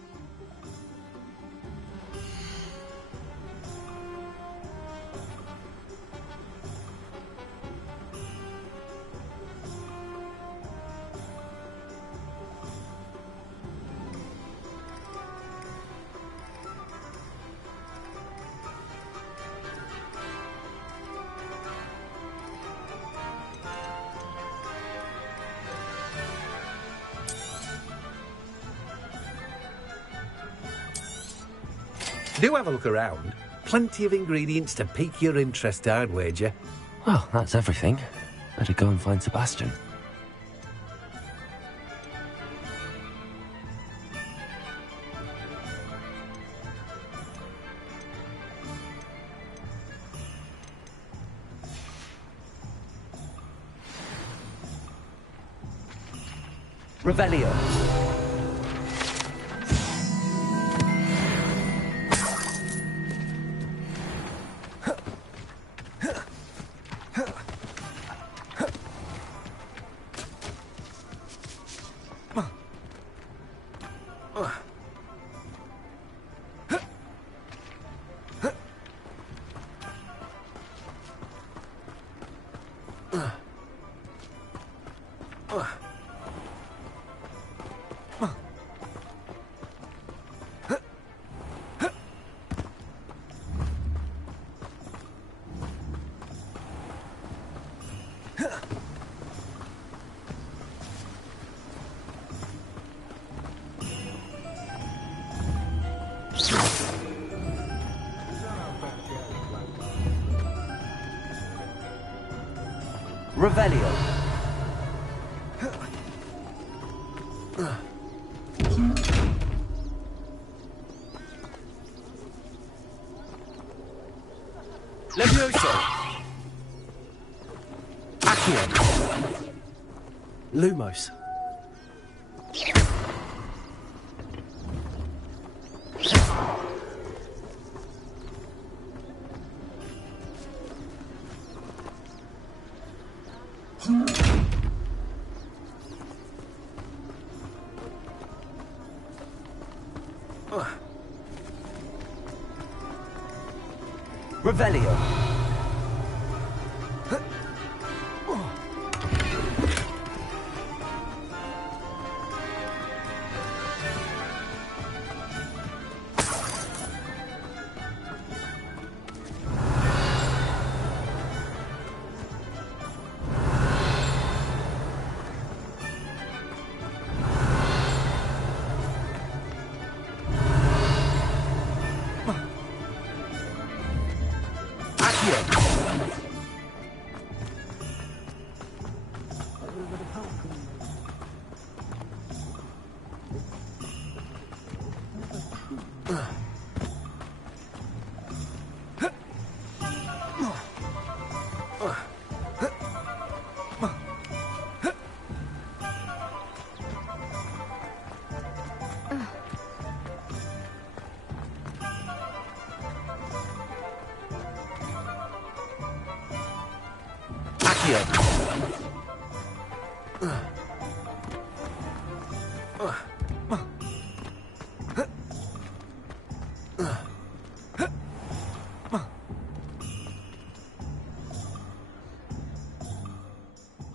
Do have a look around. Plenty of ingredients to pique your interest, I'd wager. Well, that's everything. Better go and find Sebastian. Revelio. Revelio. Levioso. Accio. Lumos. Revelio.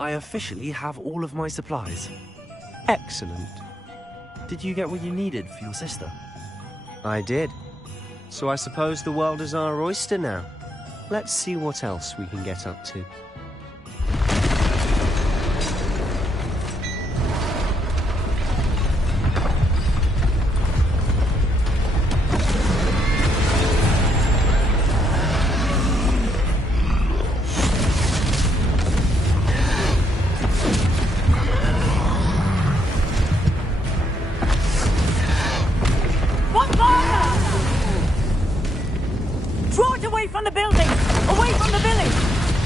I officially have all of my supplies. Excellent. Did you get what you needed for your sister? I did. So I suppose the world is our oyster now. Let's see what else we can get up to. Draw it away from the building! Away from the village!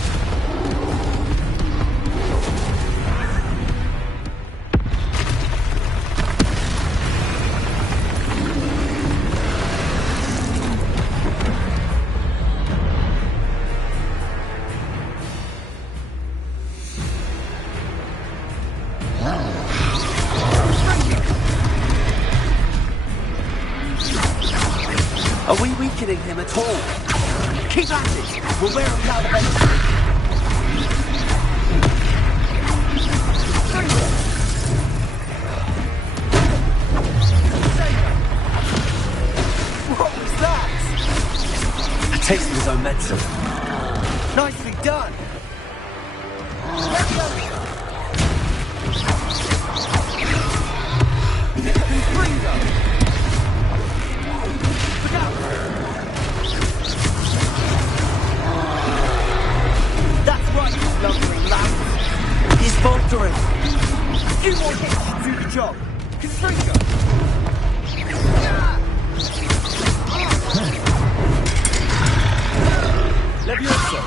Are we weakening him at all? Keep at it! We'll wear him down eventually. What was that? A taste of his own medicine. Nicely done! That's right, you blundering lamb. He's faltering. A few more hits should do the job. Constringer. Levioso.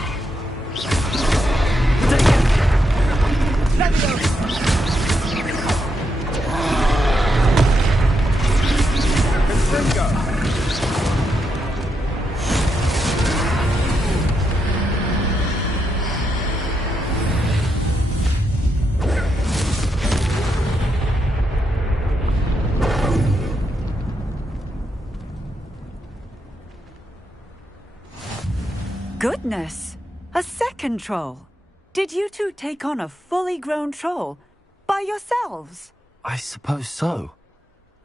Goodness! A second troll! Did you two take on a fully grown troll? By yourselves? I suppose so.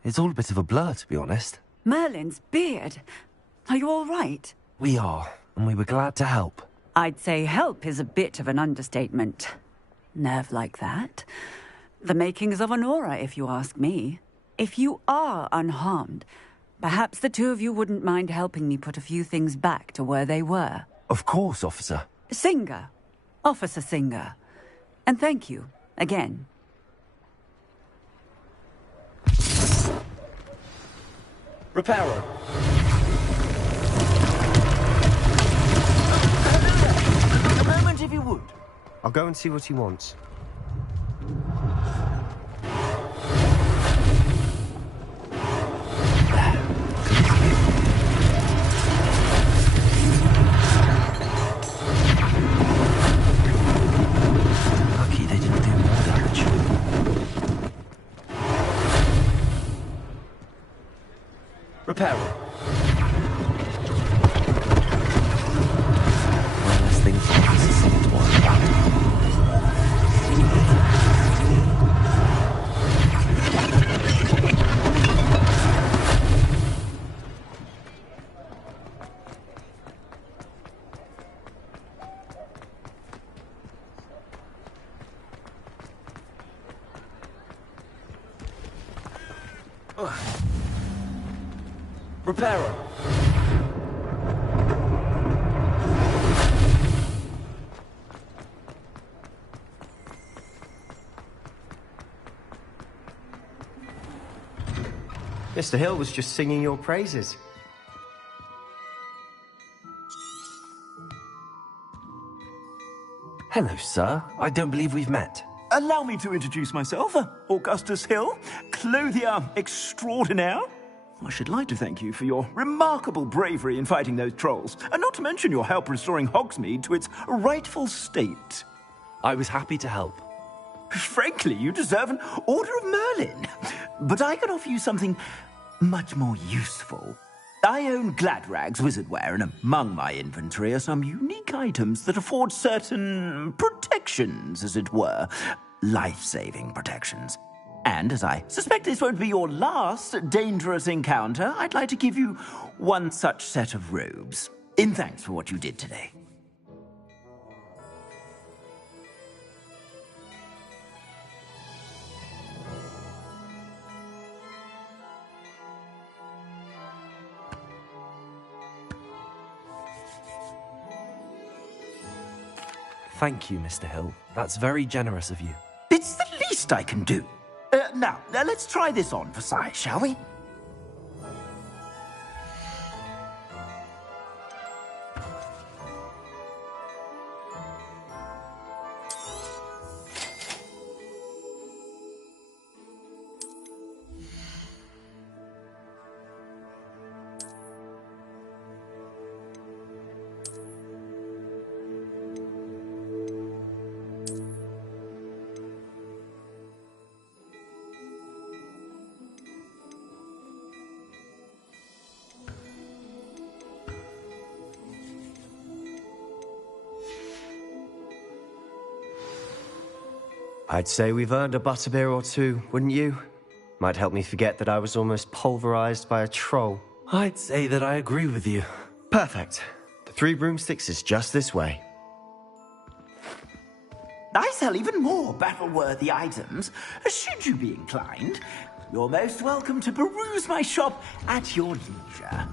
It's all a bit of a blur, to be honest. Merlin's beard. Are you all right? We are, and we were glad to help. I'd say help is a bit of an understatement. Nerve like that. The makings of an aura, if you ask me. If you are unharmed, perhaps the two of you wouldn't mind helping me put a few things back to where they were. Of course, officer. Singer. Officer Singer. And thank you, again. Reparo. A moment, if you would. I'll go and see what he wants. Lucky they didn't do more damage. Reparo. One less thing for Officer Singer to worry about. Reparo. Mr. Hill was just singing your praises. Hello, sir. I don't believe we've met. Allow me to introduce myself, Augustus Hill, clothier extraordinaire. I should like to thank you for your remarkable bravery in fighting those trolls, and not to mention your help restoring Hogsmeade to its rightful state. I was happy to help. Frankly, you deserve an Order of Merlin. But I can offer you something much more useful. I own Gladrag's wizardware, and among my inventory are some unique items that afford certain protections, as it were. Life-saving protections. And as I suspect this won't be your last dangerous encounter, I'd like to give you one such set of robes, in thanks for what you did today. Thank you, Mr. Hill. That's very generous of you. It's the least I can do. Now, let's try this on for size, shall we? I'd say we've earned a butterbeer or two, wouldn't you? Might help me forget that I was almost pulverized by a troll. I'd say that I agree with you. Perfect. The Three Broomsticks is just this way. I sell even more battle-worthy items. Should you be inclined, you're most welcome to peruse my shop at your leisure.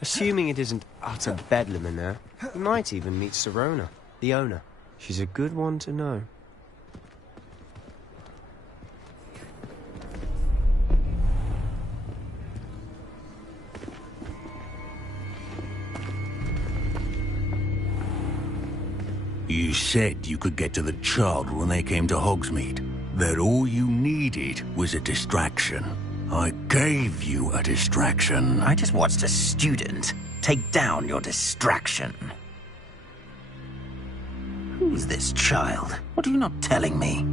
Assuming it isn't utter bedlam in there, you might even meet Sirona, the owner. She's a good one to know. You said you could get to the child when they came to Hogsmeade. That all you needed was a distraction. I gave you a distraction. I just watched a student take down your distraction. Who's this child? What are you not telling me?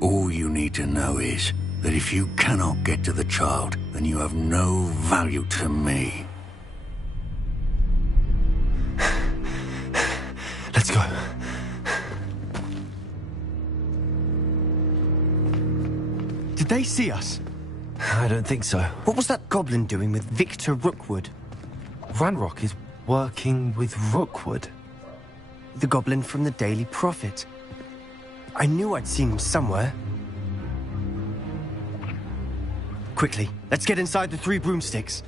All you need to know is that if you cannot get to the child, then you have no value to me. Let's go. Did they see us? I don't think so. What was that goblin doing with Victor Rookwood? Ranrock is working with Rookwood. The goblin from the Daily Prophet. I knew I'd seen him somewhere. Quickly, let's get inside the Three Broomsticks.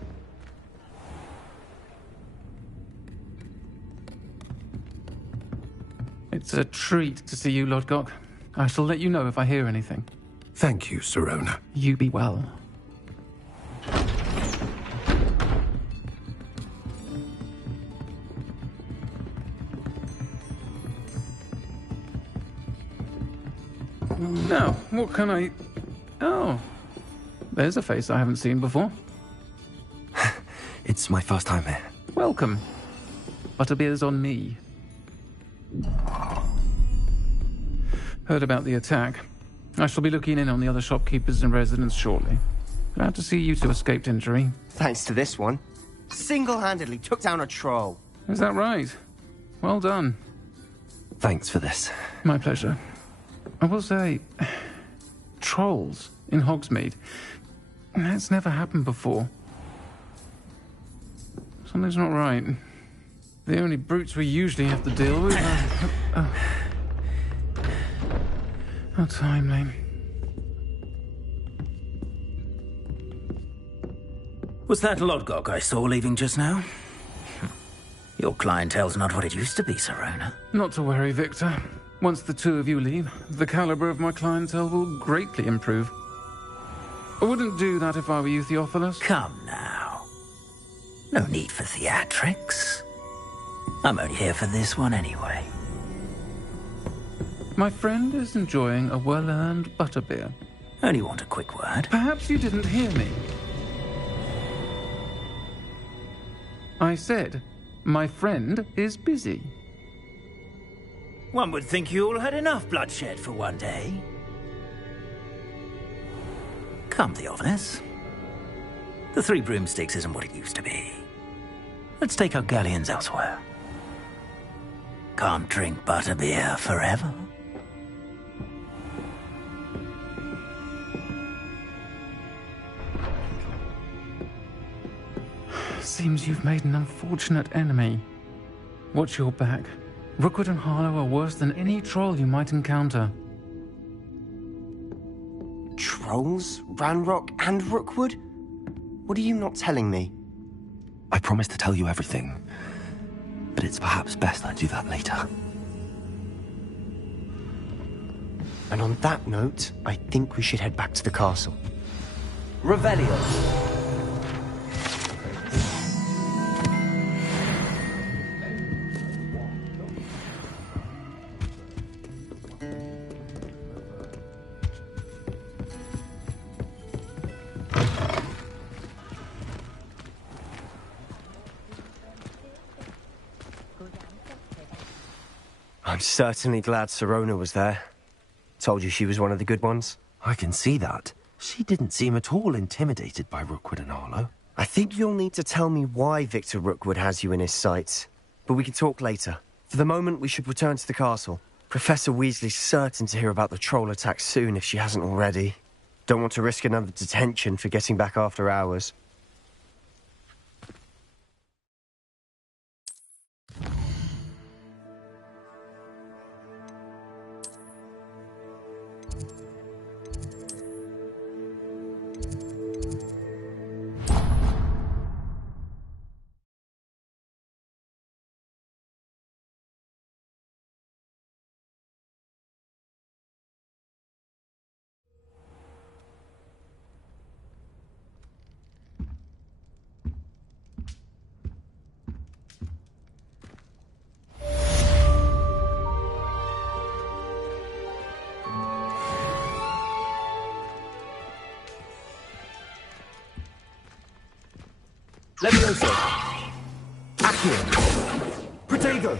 It's a treat to see you, Lodgok. I shall let you know if I hear anything. Thank you, Sirona. You be well. Now, what can I... Oh, there's a face I haven't seen before. It's my first time here. Welcome. Butterbeer's on me. Heard about the attack. I shall be looking in on the other shopkeepers and residents shortly. Glad to see you two escaped injury. Thanks to this one. Single-handedly took down a troll. Is that right? Well done. Thanks for this. My pleasure. I will say, trolls in Hogsmeade. That's never happened before. Something's not right. The only brutes we usually have to deal with are... How timely. Was that Lodgok I saw leaving just now? Your clientele's not what it used to be, Sirona. Not to worry, Victor. Once the two of you leave, the caliber of my clientele will greatly improve. I wouldn't do that if I were you, Theophilus. Come now. No need for theatrics. I'm only here for this one anyway. My friend is enjoying a well-earned butterbeer. Only want a quick word. Perhaps you didn't hear me. I said, my friend is busy. One would think you all had enough bloodshed for one day. Come, Theophilus. The Three Broomsticks isn't what it used to be. Let's take our galleons elsewhere. Can't drink butterbeer forever. Seems you've made an unfortunate enemy. Watch your back. Rookwood and Harlow are worse than any troll you might encounter. Trolls? Ranrock and Rookwood? What are you not telling me? I promise to tell you everything, but it's perhaps best I do that later. And on that note, I think we should head back to the castle. Revelio. I'm certainly glad Sirona was there. Told you she was one of the good ones. I can see that. She didn't seem at all intimidated by Rookwood and Harlow. I think you'll need to tell me why Victor Rookwood has you in his sights. but we can talk later. For the moment, we should return to the castle. Professor Weasley's certain to hear about the troll attack soon if she hasn't already. Don't want to risk another detention for getting back after hours. Levioso! Accio! Protego!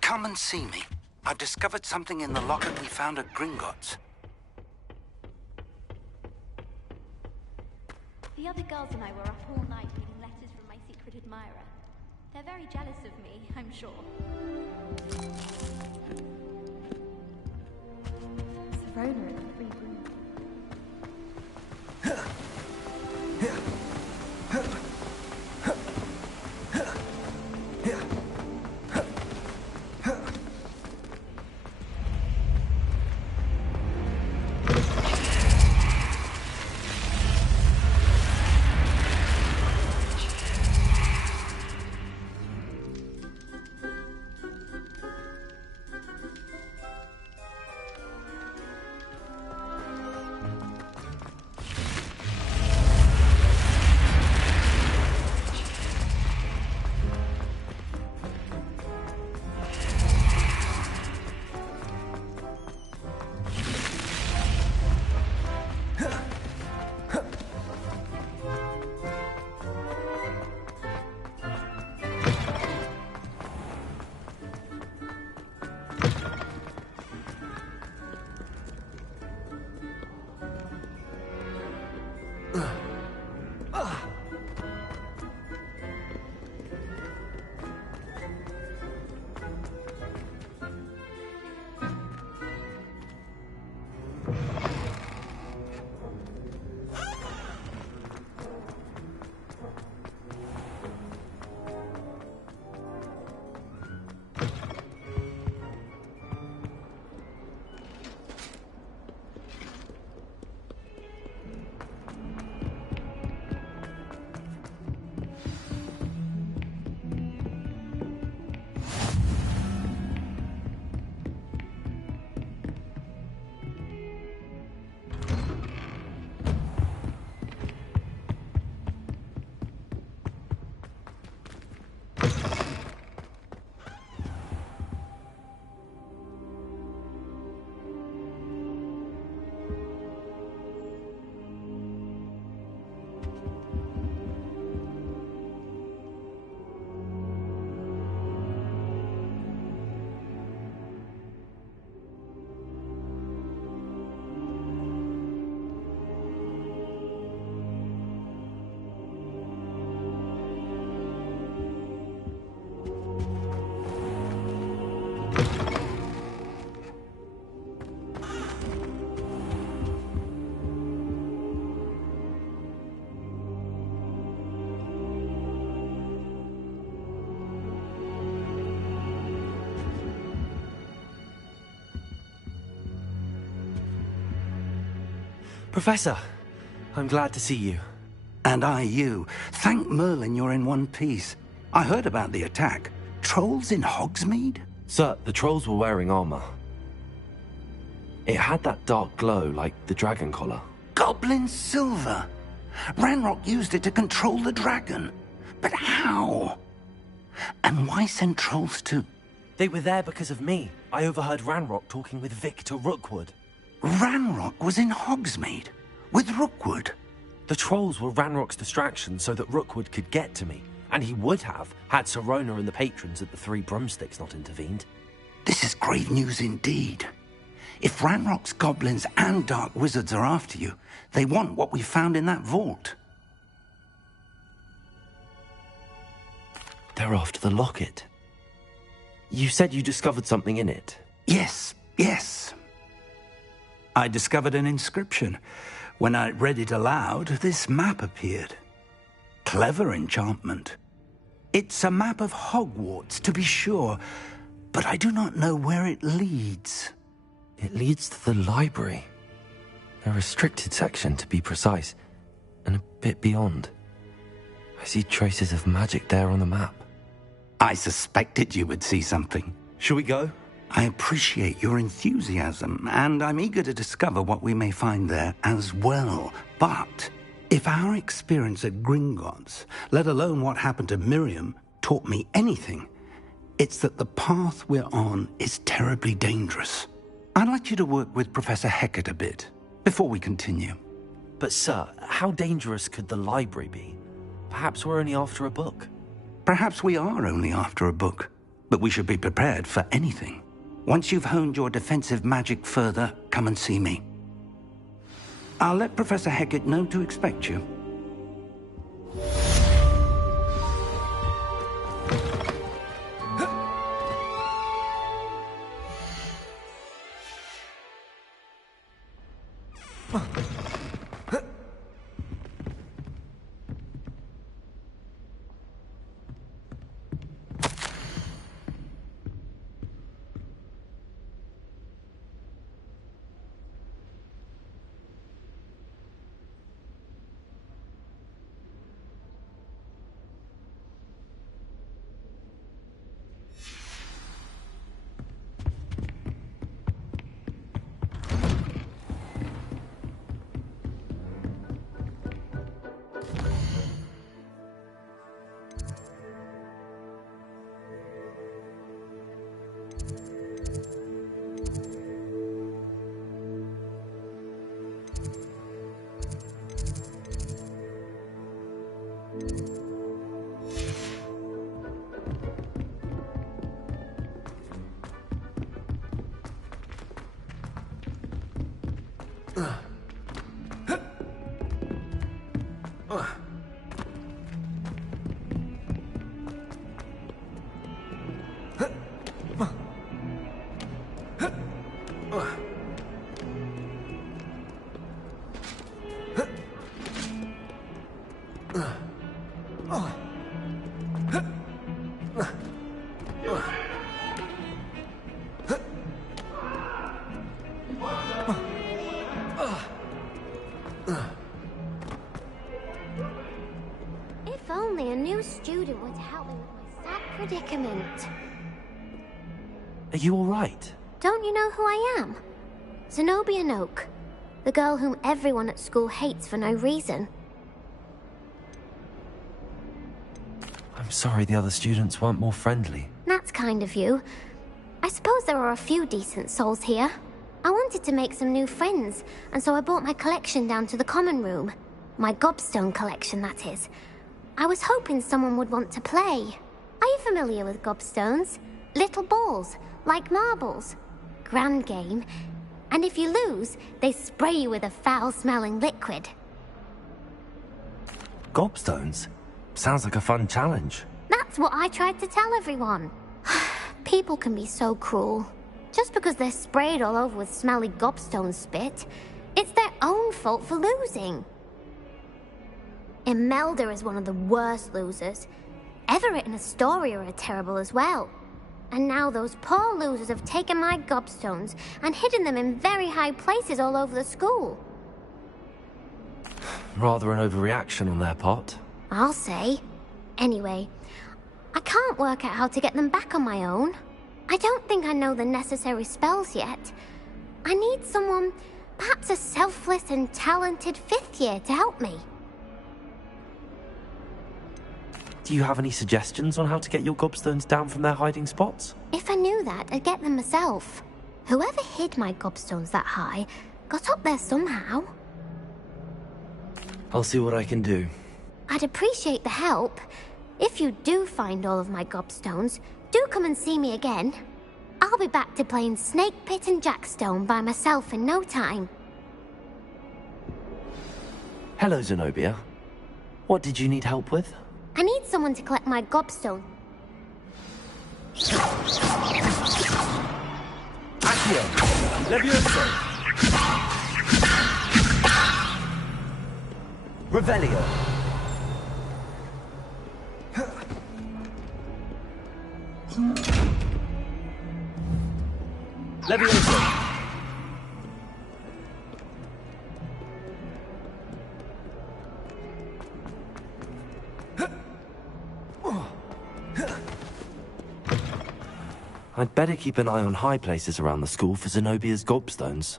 Come and see me. I've discovered something in the locket we found at Gringotts. The other girls and I were up all night reading letters from my secret admirer. They're very jealous of me, I'm sure. Savona at the free room. Professor, I'm glad to see you. And I you. Thank Merlin you're in one piece. I heard about the attack. Trolls in Hogsmeade? Sir, the trolls were wearing armor. It had that dark glow like the dragon collar. Goblin silver! Ranrock used it to control the dragon. But how? And why send trolls to... They were there because of me. I overheard Ranrock talking with Victor Rookwood. Ranrock was in Hogsmeade? With Rookwood? The trolls were Ranrock's distraction so that Rookwood could get to me, and he would have had Sirona and the patrons at the Three Broomsticks not intervened. This is grave news indeed. If Ranrock's goblins and dark wizards are after you, they want what we found in that vault. They're after the locket. You said you discovered something in it. Yes. I discovered an inscription. When I read it aloud, this map appeared. Clever enchantment. It's a map of Hogwarts, to be sure, but I do not know where it leads. It leads to the library. A restricted section, to be precise, and a bit beyond. I see traces of magic there on the map. I suspected you would see something. Shall we go? I appreciate your enthusiasm, and I'm eager to discover what we may find there as well. But if our experience at Gringotts, let alone what happened to Miriam, taught me anything, it's that the path we're on is terribly dangerous. I'd like you to work with Professor Hecat a bit before we continue. But sir, how dangerous could the library be? Perhaps we're only after a book. Perhaps we are only after a book, but we should be prepared for anything. Once you've honed your defensive magic further, come and see me. I'll let Professor Hecat know to expect you. If only a new student would help me with my sad predicament. Are you all right? Don't you know who I am? Zenobia Noak, the girl whom everyone at school hates for no reason. I'm sorry the other students weren't more friendly. That's kind of you. I suppose there are a few decent souls here. I wanted to make some new friends, and so I brought my collection down to the common room. My gobstone collection, that is. I was hoping someone would want to play. Are you familiar with gobstones? Little balls, like marbles. Grand game. And if you lose, they spray you with a foul-smelling liquid. Gobstones? Sounds like a fun challenge. That's what I tried to tell everyone. People can be so cruel. Just because they're sprayed all over with smelly gobstone spit, it's their own fault for losing. Imelda is one of the worst losers. Everett and Astoria are terrible as well. And now those poor losers have taken my gobstones and hidden them in very high places all over the school. Rather an overreaction on their part. I'll say. Anyway, I can't work out how to get them back on my own. I don't think I know the necessary spells yet. I need someone, perhaps a selfless and talented 5th year to help me. Do you have any suggestions on how to get your gobstones down from their hiding spots? If I knew that, I'd get them myself. Whoever hid my gobstones that high got up there somehow. I'll see what I can do. I'd appreciate the help. If you do find all of my gobstones, do come and see me again. I'll be back to playing Snake Pit and Jackstone by myself in no time. Hello, Zenobia. What did you need help with? I need someone to collect my gobstone. Accio! Levioso! Revelio! Levioso! I'd better keep an eye on high places around the school for Zenobia's gobstones.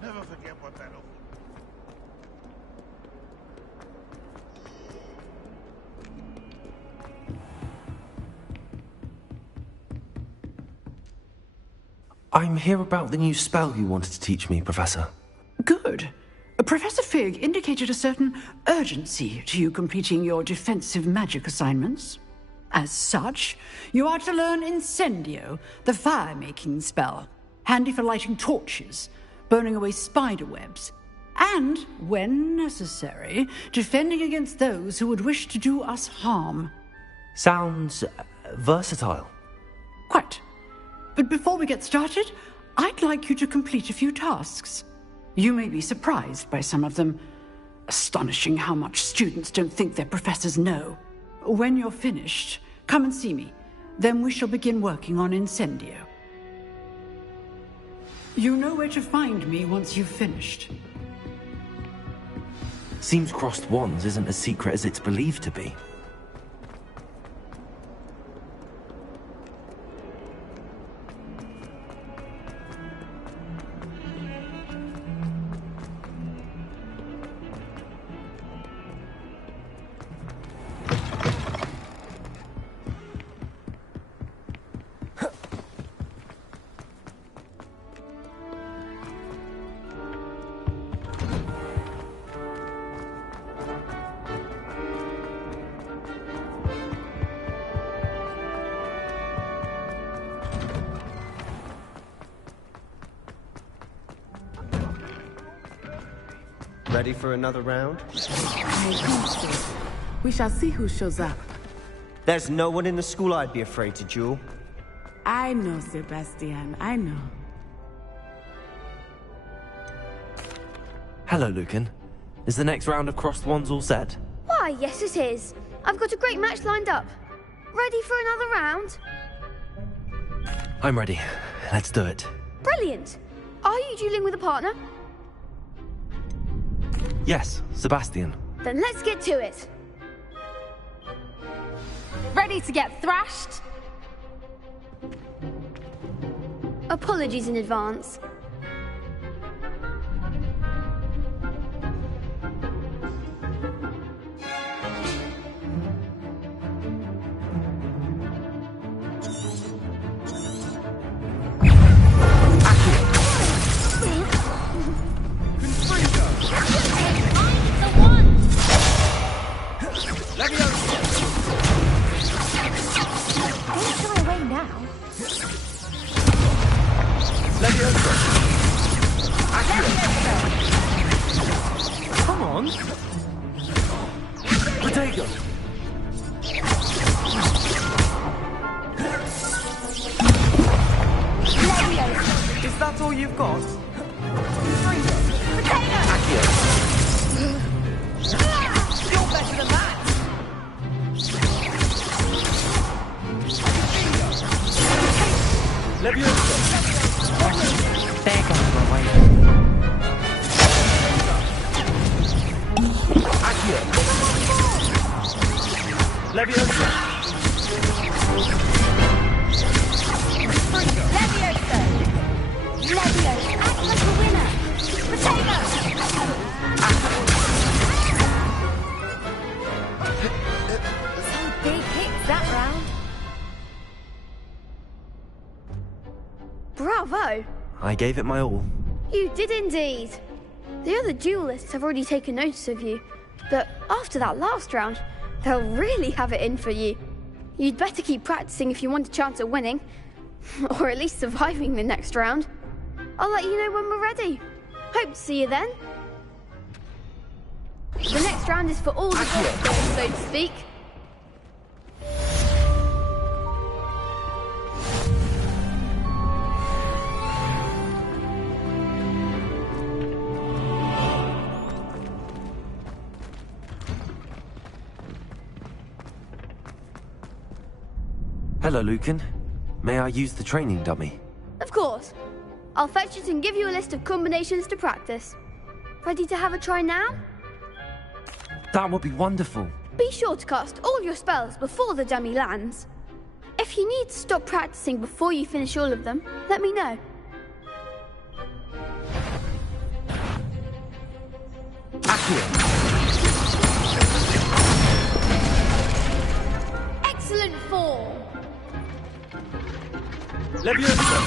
Never forget what that old... I'm here about the new spell you wanted to teach me, Professor. Good. Professor Fig indicated a certain urgency to you completing your defensive magic assignments. As such, you are to learn Incendio, the fire-making spell, handy for lighting torches, burning away spider webs, and, when necessary, defending against those who would wish to do us harm. Sounds versatile. Quite. But before we get started, I'd like you to complete a few tasks. You may be surprised by some of them. Astonishing how much students don't think their professors know. When you're finished, come and see me. Then we shall begin working on Incendio. You know where to find me once you've finished. Seems crossed wands isn't as secret as it's believed to be. Ready for another round? We shall see who shows up. There's no one in the school I'd be afraid to duel. I know, Sebastian, I know. Hello, Lucan. Is the next round of crossed wands all set? Why, yes it is. I've got a great match lined up. Ready for another round? I'm ready. Let's do it. Brilliant. Are you dueling with a partner? Yes, Sebastian. Then let's get to it. Ready to get thrashed? Apologies in advance. Come on. Protego. Is that all you've got? You're better than that. Leviosa! There goes my way. Accio! Leviosa! Leviosa! Leviosa! Act like a winner! Potato! Some big hits that round. Bravo! I gave it my all. You did indeed. The other duelists have already taken notice of you, but after that last round, they'll really have it in for you. You'd better keep practicing if you want a chance at winning, or at least surviving the next round. I'll let you know when we're ready. Hope to see you then. The next round is for all the gobstones, so to speak. Hello, Lucan. May I use the training dummy? Of course. I'll fetch it and give you a list of combinations to practice. Ready to have a try now? That would be wonderful. Be sure to cast all your spells before the dummy lands. If you need to stop practicing before you finish all of them, let me know. Excellent form! Leviosa!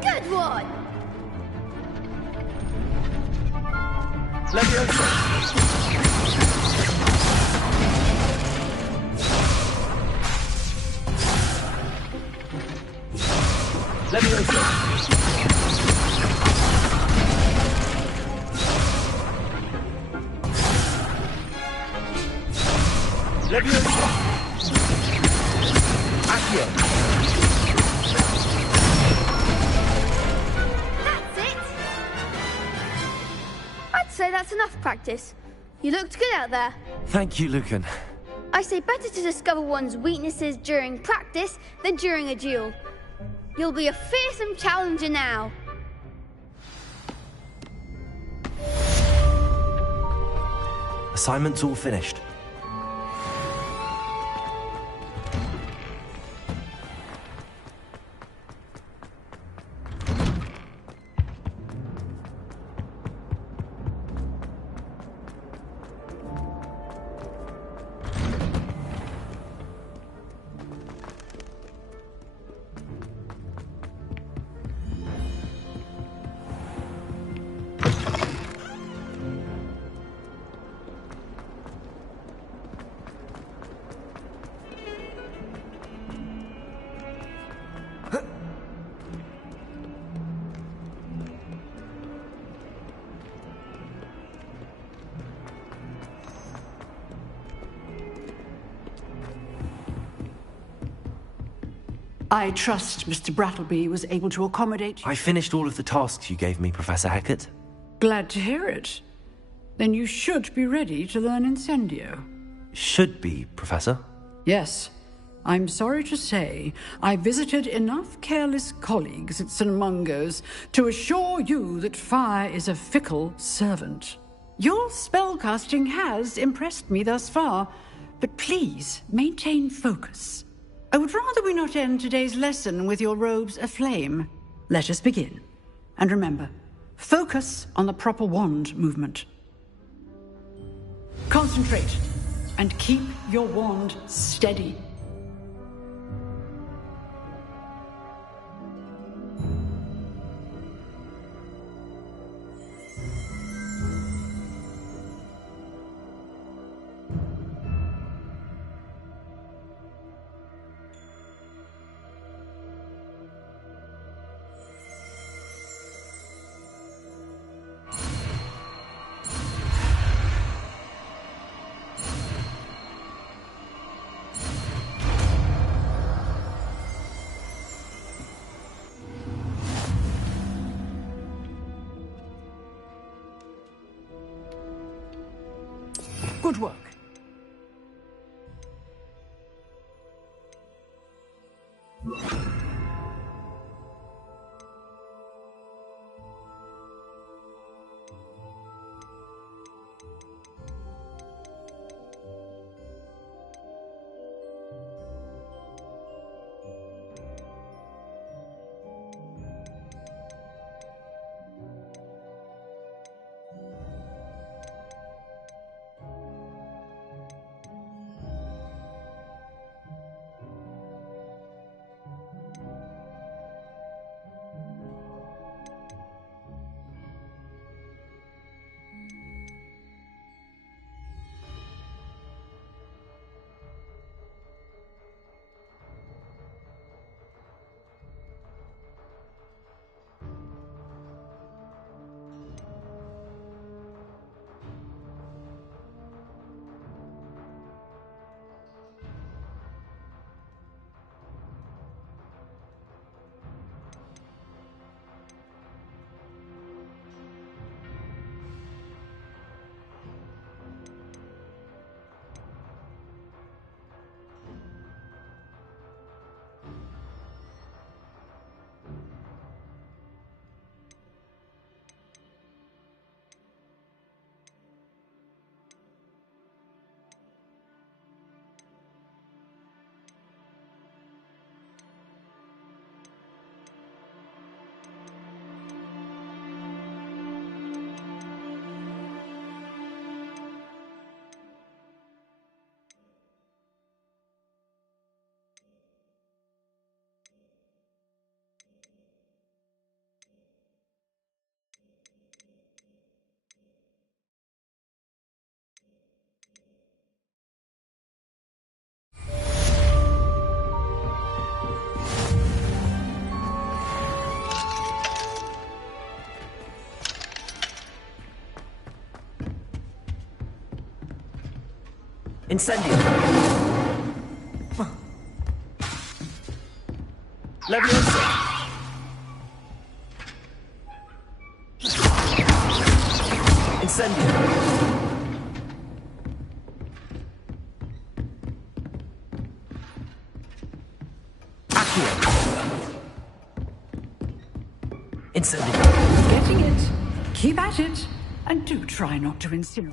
Good one! Leviosa! Leviosa! Leviosa! Accio! That's it! I'd say that's enough practice. You looked good out there. Thank you, Lucan. I say better to discover one's weaknesses during practice than during a duel. You'll be a fearsome challenger now. Assignment's all finished. I trust Mr. Brattleby was able to accommodate you. I finished all of the tasks you gave me, Professor Hackett. Glad to hear it. Then you should be ready to learn Incendio. Should be, Professor. Yes. I'm sorry to say, I visited enough careless colleagues at St. Mungo's to assure you that fire is a fickle servant. Your spellcasting has impressed me thus far, but please maintain focus. I would rather we not end today's lesson with your robes aflame. Let us begin. And remember, focus on the proper wand movement. Concentrate, and keep your wand steady. Good work. Incendio! Leviosa! Incendio! Incendio! Getting it. Keep at it. And do try not to incinerate.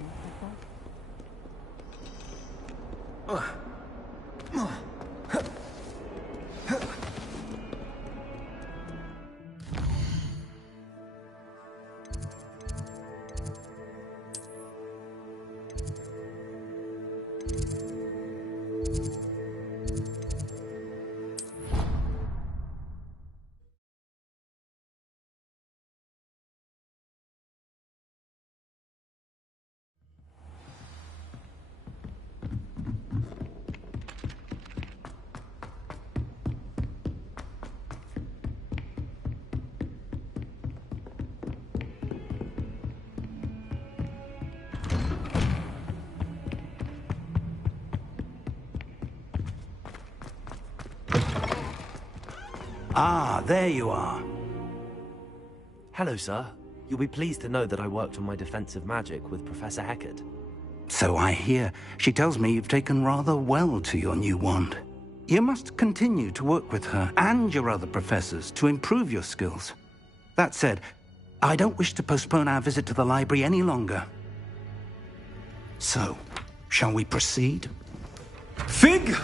Ah, there you are. Hello, sir. You'll be pleased to know that I worked on my defensive magic with Professor Heckard. So I hear. She tells me you've taken rather well to your new wand. You must continue to work with her and your other professors to improve your skills. That said, I don't wish to postpone our visit to the library any longer. So, shall we proceed? Fig!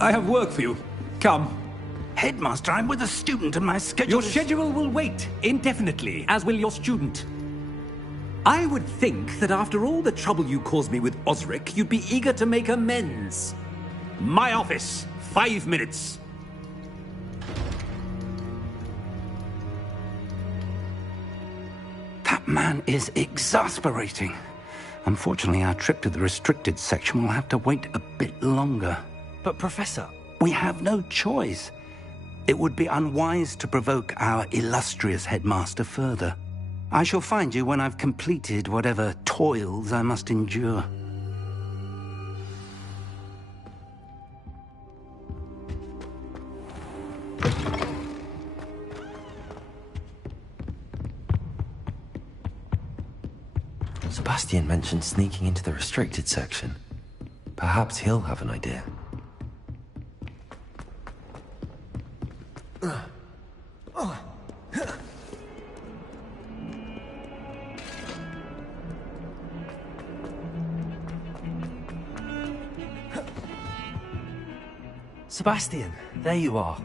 I have work for you. Come. Headmaster, I'm with a student and my schedule Your schedule will wait indefinitely, as will your student. I would think that after all the trouble you caused me with Osric, you'd be eager to make amends. My office. 5 minutes. That man is exasperating. Unfortunately, our trip to the restricted section will have to wait a bit longer. But, Professor... We have no choice. It would be unwise to provoke our illustrious headmaster further. I shall find you when I've completed whatever toils I must endure. Sebastian mentioned sneaking into the restricted section. Perhaps he'll have an idea. Sebastian, there you are.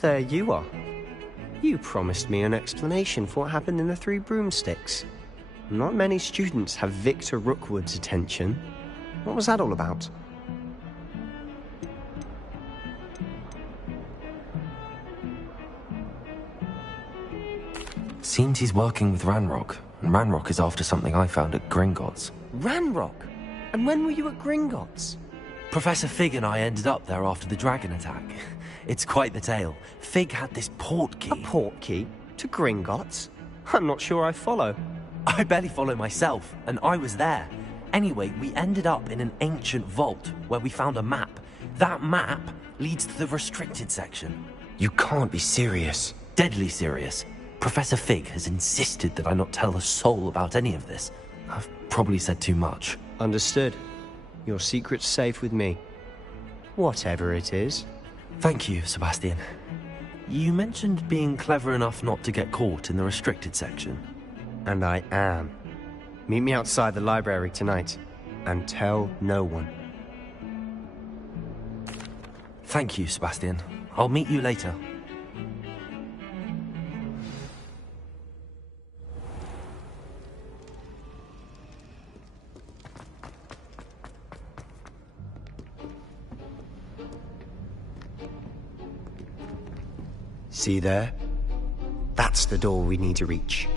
There you are. You promised me an explanation for what happened in the Three Broomsticks. Not many students have Victor Rookwood's attention. What was that all about? Seems he's working with Ranrock, and Ranrock is after something I found at Gringotts. Ranrock? And when were you at Gringotts? Professor Fig and I ended up there after the dragon attack. It's quite the tale. Fig had this port key. A port key? To Gringotts? I'm not sure I follow. I barely follow myself, and I was there. Anyway, we ended up in an ancient vault where we found a map. That map leads to the restricted section. You can't be serious. Deadly serious. Professor Fig has insisted that I not tell a soul about any of this. I've probably said too much. Understood. Your secret's safe with me. Whatever it is. Thank you, Sebastian. You mentioned being clever enough not to get caught in the restricted section. And I am. Meet me outside the library tonight, and tell no one. Thank you, Sebastian. I'll meet you later. See there? That's the door we need to reach.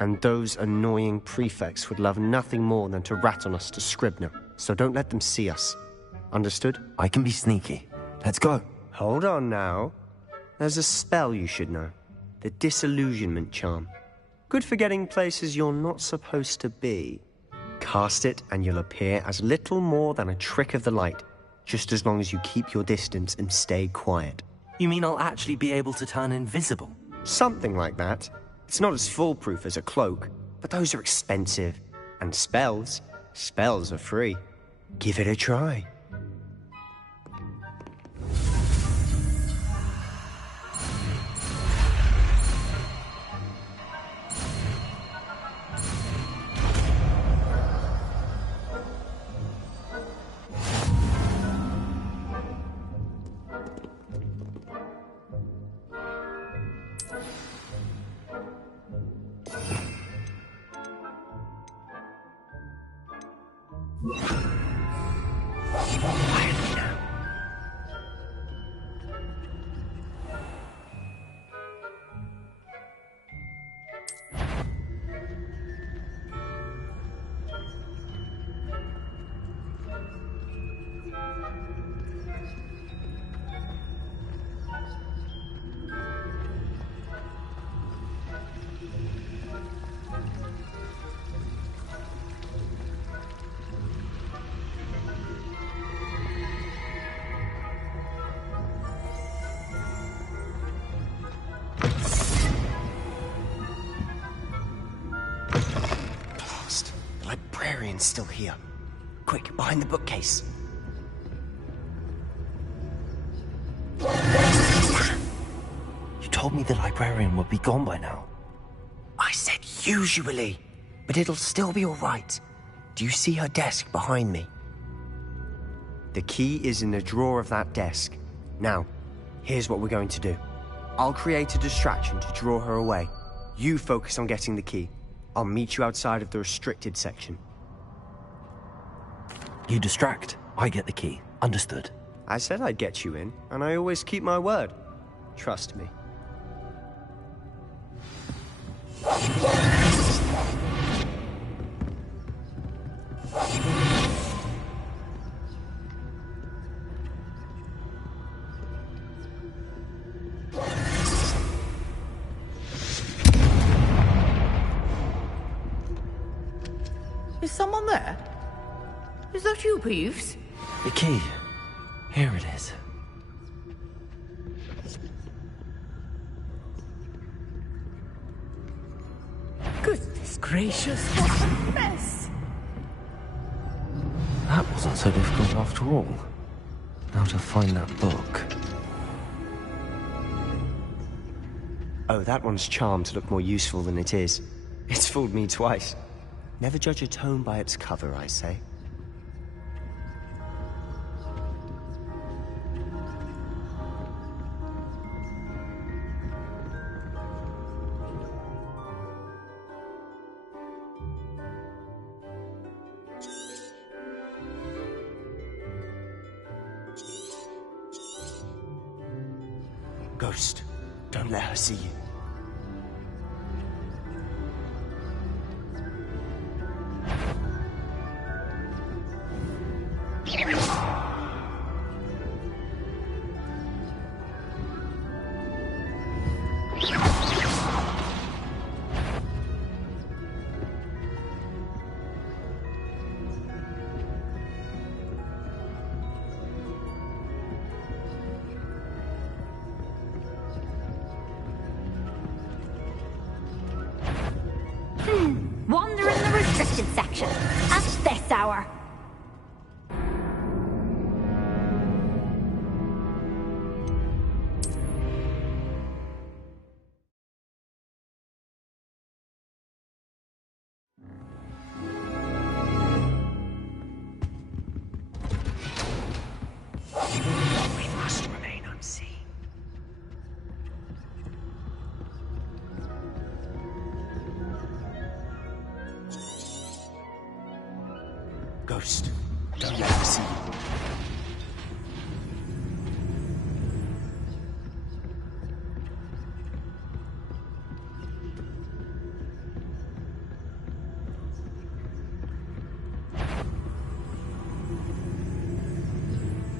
And those annoying prefects would love nothing more than to rat on us to Scribner, so don't let them see us. Understood? I can be sneaky. Let's go. Hold on now. There's a spell you should know. The Disillusionment Charm. Good for getting places you're not supposed to be. cast it and you'll appear as little more than a trick of the light, just as long as you keep your distance and stay quiet. You mean I'll actually be able to turn invisible? Something like that. It's not as foolproof as a cloak, but those are expensive. And spells are free. Give it a try. Still here. Quick, behind the bookcase. You told me the librarian would be gone by now. I said usually, but it'll still be all right. Do you see her desk behind me? The key is in the drawer of that desk. Now, here's what we're going to do. I'll create a distraction to draw her away. You focus on getting the key. I'll meet you outside of the restricted section. You distract, I get the key. Understood. I said I'd get you in, and I always keep my word. Trust me. Is someone there? Is that you, Peeves? The key. Here it is. Goodness gracious, what a mess! That wasn't so difficult after all. Now to find that book. Oh, that one's charmed to look more useful than it is. It's fooled me twice. Never judge a tome by its cover, I say. Ghost, don't let her see you. Wander in the restricted section at this hour. We must remain unseen. Ghost, don't let her see you.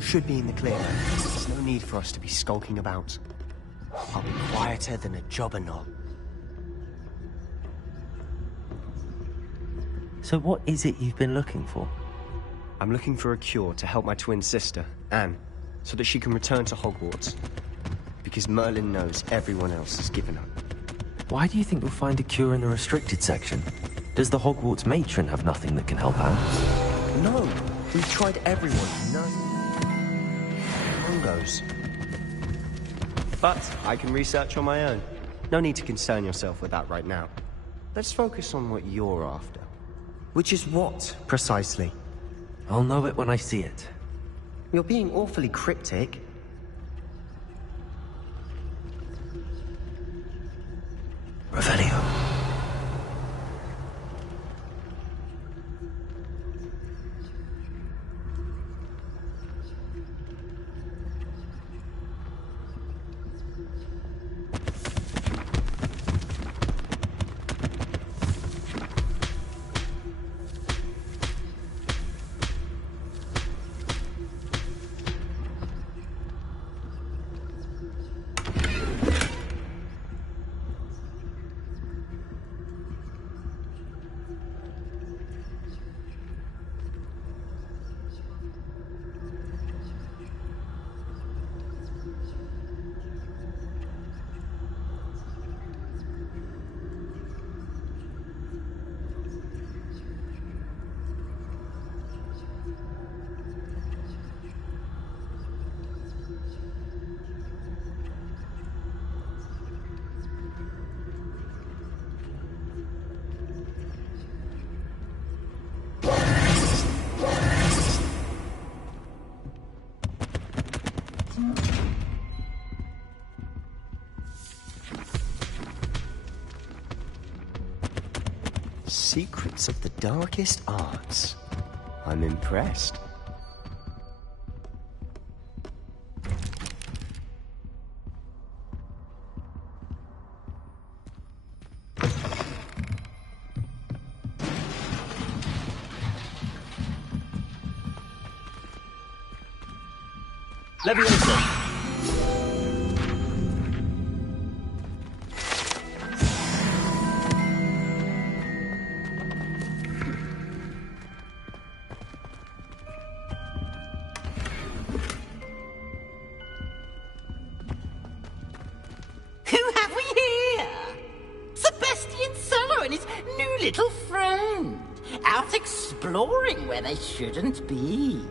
Should be in the clear. There's no need for us to be skulking about. I'll be quieter than a jobberknoll. So what is it you've been looking for? I'm looking for a cure to help my twin sister, Anne, so that she can return to Hogwarts. Because Merlin knows everyone else has given up. Why do you think you'll find a cure in the restricted section? Does the Hogwarts matron have nothing that can help Anne? No! We've tried everyone. None goes. But I can research on my own. No need to concern yourself with that right now. Let's focus on what you're after. Which is what, precisely? I'll know it when I see it. You're being awfully cryptic. Revelio. Secrets of the darkest arts. I'm impressed. Leviosa! Who have we here? Sebastian Solo and his new little friend. Out exploring where they shouldn't be.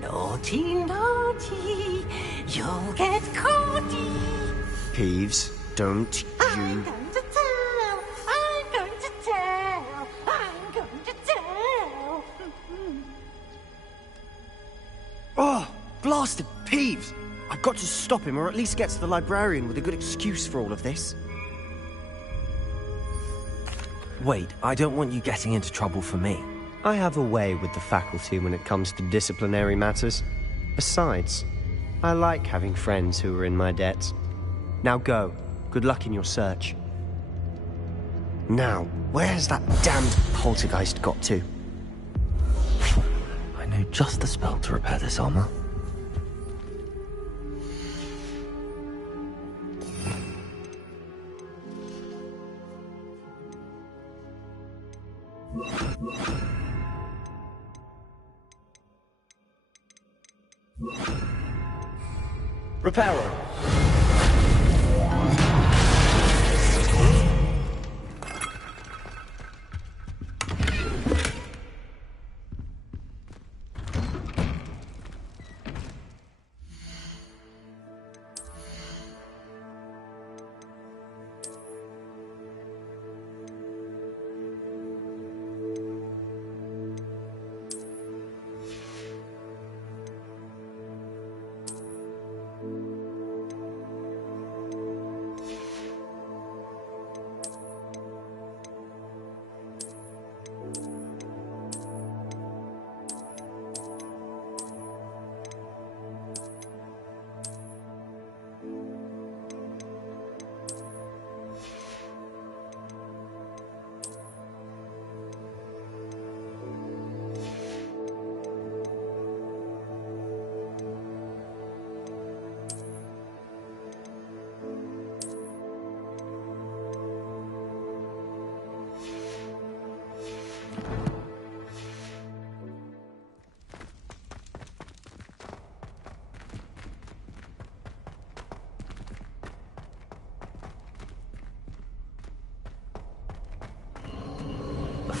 Naughty, naughty. You'll get caughty. Peeves, don't I'm going to tell. I'm going to tell. I'm going to tell. Oh, blasted Peeves! I've got to stop him, or at least get to the librarian with a good excuse for all of this. Wait, I don't want you getting into trouble for me. I have a way with the faculty when it comes to disciplinary matters. Besides, I like having friends who are in my debt. Now go. Good luck in your search. Now, where's that damned poltergeist got to? I know just the spell to repair this armor. Reparo.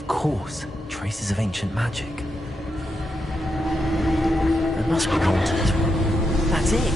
Of course, traces of ancient magic. There must be more to this room. That's it!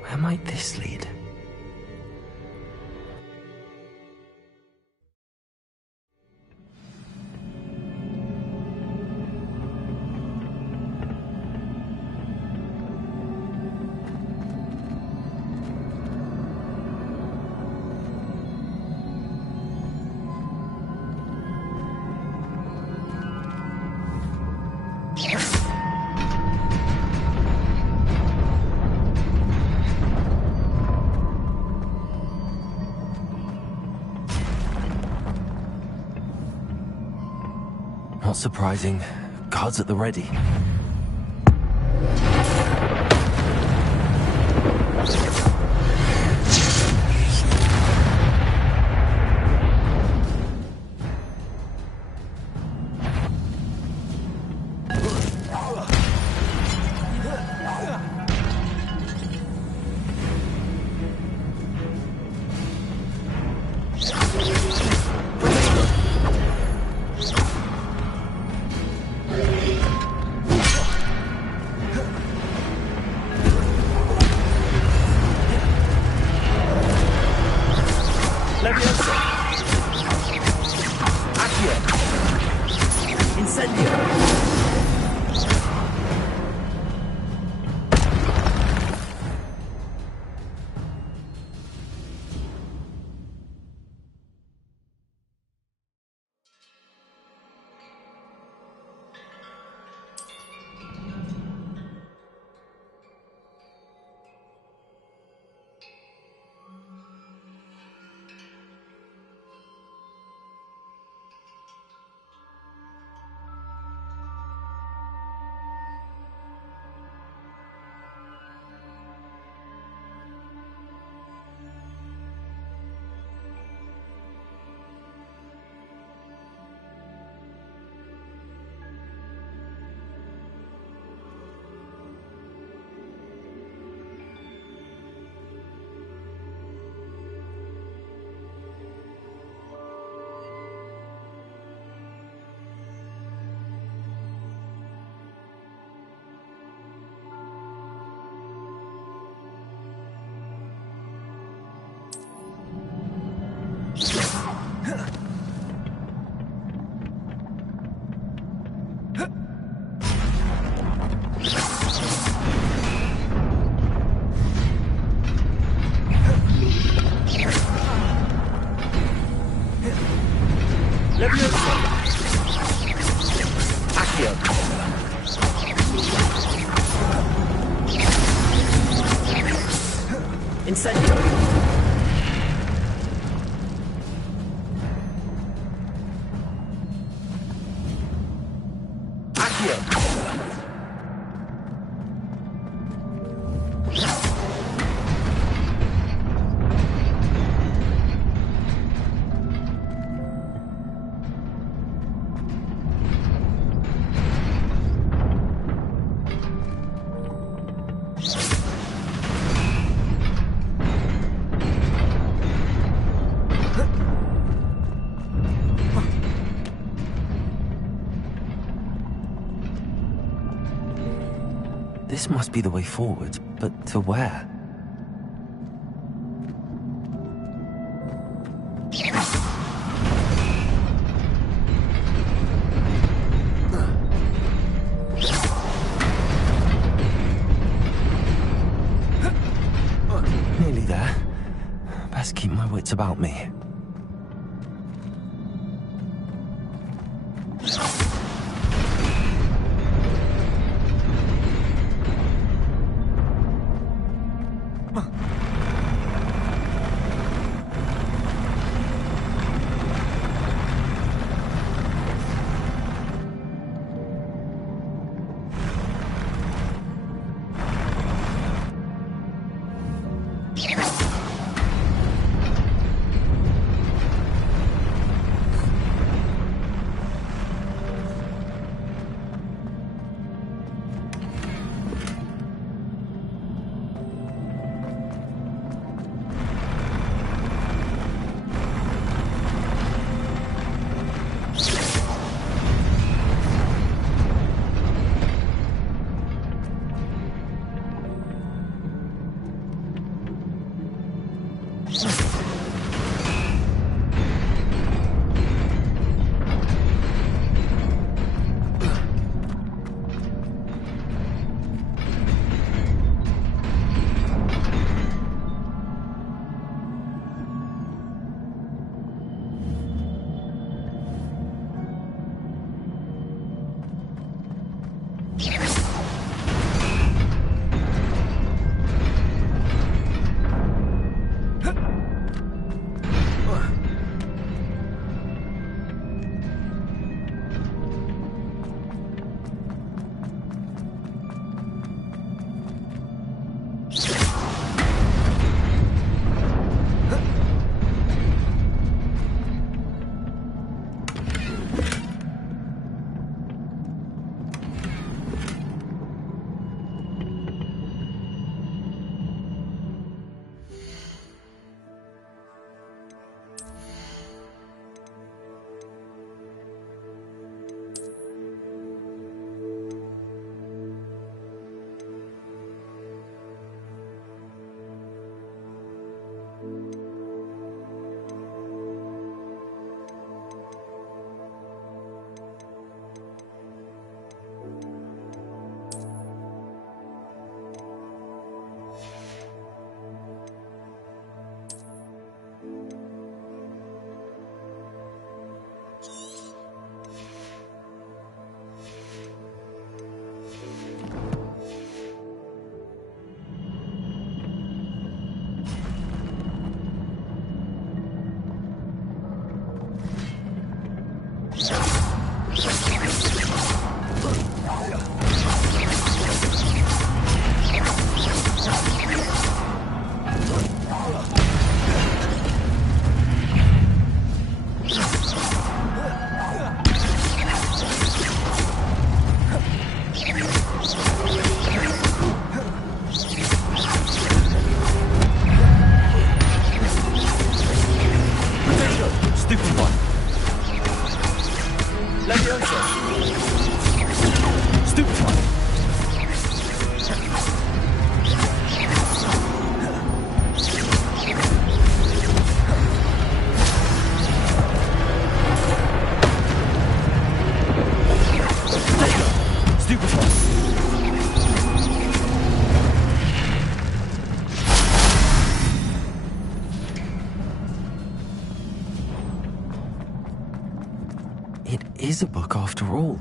Where might this lead? Not surprising. Guards at the ready. This must be the way forward, but to where? Nearly there. Best keep my wits about me. It is a book after all.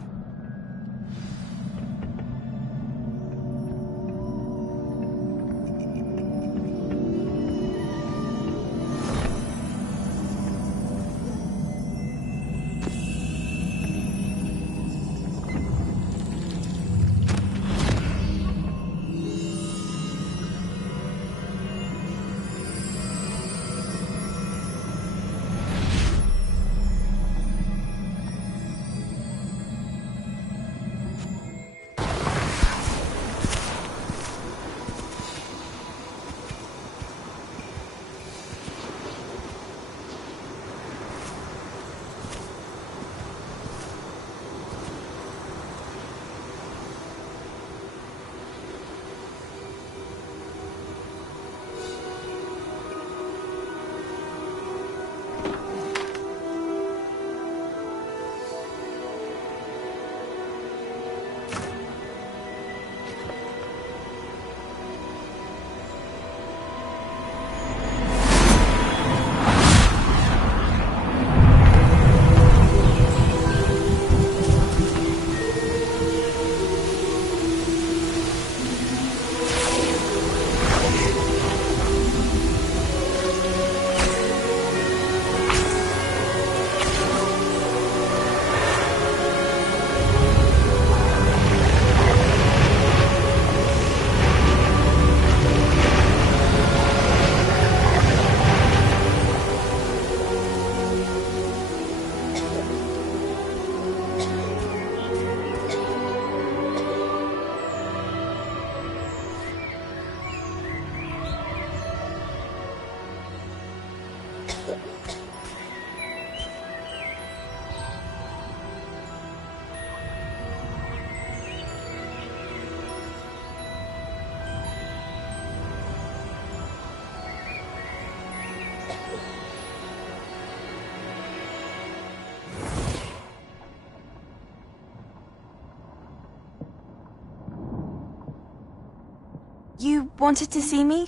You wanted to see me?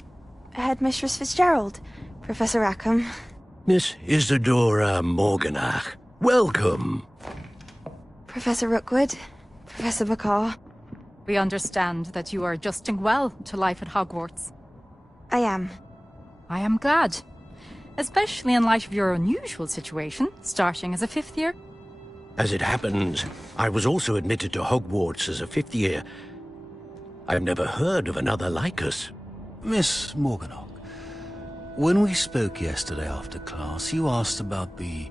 Headmistress Fitzgerald? Professor Rackham? Miss Isadora Morganach, welcome. Professor Rookwood? Professor Bakar? We understand that you are adjusting well to life at Hogwarts. I am. I am glad. Especially in light of your unusual situation, starting as a 5th year. As it happens, I was also admitted to Hogwarts as a 5th year. I've never heard of another like us. Miss Morganach, when we spoke yesterday after class, you asked about the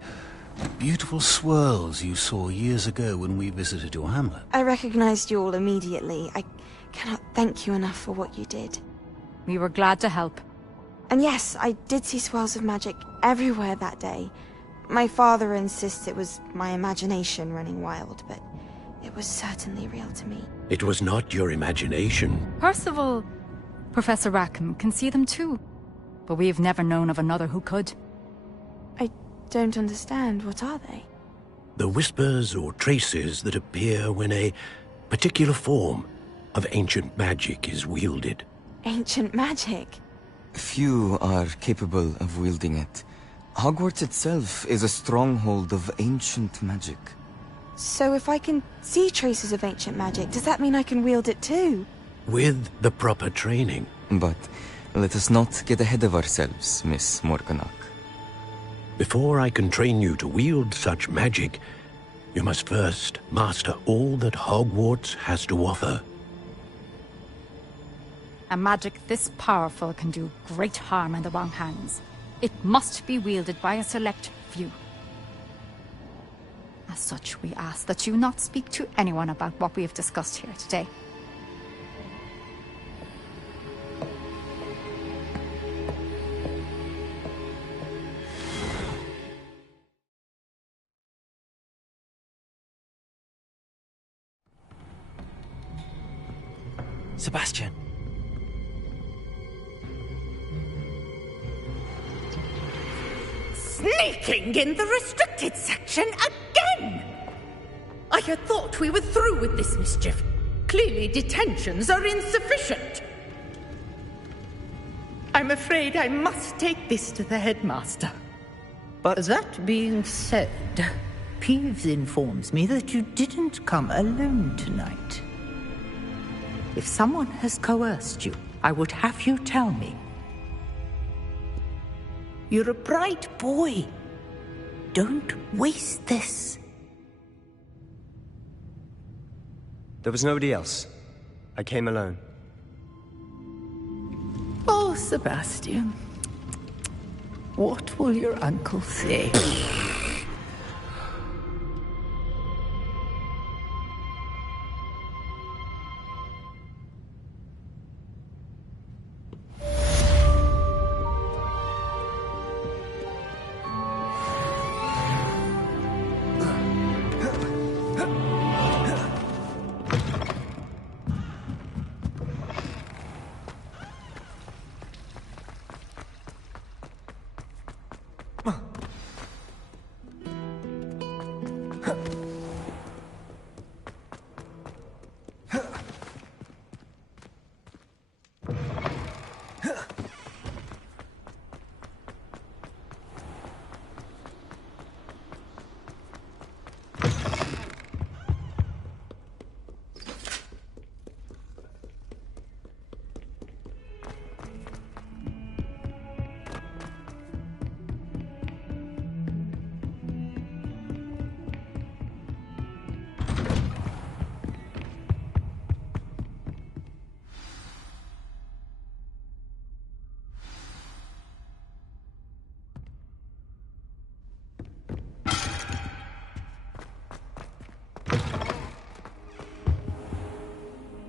beautiful swirls you saw years ago when we visited your hamlet. I recognized you all immediately. I cannot thank you enough for what you did. We were glad to help. And yes, I did see swirls of magic everywhere that day. My father insists it was my imagination running wild, but it was certainly real to me. It was not your imagination. Percival, Professor Rackham can see them too. But we've never known of another who could. I don't understand. What are they? The whispers or traces that appear when a particular form of ancient magic is wielded. Ancient magic? Few are capable of wielding it. Hogwarts itself is a stronghold of ancient magic. So if I can see traces of ancient magic, does that mean I can wield it too? With the proper training. But let us not get ahead of ourselves, Miss Morganach. Before I can train you to wield such magic, you must first master all that Hogwarts has to offer. A magic this powerful can do great harm in the wrong hands. It must be wielded by a select few. As such, we ask that you not speak to anyone about what we have discussed here today. Sebastian. Sneaking in the restricted section again! I had thought we were through with this mischief. Clearly, detentions are insufficient. I'm afraid I must take this to the headmaster. But that being said, Peeves informs me that you didn't come alone tonight. If someone has coerced you, I would have you tell me. You're a bright boy. Don't waste this. There was nobody else. I came alone. Oh, Sebastian. What will your uncle say?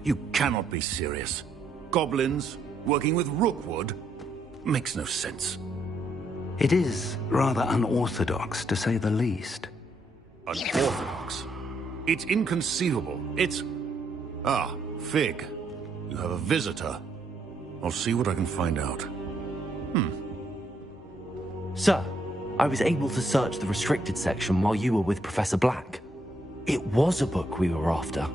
You cannot be serious. Goblins working with Rookwood makes no sense. It is rather unorthodox, to say the least. Unorthodox? It's inconceivable. It's... Ah, Fig. You have a visitor. I'll see what I can find out. Sir, I was able to search the restricted section while you were with Professor Black. It was a book we were after.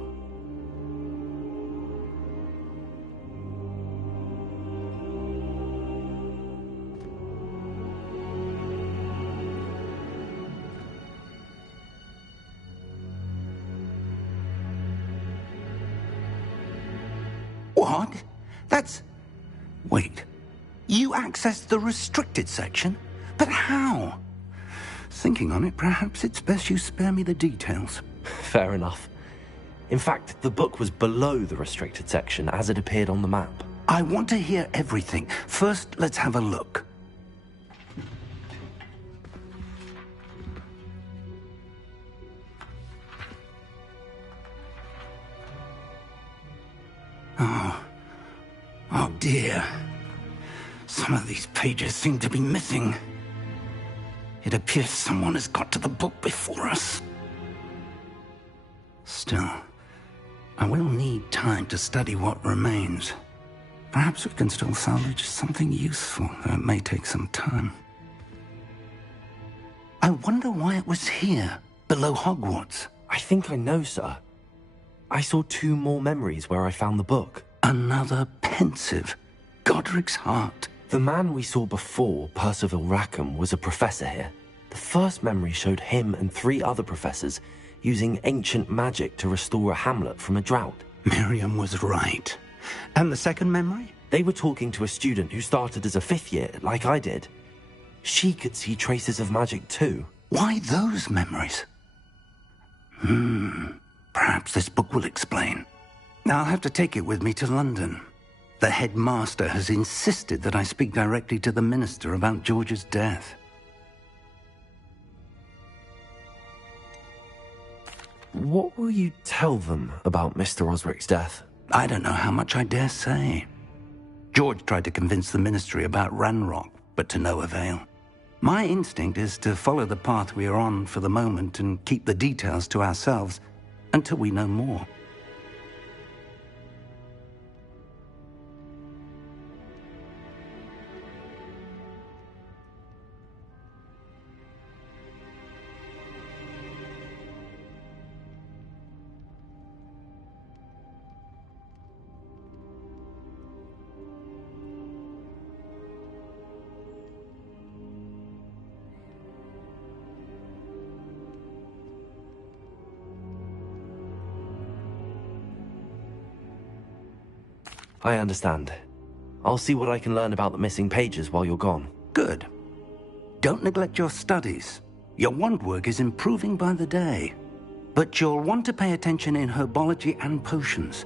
What? That's... Wait. You accessed the restricted section? But how? Thinking on it, perhaps it's best you spare me the details. Fair enough. In fact, the book was below the restricted section as it appeared on the map. I want to hear everything. First, let's have a look. Oh dear. Some of these pages seem to be missing. It appears someone has got to the book before us. Still, I will need time to study what remains. Perhaps we can still salvage something useful, though it may take some time. I wonder why it was here, below Hogwarts. I think I know, sir. I saw 2 more memories where I found the book. Another pensive. Godric's heart. The man we saw before, Percival Rackham, was a professor here. The first memory showed him and 3 other professors using ancient magic to restore a hamlet from a drought. Miriam was right. And the second memory? They were talking to a student who started as a 5th year, like I did. She could see traces of magic too. Why those memories? Perhaps this book will explain. I'll have to take it with me to London. The headmaster has insisted that I speak directly to the minister about George's death. What will you tell them about Mr. Osric's death? I don't know how much I dare say. George tried to convince the ministry about Ranrock, but to no avail. My instinct is to follow the path we are on for the moment and keep the details to ourselves until we know more. I understand. I'll see what I can learn about the missing pages while you're gone. Good. Don't neglect your studies. Your wand work is improving by the day. But you'll want to pay attention in herbology and potions.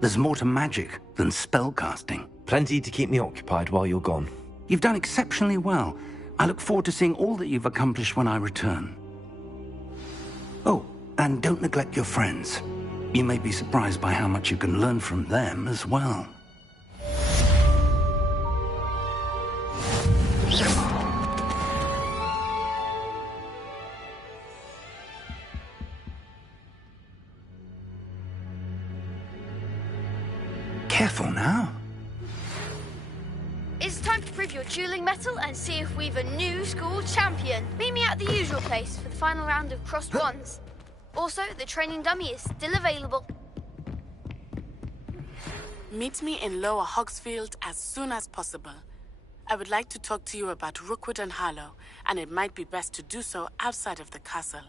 There's more to magic than spellcasting. Plenty to keep me occupied while you're gone. You've done exceptionally well. I look forward to seeing all that you've accomplished when I return. Oh, and don't neglect your friends. You may be surprised by how much you can learn from them as well. Careful now. It's time to prove your dueling mettle and see if we've a new school champion. Meet me at the usual place for the final round of crossed wands. Also, the training dummy is still available. Meet me in Lower Hogsfield as soon as possible. I would like to talk to you about Rookwood and Harlow, and it might be best to do so outside of the castle.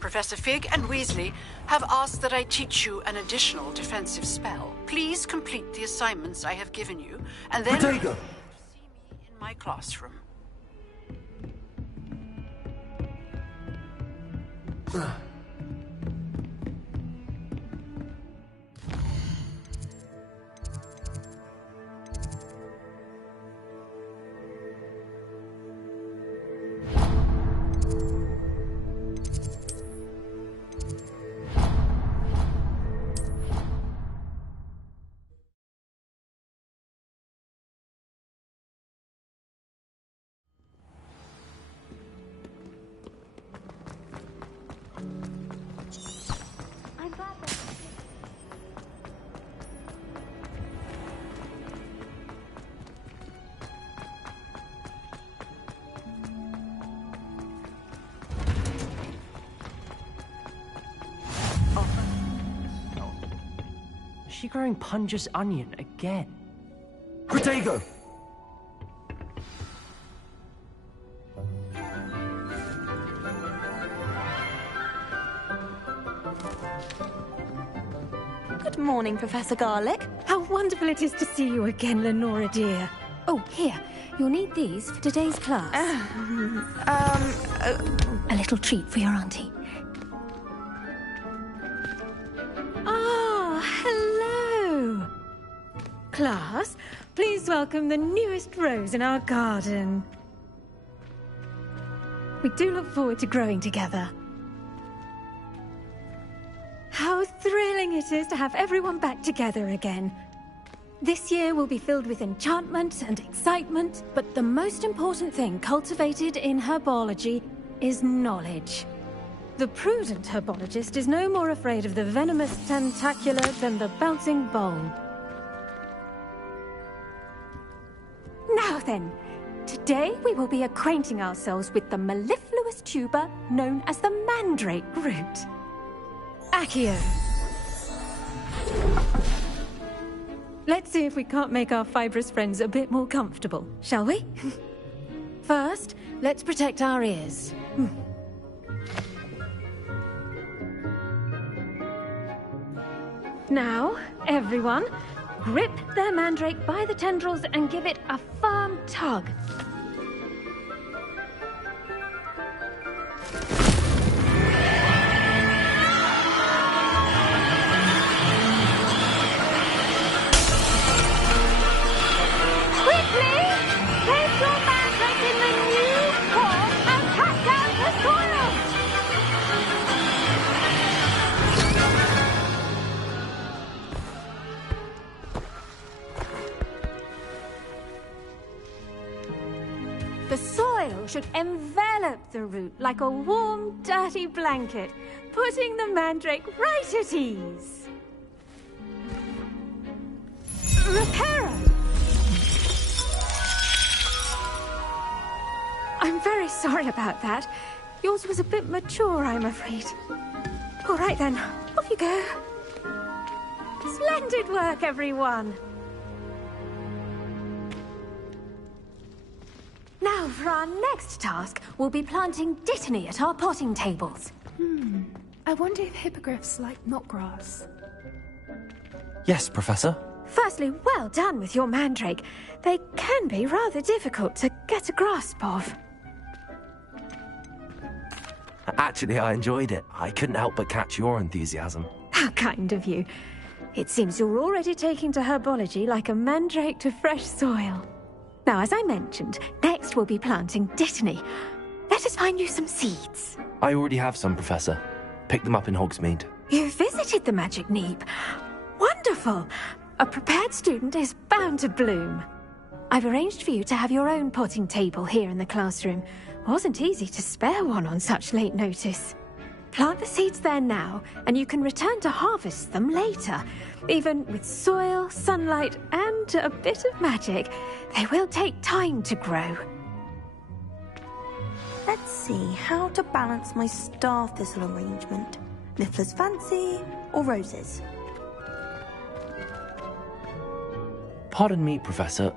Professor Fig and Weasley have asked that I teach you an additional defensive spell. Please complete the assignments I have given you, and then see me in my classroom. Is she growing Punja's onion again? Protego! Good morning, Professor Garlick. How wonderful it is to see you again, Lenora dear. Oh, here. You'll need these for today's class. A little treat for your auntie. Ah, hello. Class, please welcome the newest rose in our garden. We do look forward to growing together. How thrilling it is to have everyone back together again. This year will be filled with enchantment and excitement, but the most important thing cultivated in herbology is knowledge. The prudent herbologist is no more afraid of the venomous tentacular than the bouncing bulb. Now then, today we will be acquainting ourselves with the mellifluous tuber known as the mandrake root. Accio. Let's see if we can't make our fibrous friends a bit more comfortable, shall we? First, let's protect our ears. Now, everyone, grip their mandrake by the tendrils and give it a firm tug. The soil should envelop the root like a warm, dirty blanket. putting the mandrake right at ease. Reparo! I'm very sorry about that. Yours was a bit mature, I'm afraid. All right then, off you go. Splendid work, everyone. Now, for our next task, we'll be planting dittany at our potting tables. I wonder if hippogriffs like knotgrass. Yes, Professor. Firstly, well done with your mandrake. They can be rather difficult to get a grasp of. Actually, I enjoyed it. I couldn't help but catch your enthusiasm. How kind of you. It seems you're already taking to herbology like a mandrake to fresh soil. Now, as I mentioned, next we'll be planting dittany. Let us find you some seeds. I already have some, Professor. Picked them up in Hogsmeade. You visited the Magic Neep. Wonderful! A prepared student is bound to bloom. I've arranged for you to have your own potting table here in the classroom. Wasn't easy to spare one on such late notice. Plant the seeds there now, and you can return to harvest them later. Even with soil, sunlight, and a bit of magic, they will take time to grow. Let's see how to balance my star thistle arrangement. Niffler's fancy or roses? Pardon me, Professor.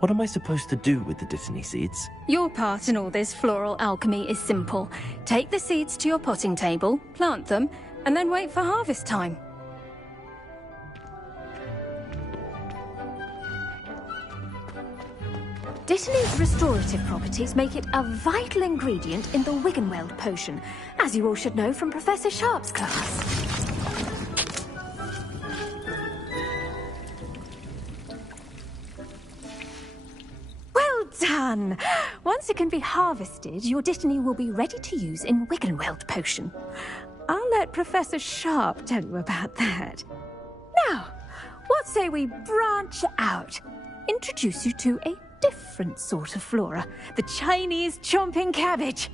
What am I supposed to do with the dittany seeds? Your part in all this floral alchemy is simple. Take the seeds to your potting table, plant them, and then wait for harvest time. Dittany's restorative properties make it a vital ingredient in the Wiggenweld potion, as you all should know from Professor Sharp's class. Well done! Once it can be harvested, your dittany will be ready to use in Wiggenweld potion. I'll let Professor Sharp tell you about that. Now, what say we branch out? Introduce you to a different sort of flora, the Chinese chomping cabbage.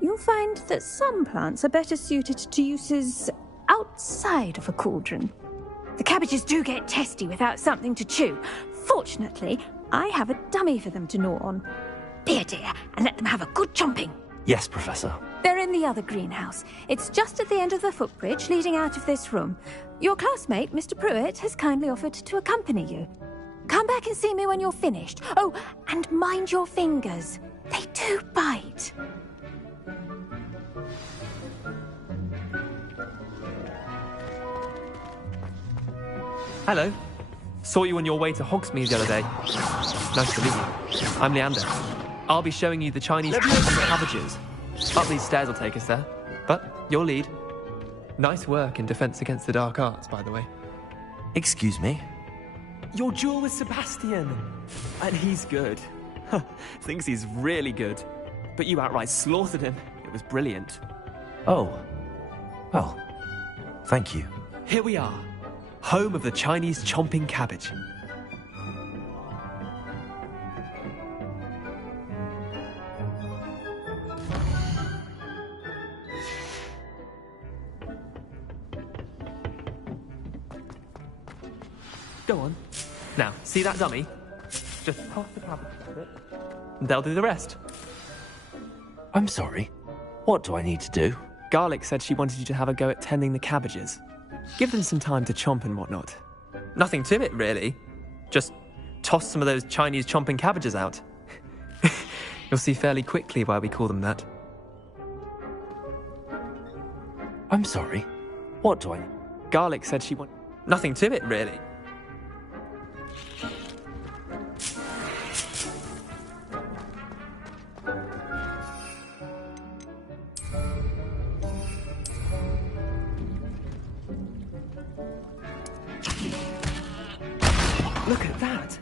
You'll find that some plants are better suited to uses outside of a cauldron. The cabbages do get testy without something to chew. Fortunately, I have a dummy for them to gnaw on. Be a dear and let them have a good chomping. Yes, Professor. They're in the other greenhouse. It's just at the end of the footbridge leading out of this room. Your classmate, Mr. Pruitt, has kindly offered to accompany you. Come back and see me when you're finished. Oh, and mind your fingers. They do bite. Hello. Saw you on your way to Hogsmeade the other day. Nice to meet you. I'm Leander. I'll be showing you the Chinese cabbages. Up these stairs will take us there. But your lead. Nice work in Defense Against the Dark Arts, by the way. Excuse me? Your duel with Sebastian. And he's good. Thinks he's really good. But you outright slaughtered him. It was brilliant. Oh. Well, thank you. Here we are. Home of the Chinese chomping cabbage. Go on. Now, see that dummy? Just pass the cabbage a bit. And they'll do the rest. I'm sorry. What do I need to do? Garlic said she wanted you to have a go at tending the cabbages. Give them some time to chomp and whatnot. Nothing to it, really. Just toss some of those Chinese chomping cabbages out. You'll see fairly quickly why we call them that. I'm sorry. What do I... Garlic said she wanted... Nothing to it, really. Look at that!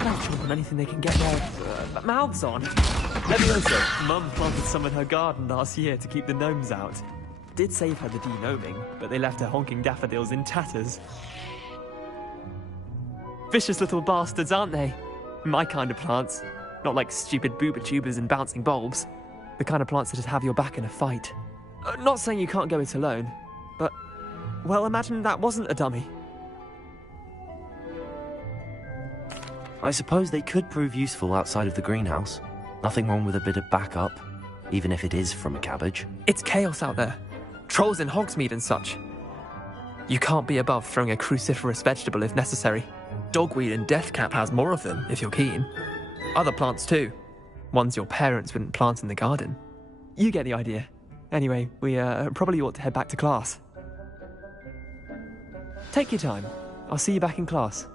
They'll chomp on anything they can get their mouths on. Leviosa, Mum planted some in her garden last year to keep the gnomes out. Did save her the de-gnoming, but they left her honking daffodils in tatters. Vicious little bastards, aren't they? My kind of plants. Not like stupid booba tubers and bouncing bulbs. The kind of plants that just have your back in a fight. Not saying you can't go it alone, but, well, imagine that wasn't a dummy. I suppose they could prove useful outside of the greenhouse. Nothing wrong with a bit of backup, even if it is from a cabbage. It's chaos out there. Trolls in Hogsmeade and such. You can't be above throwing a cruciferous vegetable if necessary. Dogweed and deathcap has more of them, if you're keen. Other plants too. Ones your parents wouldn't plant in the garden. You get the idea. Anyway, we probably ought to head back to class. Take your time. I'll see you back in class.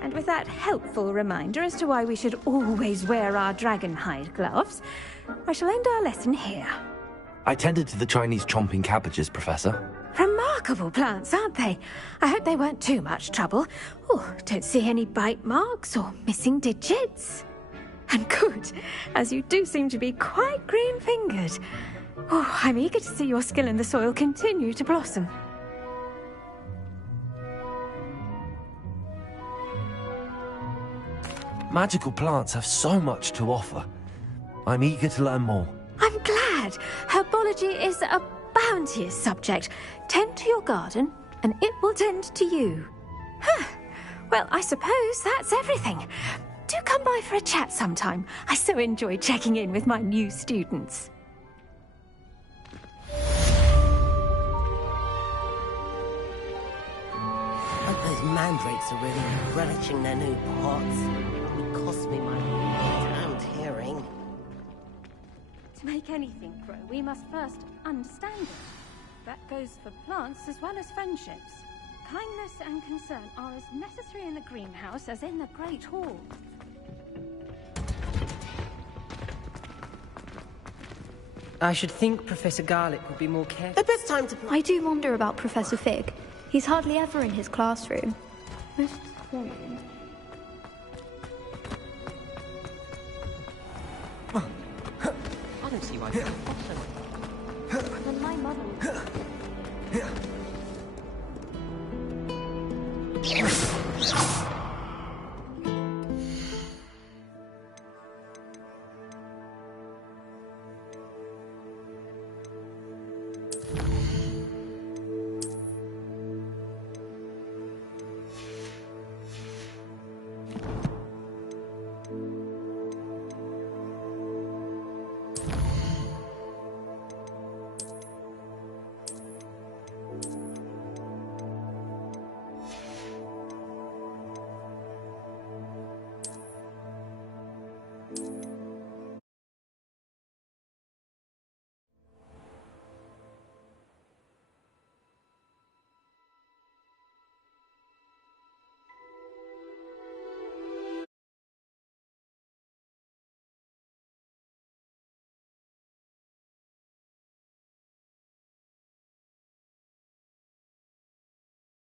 And with that helpful reminder as to why we should always wear our dragon hide gloves, I shall end our lesson here. I tended to the Chinese chomping cabbages, Professor. Remarkable plants, aren't they? I hope they weren't too much trouble. Oh, don't see any bite marks or missing digits. And good, as you do seem to be quite green-fingered. Oh, I'm eager to see your skill in the soil continue to blossom. Magical plants have so much to offer. I'm eager to learn more. I'm glad. Herbology is a bounteous subject. Tend to your garden, and it will tend to you. Huh. Well, I suppose that's everything. Do come by for a chat sometime. I so enjoy checking in with my new students. Hope those mandrakes are really relishing their new pots. It cost me my damned hearing. To make anything grow, we must first understand it. That goes for plants as well as friendships. Kindness and concern are as necessary in the greenhouse as in the Great Hall. I should think Professor Garlick would be more careful. The best time to play. I do wonder about Professor Fig. He's hardly ever in his classroom. Most worrying. I don't see why it's not. Then my mother would...